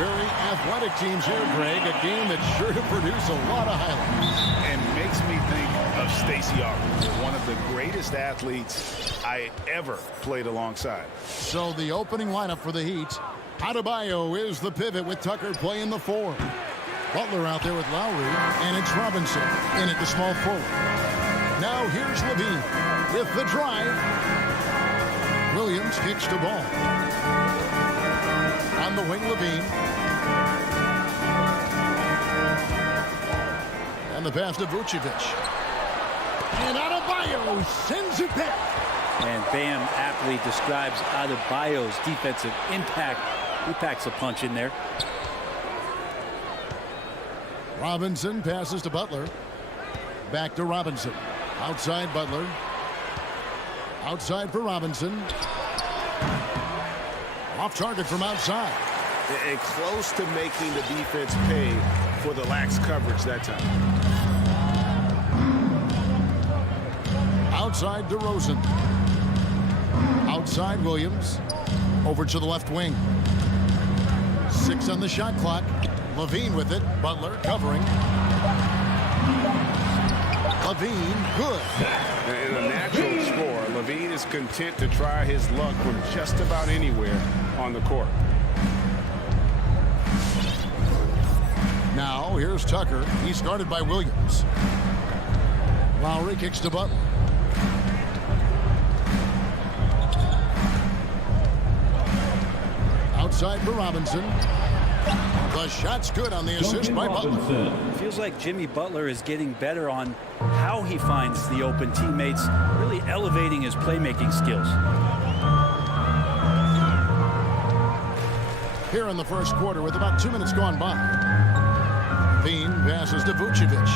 very athletic teams here, Greg. A game that's sure to produce a lot of highlights. And makes me think of Stacey Augmon, one of the greatest athletes I ever played alongside. So the opening lineup for the Heat. Adebayo is the pivot with Tucker playing the 4. Butler out there with Lowry, and it's Robinson in at the small forward. Now here's Levine with the drive. Williams kicks the ball. On the wing, Levine. And the pass to Vucevic. And Adebayo sends it back. And Bam aptly describes Adebayo's defensive impact. He packs a punch in there. Robinson passes to Butler. Back to Robinson. Outside Butler. Outside for Robinson. Off target from outside. And close to making the defense pay for the lax coverage that time. Outside DeRozan. Outside Williams. Over to the left wing. 6 on the shot clock. Levine with it. Butler covering. Levine, good. And a natural scorer, Levine is content to try his luck from just about anywhere on the court. Now, here's Tucker. He's guarded by Williams. Lowry kicks to Butler. Outside for Robinson. The shot's good on the assist by Butler. Feels like Jimmy Butler is getting better on how he finds the open teammates, really elevating his playmaking skills. Here in the first quarter with about 2 minutes gone by. Levine passes to Vucevic.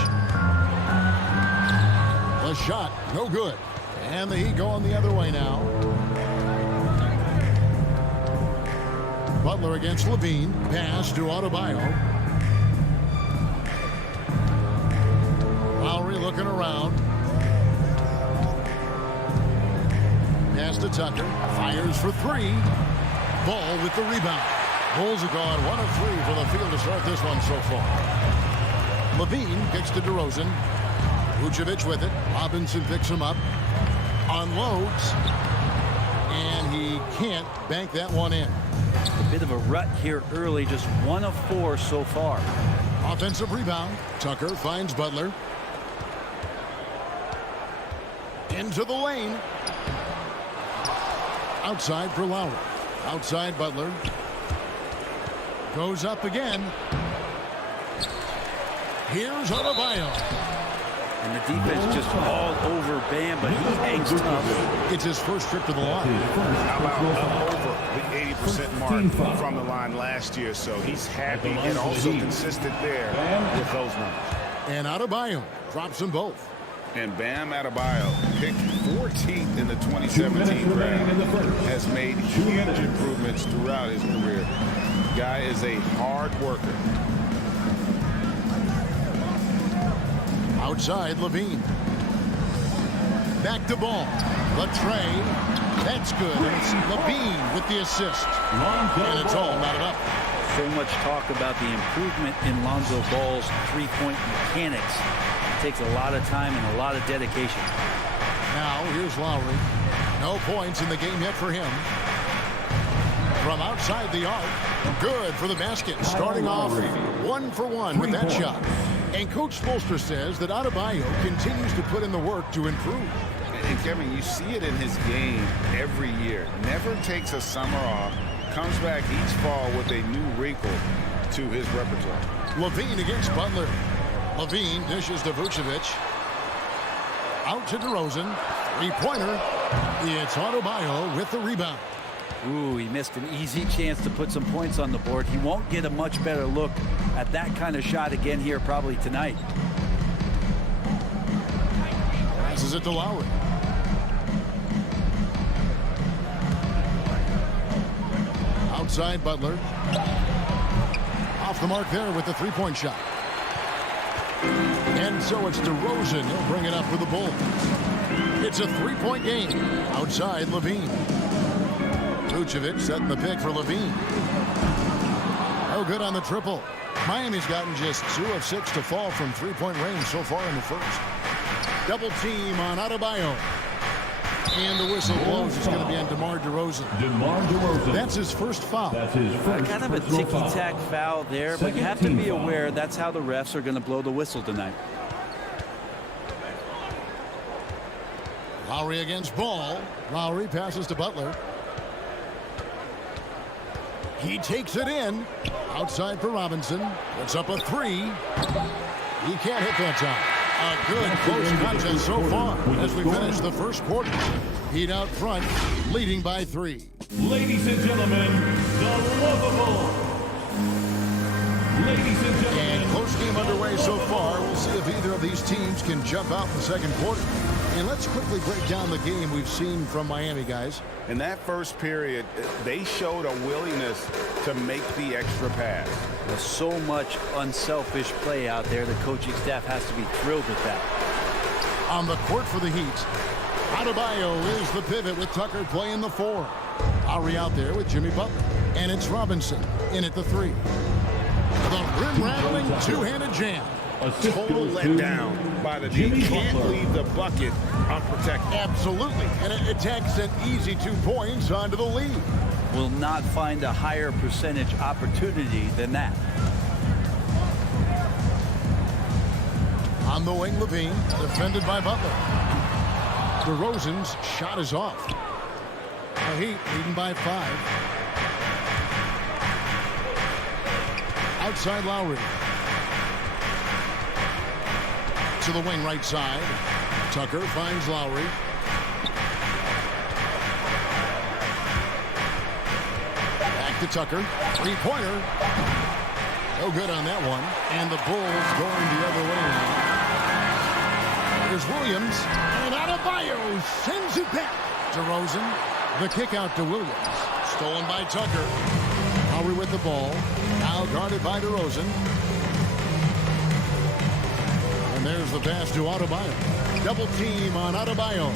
The shot, no good. And the Heat going the other way now. Butler against Levine. Pass to Adebayo. Lowry looking around. Pass to Tucker. Fires for 3. Ball with the rebound. Bulls have gone 1 of 3 for the field to start this one so far. Levine kicks to DeRozan. Vucevic with it. Robinson picks him up. Unloads. And he can't bank that one in. A bit of a rut here early, just 1 of 4 so far. Offensive rebound. Tucker finds Butler. Into the lane. Outside for Lowry. Outside Butler. Goes up again. Here's Adebayo. And the defense just all over Bam, but he hangs tough. It's his first trip to the line. Over the 80% mark from the line last year, so he's happy and also consistent there with those numbers. And Adebayo drops them both. And Bam Adebayo, picked 14th in the 2017 draft, has made huge improvements throughout his career. Guy is a hard worker. Outside Levine. Back to ball. The tray. That's good. And it's Levine with the assist. And it's all knotted up. So much talk about the improvement in Lonzo Ball's three-point mechanics. It takes a lot of time and a lot of dedication. Now here's Lowry. No points in the game yet for him. From outside the arc. Good for the basket. Starting off 1 for 1 with that shot. And Coach Spoelstra says that Adebayo continues to put in the work to improve. And Kevin, you see it in his game every year. Never takes a summer off. Comes back each fall with a new wrinkle to his repertoire. Levine against Butler. Levine dishes to Vucevic. Out to DeRozan. 3-pointer. It's Adebayo with the rebound. Ooh, he missed an easy chance to put some points on the board. He won't get a much better look at that kind of shot again here probably tonight. Passes it to Lowry. Outside Butler. Off the mark there with the 3-point shot. And so it's DeRozan. He'll bring it up for the Bulls. It's a 3-point game. Outside Levine. Vucevic setting the pick for Levine. No good on the triple. Miami's gotten just 2 of 6 to fall from three-point range so far in the first. Double team on Adebayo. And the whistle blows. It's going to be on DeMar DeRozan. That's his first foul. That's his first Kind of a ticky-tack foul there, but you have to be aware that's how the refs are going to blow the whistle tonight. Lowry against Ball. Lowry passes to Butler. He takes it in. Outside for Robinson. Puts up a 3. He can't hit that time. A good close contest so far as we finish the first quarter. Heat out front, leading by 3. Ladies and gentlemen, the lovable. Ladies and gentlemen. And close game underway so far. We'll see if either of these teams can jump out in the second quarter. And let's quickly break down the game we've seen from Miami, guys. In that first period, they showed a willingness to make the extra pass. There's so much unselfish play out there. The coaching staff has to be thrilled with that. On the court for the Heat, Adebayo is the pivot with Tucker playing the 4. Lowry out there with Jimmy Butler. And it's Robinson in at the 3. The rim-rattling two-handed jam. Total letdown by the team. Can't leave the bucket unprotected. Absolutely. And it takes an easy 2 points onto the lead. Will not find a higher percentage opportunity than that. On the wing, Levine, defended by Butler. DeRozan's shot is off. The Heat leading by 5. Outside Lowry. To the wing right side. Tucker finds Lowry. Back to Tucker. 3-pointer. No good on that one. And the Bulls going the other way now. Here's Williams. And Adebayo sends it back. DeRozan. The kick out to Williams. Stolen by Tucker. Lowry with the ball. Now guarded by DeRozan. And there's the pass to Adebayo. Double team on Adebayo.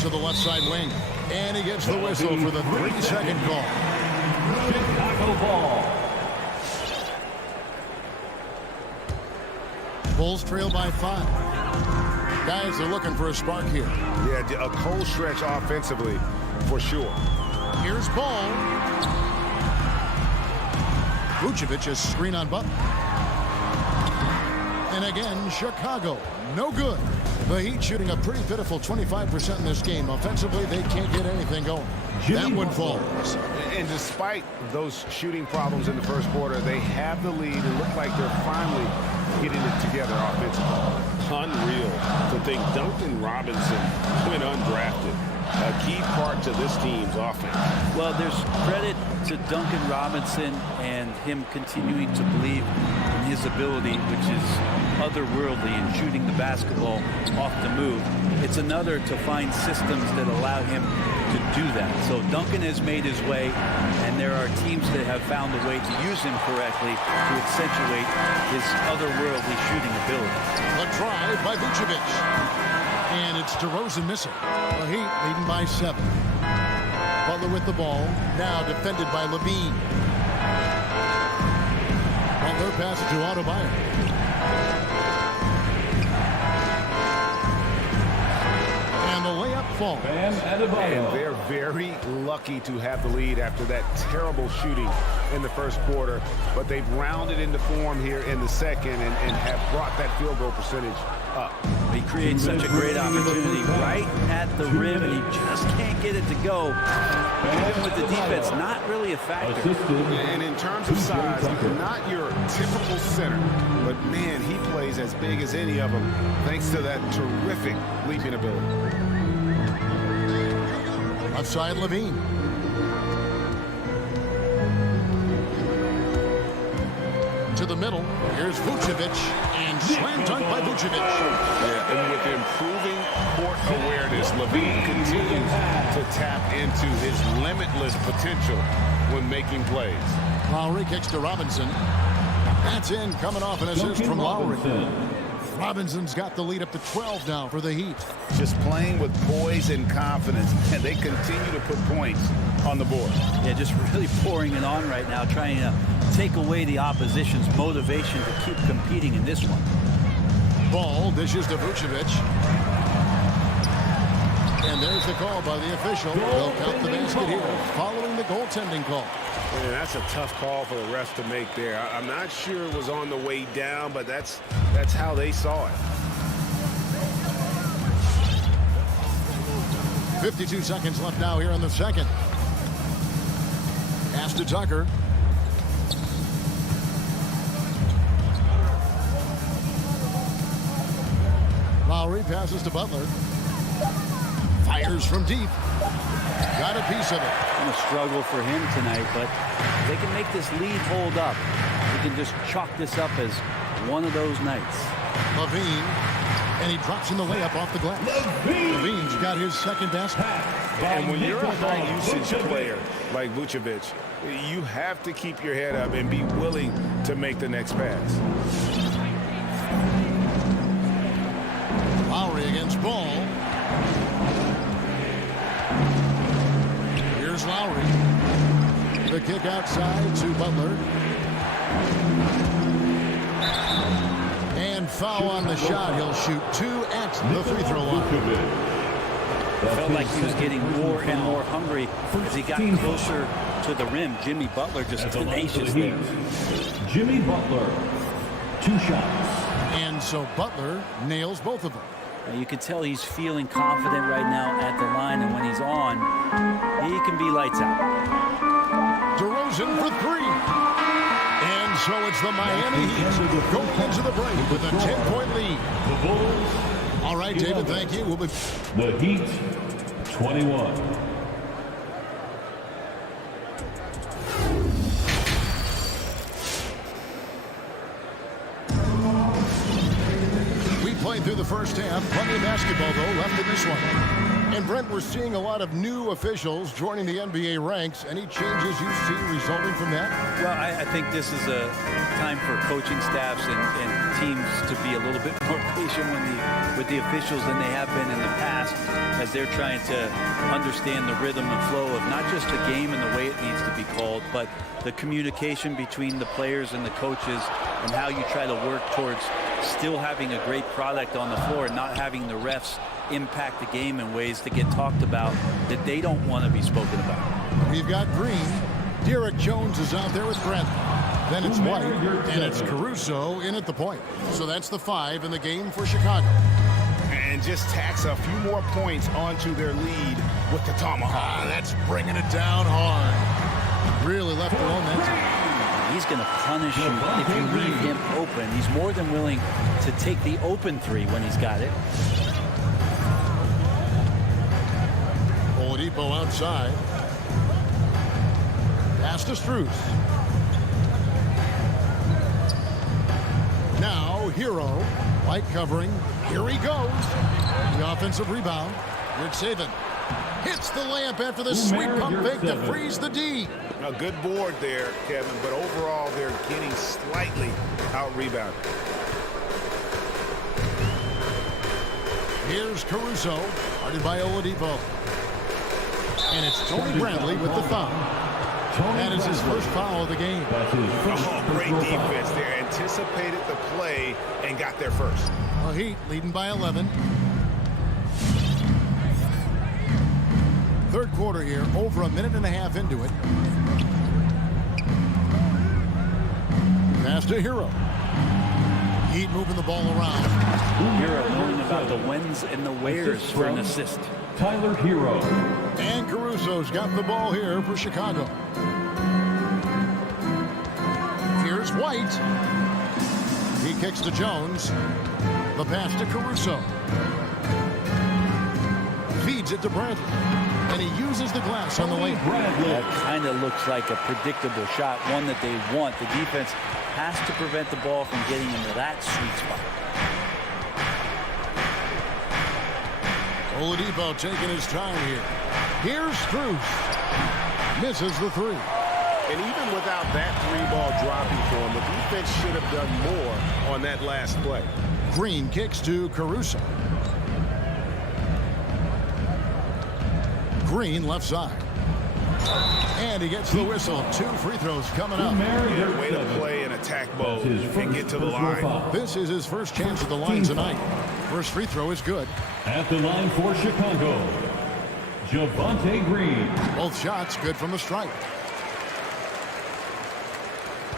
To the left side wing. And he gets the whistle for the 3-second call. Chicago ball. Bulls trail by 5. Guys are looking for a spark here. Yeah, a cold stretch offensively for sure. Here's Ball. Vucevic is screen on Butler. And again, Chicago. No good. The Heat shooting a pretty pitiful 25% in this game. Offensively, they can't get anything going. That one falls. And despite those shooting problems in the first quarter, they have the lead and look like they're finally getting it together offensively. Unreal to think Duncan Robinson went undrafted. A key part to this team's offense. Well, there's credit to Duncan Robinson and him continuing to believe in his ability, which is otherworldly in shooting the basketball off the move. It's another to find systems that allow him to do that. So Duncan has made his way, and there are teams that have found a way to use him correctly to accentuate his otherworldly shooting ability. A drive by Vucevic. And it's DeRozan missing. The Heat leading by 7. Butler with the ball. Now defended by Levine. Butler passes to Adebayo. And the layup falls. And they're very lucky to have the lead after that terrible shooting in the first quarter. But they've rounded into form here in the second and have brought that field goal percentage up. He creates such a great opportunity right at the rim, and he just can't get it to go. Even with the defense, not really a factor. And in terms of size, not your typical center, but man, he plays as big as any of them thanks to that terrific leaping ability. Left side, Levine. To the middle. Here's Vucevic. And slam dunk by Vucevic. Yeah, and with improving court awareness, Levine continues to tap into his limitless potential when making plays. Lowry kicks to Robinson. That's in, coming off an assist from Lowry. Robinson's got the lead up to 12 now for the Heat. Just playing with poise and confidence, and they continue to put points on the board. Yeah, just really pouring it on right now, trying to take away the opposition's motivation to keep competing in this one. Ball dishes to Vucevic. And there's the call by the official. They'll count the basket here following the goaltending call. Man, that's a tough call for the refs to make there. I'm not sure it was on the way down, but that's how they saw it. 52 seconds left now here in the second. Pass to Tucker. Lowry passes to Butler. Fires from deep. Got a piece of it. Been a struggle for him tonight, but they can make this lead hold up. They can just chalk this up as one of those nights. Levine, and he drops in the layup off the glass. Levine's got his second basket. And when you're a high-usage player like Vucevic, you have to keep your head up and be willing to make the next pass. Lowry against Ball. Here's Lowry. The kick outside to Butler. And foul on the shot. He'll shoot 2 at the free throw line. Felt like he was getting more and more hungry as he got closer to the rim. Jimmy Butler just tenacious there. Jimmy Butler, 2 shots. And so Butler nails both of them. You can tell he's feeling confident right now at the line, and when he's on, he can be lights out. DeRozan for 3. And so it's the Miami Heat going into the break with a 10-point lead. The Bulls. All right, David, thank you. We'll be... The Heat, 21. Playing through the first half. Plenty of basketball, though, left in this one. And, Brent, we're seeing a lot of new officials joining the NBA ranks. Any changes you see resulting from that? Well, I think this is a time for coaching staffs and teams to be a little bit more patient with the officials than they have been in the past, as they're trying to understand the rhythm and flow of not just the game and the way it needs to be called, but the communication between the players and the coaches and how you try to work towards still having a great product on the floor and not having the refs impact the game in ways that get talked about that they don't want to be spoken about. We've got Green. Derek Jones is out there with Brent. Then it's White, and it's Caruso in at the point. So that's the 5 in the game for Chicago. And just tacks a few more points onto their lead with the tomahawk. That's bringing it down hard. Really left their own net. He's going to punish you if you leave him open. He's more than willing to take the open 3 when he's got it. Oladipo outside. Pass to Strus. Now Hero. White covering. Here he goes. The offensive rebound. Rick Saban hits the layup after the sweet pump fake to freeze the D. A good board there, Kevin, but overall they're getting slightly out-rebounded. Here's Caruso, guarded by Oladipo. And it's Tony Bradley with the foul. That is his first foul of the game. Great defense there. Anticipated the play and got there first. The Heat leading by 11. Third quarter here, over a minute and a half into it. Pass to Hero. Heat moving the ball around. Hero learning about the whens and the wheres for an assist. Tyler Hero. And Caruso's got the ball here for Chicago. Here's White. He kicks to Jones. The pass to Caruso. Feeds it to Bradley. And he uses the glass on the lane. That kind of looks like a predictable shot, one that they want. The defense has to prevent the ball from getting into that sweet spot. Oladipo taking his time here. Here's Strus. Misses the 3. And even without that 3-ball dropping for him, the defense should have done more on that last play. Green kicks to Caruso. Green left side. And he gets the whistle. 2 free throws coming up. Yeah, way to play an attack mode and get to the line. This is his first chance at the line tonight. First free throw is good. At the line for Chicago, Javonte Green. Both shots good from the stripe.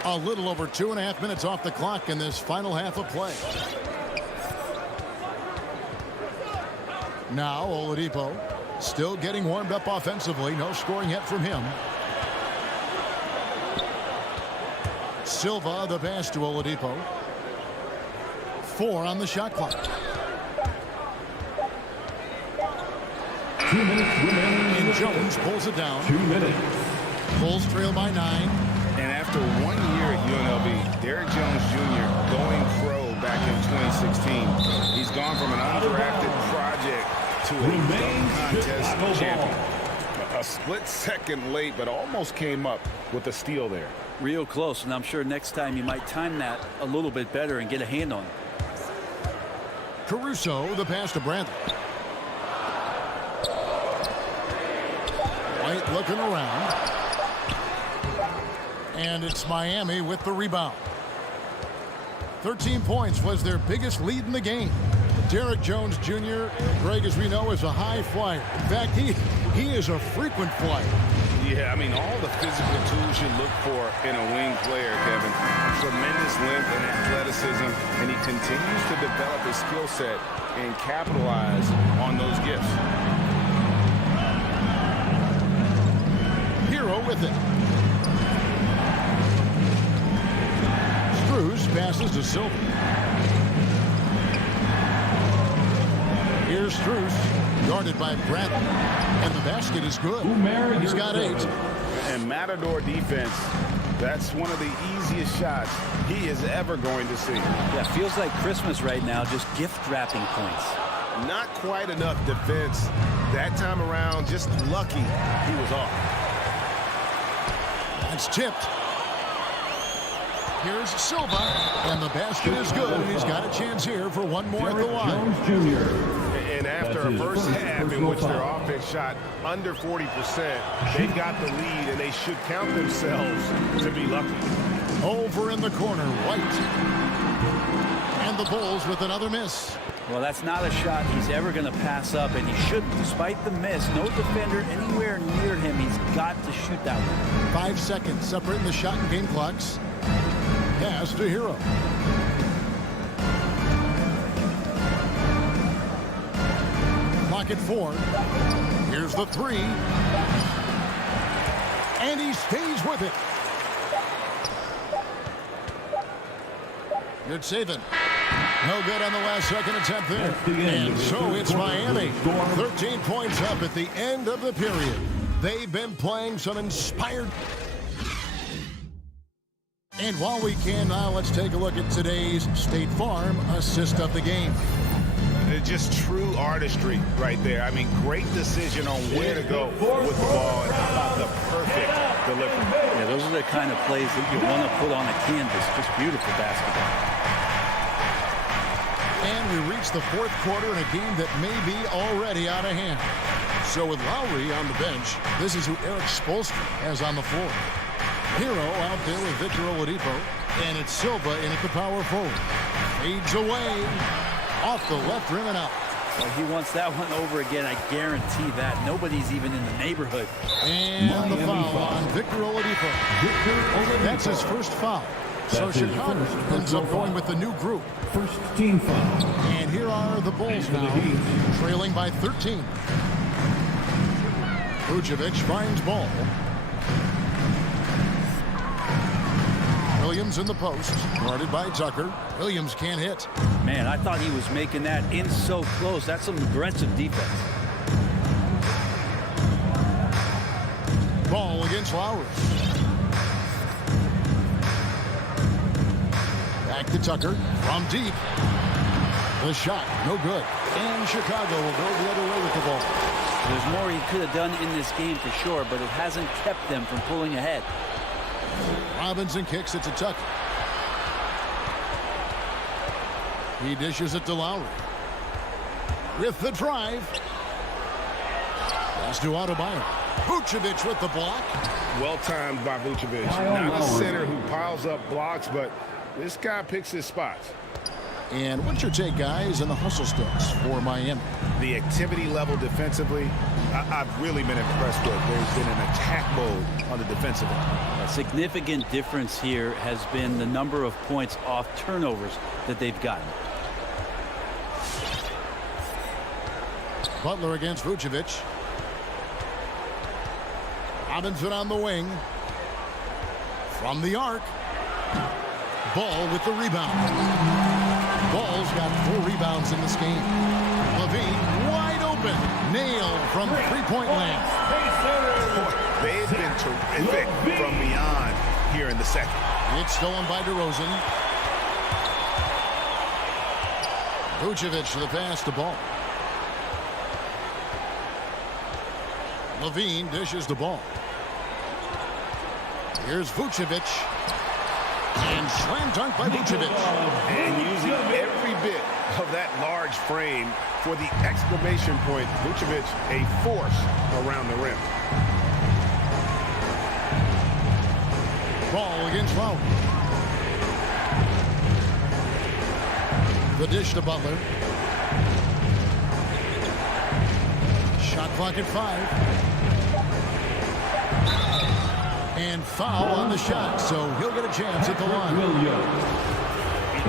A little over 2.5 minutes off the clock in this final half of play. Now Oladipo still getting warmed up offensively. No scoring yet from him. Silva the pass to Oladipo. 4 on the shot clock. 2 minutes remaining. And Jones pulls it down. 2 minutes. Bulls trail by 9. And after 1 year at UNLV, Derrick Jones Jr. going pro back in 2016. He's gone from an undrafted project to a dunk contest champion. A split second late, but almost came up with a steal there. Real close, and I'm sure next time you might time that a little bit better and get a hand on it. Caruso the pass to Bradley. White looking around. And it's Miami with the rebound. 13 points was their biggest lead in the game. Derrick Jones Jr., Greg, as we know, is a high flyer. In fact, he is a frequent flyer. Yeah, I mean, all the physical tools you look for in a wing player, Kevin. Tremendous length and athleticism, and he continues to develop his skill set and capitalize on those gifts. Hero with it. Strus passes to Silva. Here's Strus, guarded by Bradley. And the basket is good. He's got 8. And Matador defense, that's one of the easiest shots he is ever going to see. Yeah, feels like Christmas right now, just gift wrapping points. Not quite enough defense that time around. Just lucky he was off. That's tipped. Here's Silva, and the basket is good, and he's got a chance here for one more at the line. Jones Jr. And after a first half in which their offense shot under 40%, they got the lead, and they should count themselves to be lucky. Over in the corner, White. And the Bulls with another miss. Well, that's not a shot he's ever going to pass up, and he shouldn't. Despite the miss, no defender anywhere near him. He's got to shoot that one. 5 seconds separating the shot and game clocks. Pass to Hero. Clock at 4. Here's the 3. And he stays with it. Good saving. No good on the last second attempt there. And so it's Miami. 13 points up at the end of the period. They've been playing some inspired. And while we can now, let's take a look at today's State Farm assist of the game. Just true artistry right there. I mean, great decision on where to go with the ball, and how about the perfect delivery. Yeah, those are the kind of plays that you want to put on a canvas. Just beautiful basketball. And we reach the 4th quarter in a game that may be already out of hand. So with Lowry on the bench, this is who Eric Spoelstra has on the floor. Hero out there with Victor Oladipo, and it's Silva in at the power forward. Fades away, off the left rim and out. Well, he wants that one over again, I guarantee that. Nobody's even in the neighborhood. And the foul on Victor Oladipo. That's his first foul. So Chicago ends up going with the new group. First team foul. And here are the Bulls now, trailing by 13. Vucevic finds ball. Williams in the post, guarded by Tucker. Williams can't hit. Man, I thought he was making that in so close. That's some aggressive defense. Ball against Lowry. Back to Tucker from deep. The shot, no good. And Chicago will go the other way with the ball. There's more he could have done in this game for sure, but it hasn't kept them from pulling ahead. Robinson kicks it to Tucker. He dishes it to Lowry. With the drive. Pass to Adebayo. Vucevic with the block. Well timed by Vucevic. Not a center who piles up blocks, but this guy picks his spots. And what's your take, guys, on the hustle sticks for Miami? The activity level defensively, I've really been impressed with. There's been an attack mode on the defensive end. A significant difference here has been the number of points off turnovers that they've gotten. Butler against Vucevic. Robinson on the wing. From the arc. Ball with the rebound. Ball's got 4 rebounds in this game. Levine wide open. Nailed from three-point land. They've been terrific from beyond here in the second. It's stolen by DeRozan. Vucevic to the pass to Ball. Levine dishes the ball. Here's Vucevic. And slam dunk by Vucevic. And using every bit of that large frame for the exclamation point. Vucevic, a force around the rim. Ball against Lowry. The dish to Butler. Shot clock at 5. And foul on the shot, so he'll get a chance at the line.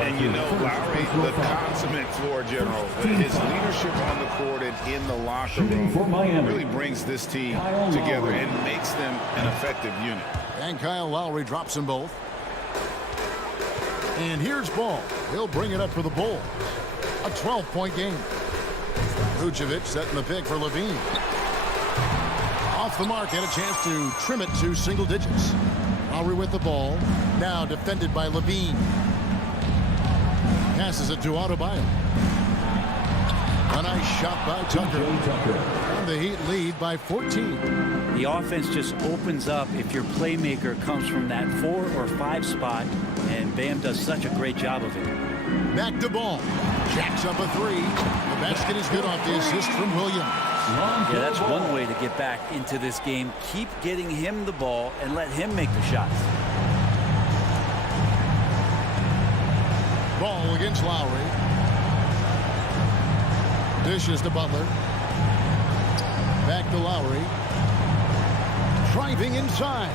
And you know, Lowry, the consummate floor general, his leadership on the court and in the locker room really brings this team together and makes them an effective unit. And Kyle Lowry drops them both. And here's Ball. He'll bring it up for the Bulls. A 12-point game. Vucevic setting the pick for Levine. Off the mark, had a chance to trim it to single digits. Lowry with the ball. Now defended by Levine. Passes it to Adebayo. A nice shot by Tucker. And the Heat lead by 14. The offense just opens up if your playmaker comes from that 4 or 5 spot, and Bam does such a great job of it. Back to Ball. Jacks up a 3. The basket is good off the assist from Williams. Yeah, that's one way to get back into this game. Keep getting him the ball and let him make the shots. Ball against Lowry. Dishes to Butler. Back to Lowry. Driving inside.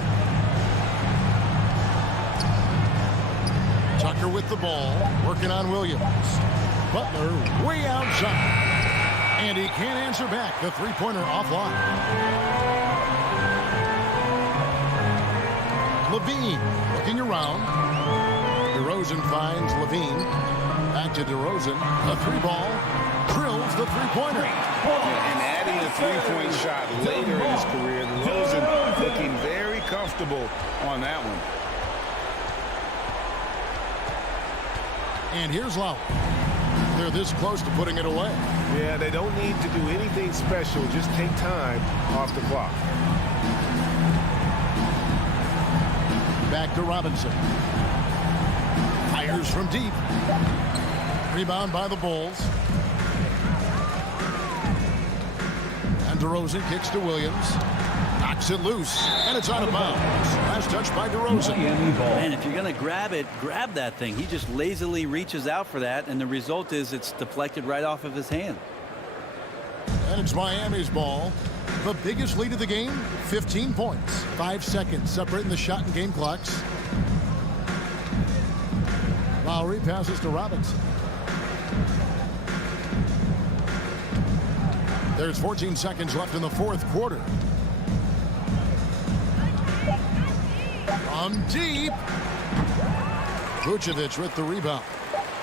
Tucker with the ball. Working on Williams. Butler way outside. And he can't answer back. The three-pointer offline. Levine looking around. DeRozan finds Levine. Back to DeRozan. A 3-ball. Drills the three-pointer. And adding a three-point shot later in his career. DeRozan looking very comfortable on that one. And here's Lowry. They're this close to putting it away. Yeah, they don't need to do anything special. Just take time off the clock. Back to Robinson. Fires from deep. Rebound by the Bulls. And DeRozan kicks to Williams. Knocks it loose. And it's out of bounds. Last touch by DeRozan. And if you're going to grab it, grab that thing. He just lazily reaches out for that, and the result is it's deflected right off of his hand. And it's Miami's ball. The biggest lead of the game, 15 points. 5 seconds separating the shot and game clocks. Lowry passes to Robinson. There's 14 seconds left in the fourth quarter. From deep. Vucevic with the rebound.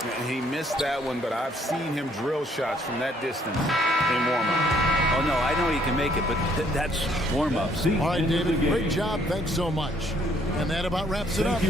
And he missed that one, but I've seen him drill shots from that distance in warm-up. Oh, no, I know he can make it, but that's warm-ups. All right, David, great job. Thanks so much. And that about wraps it up.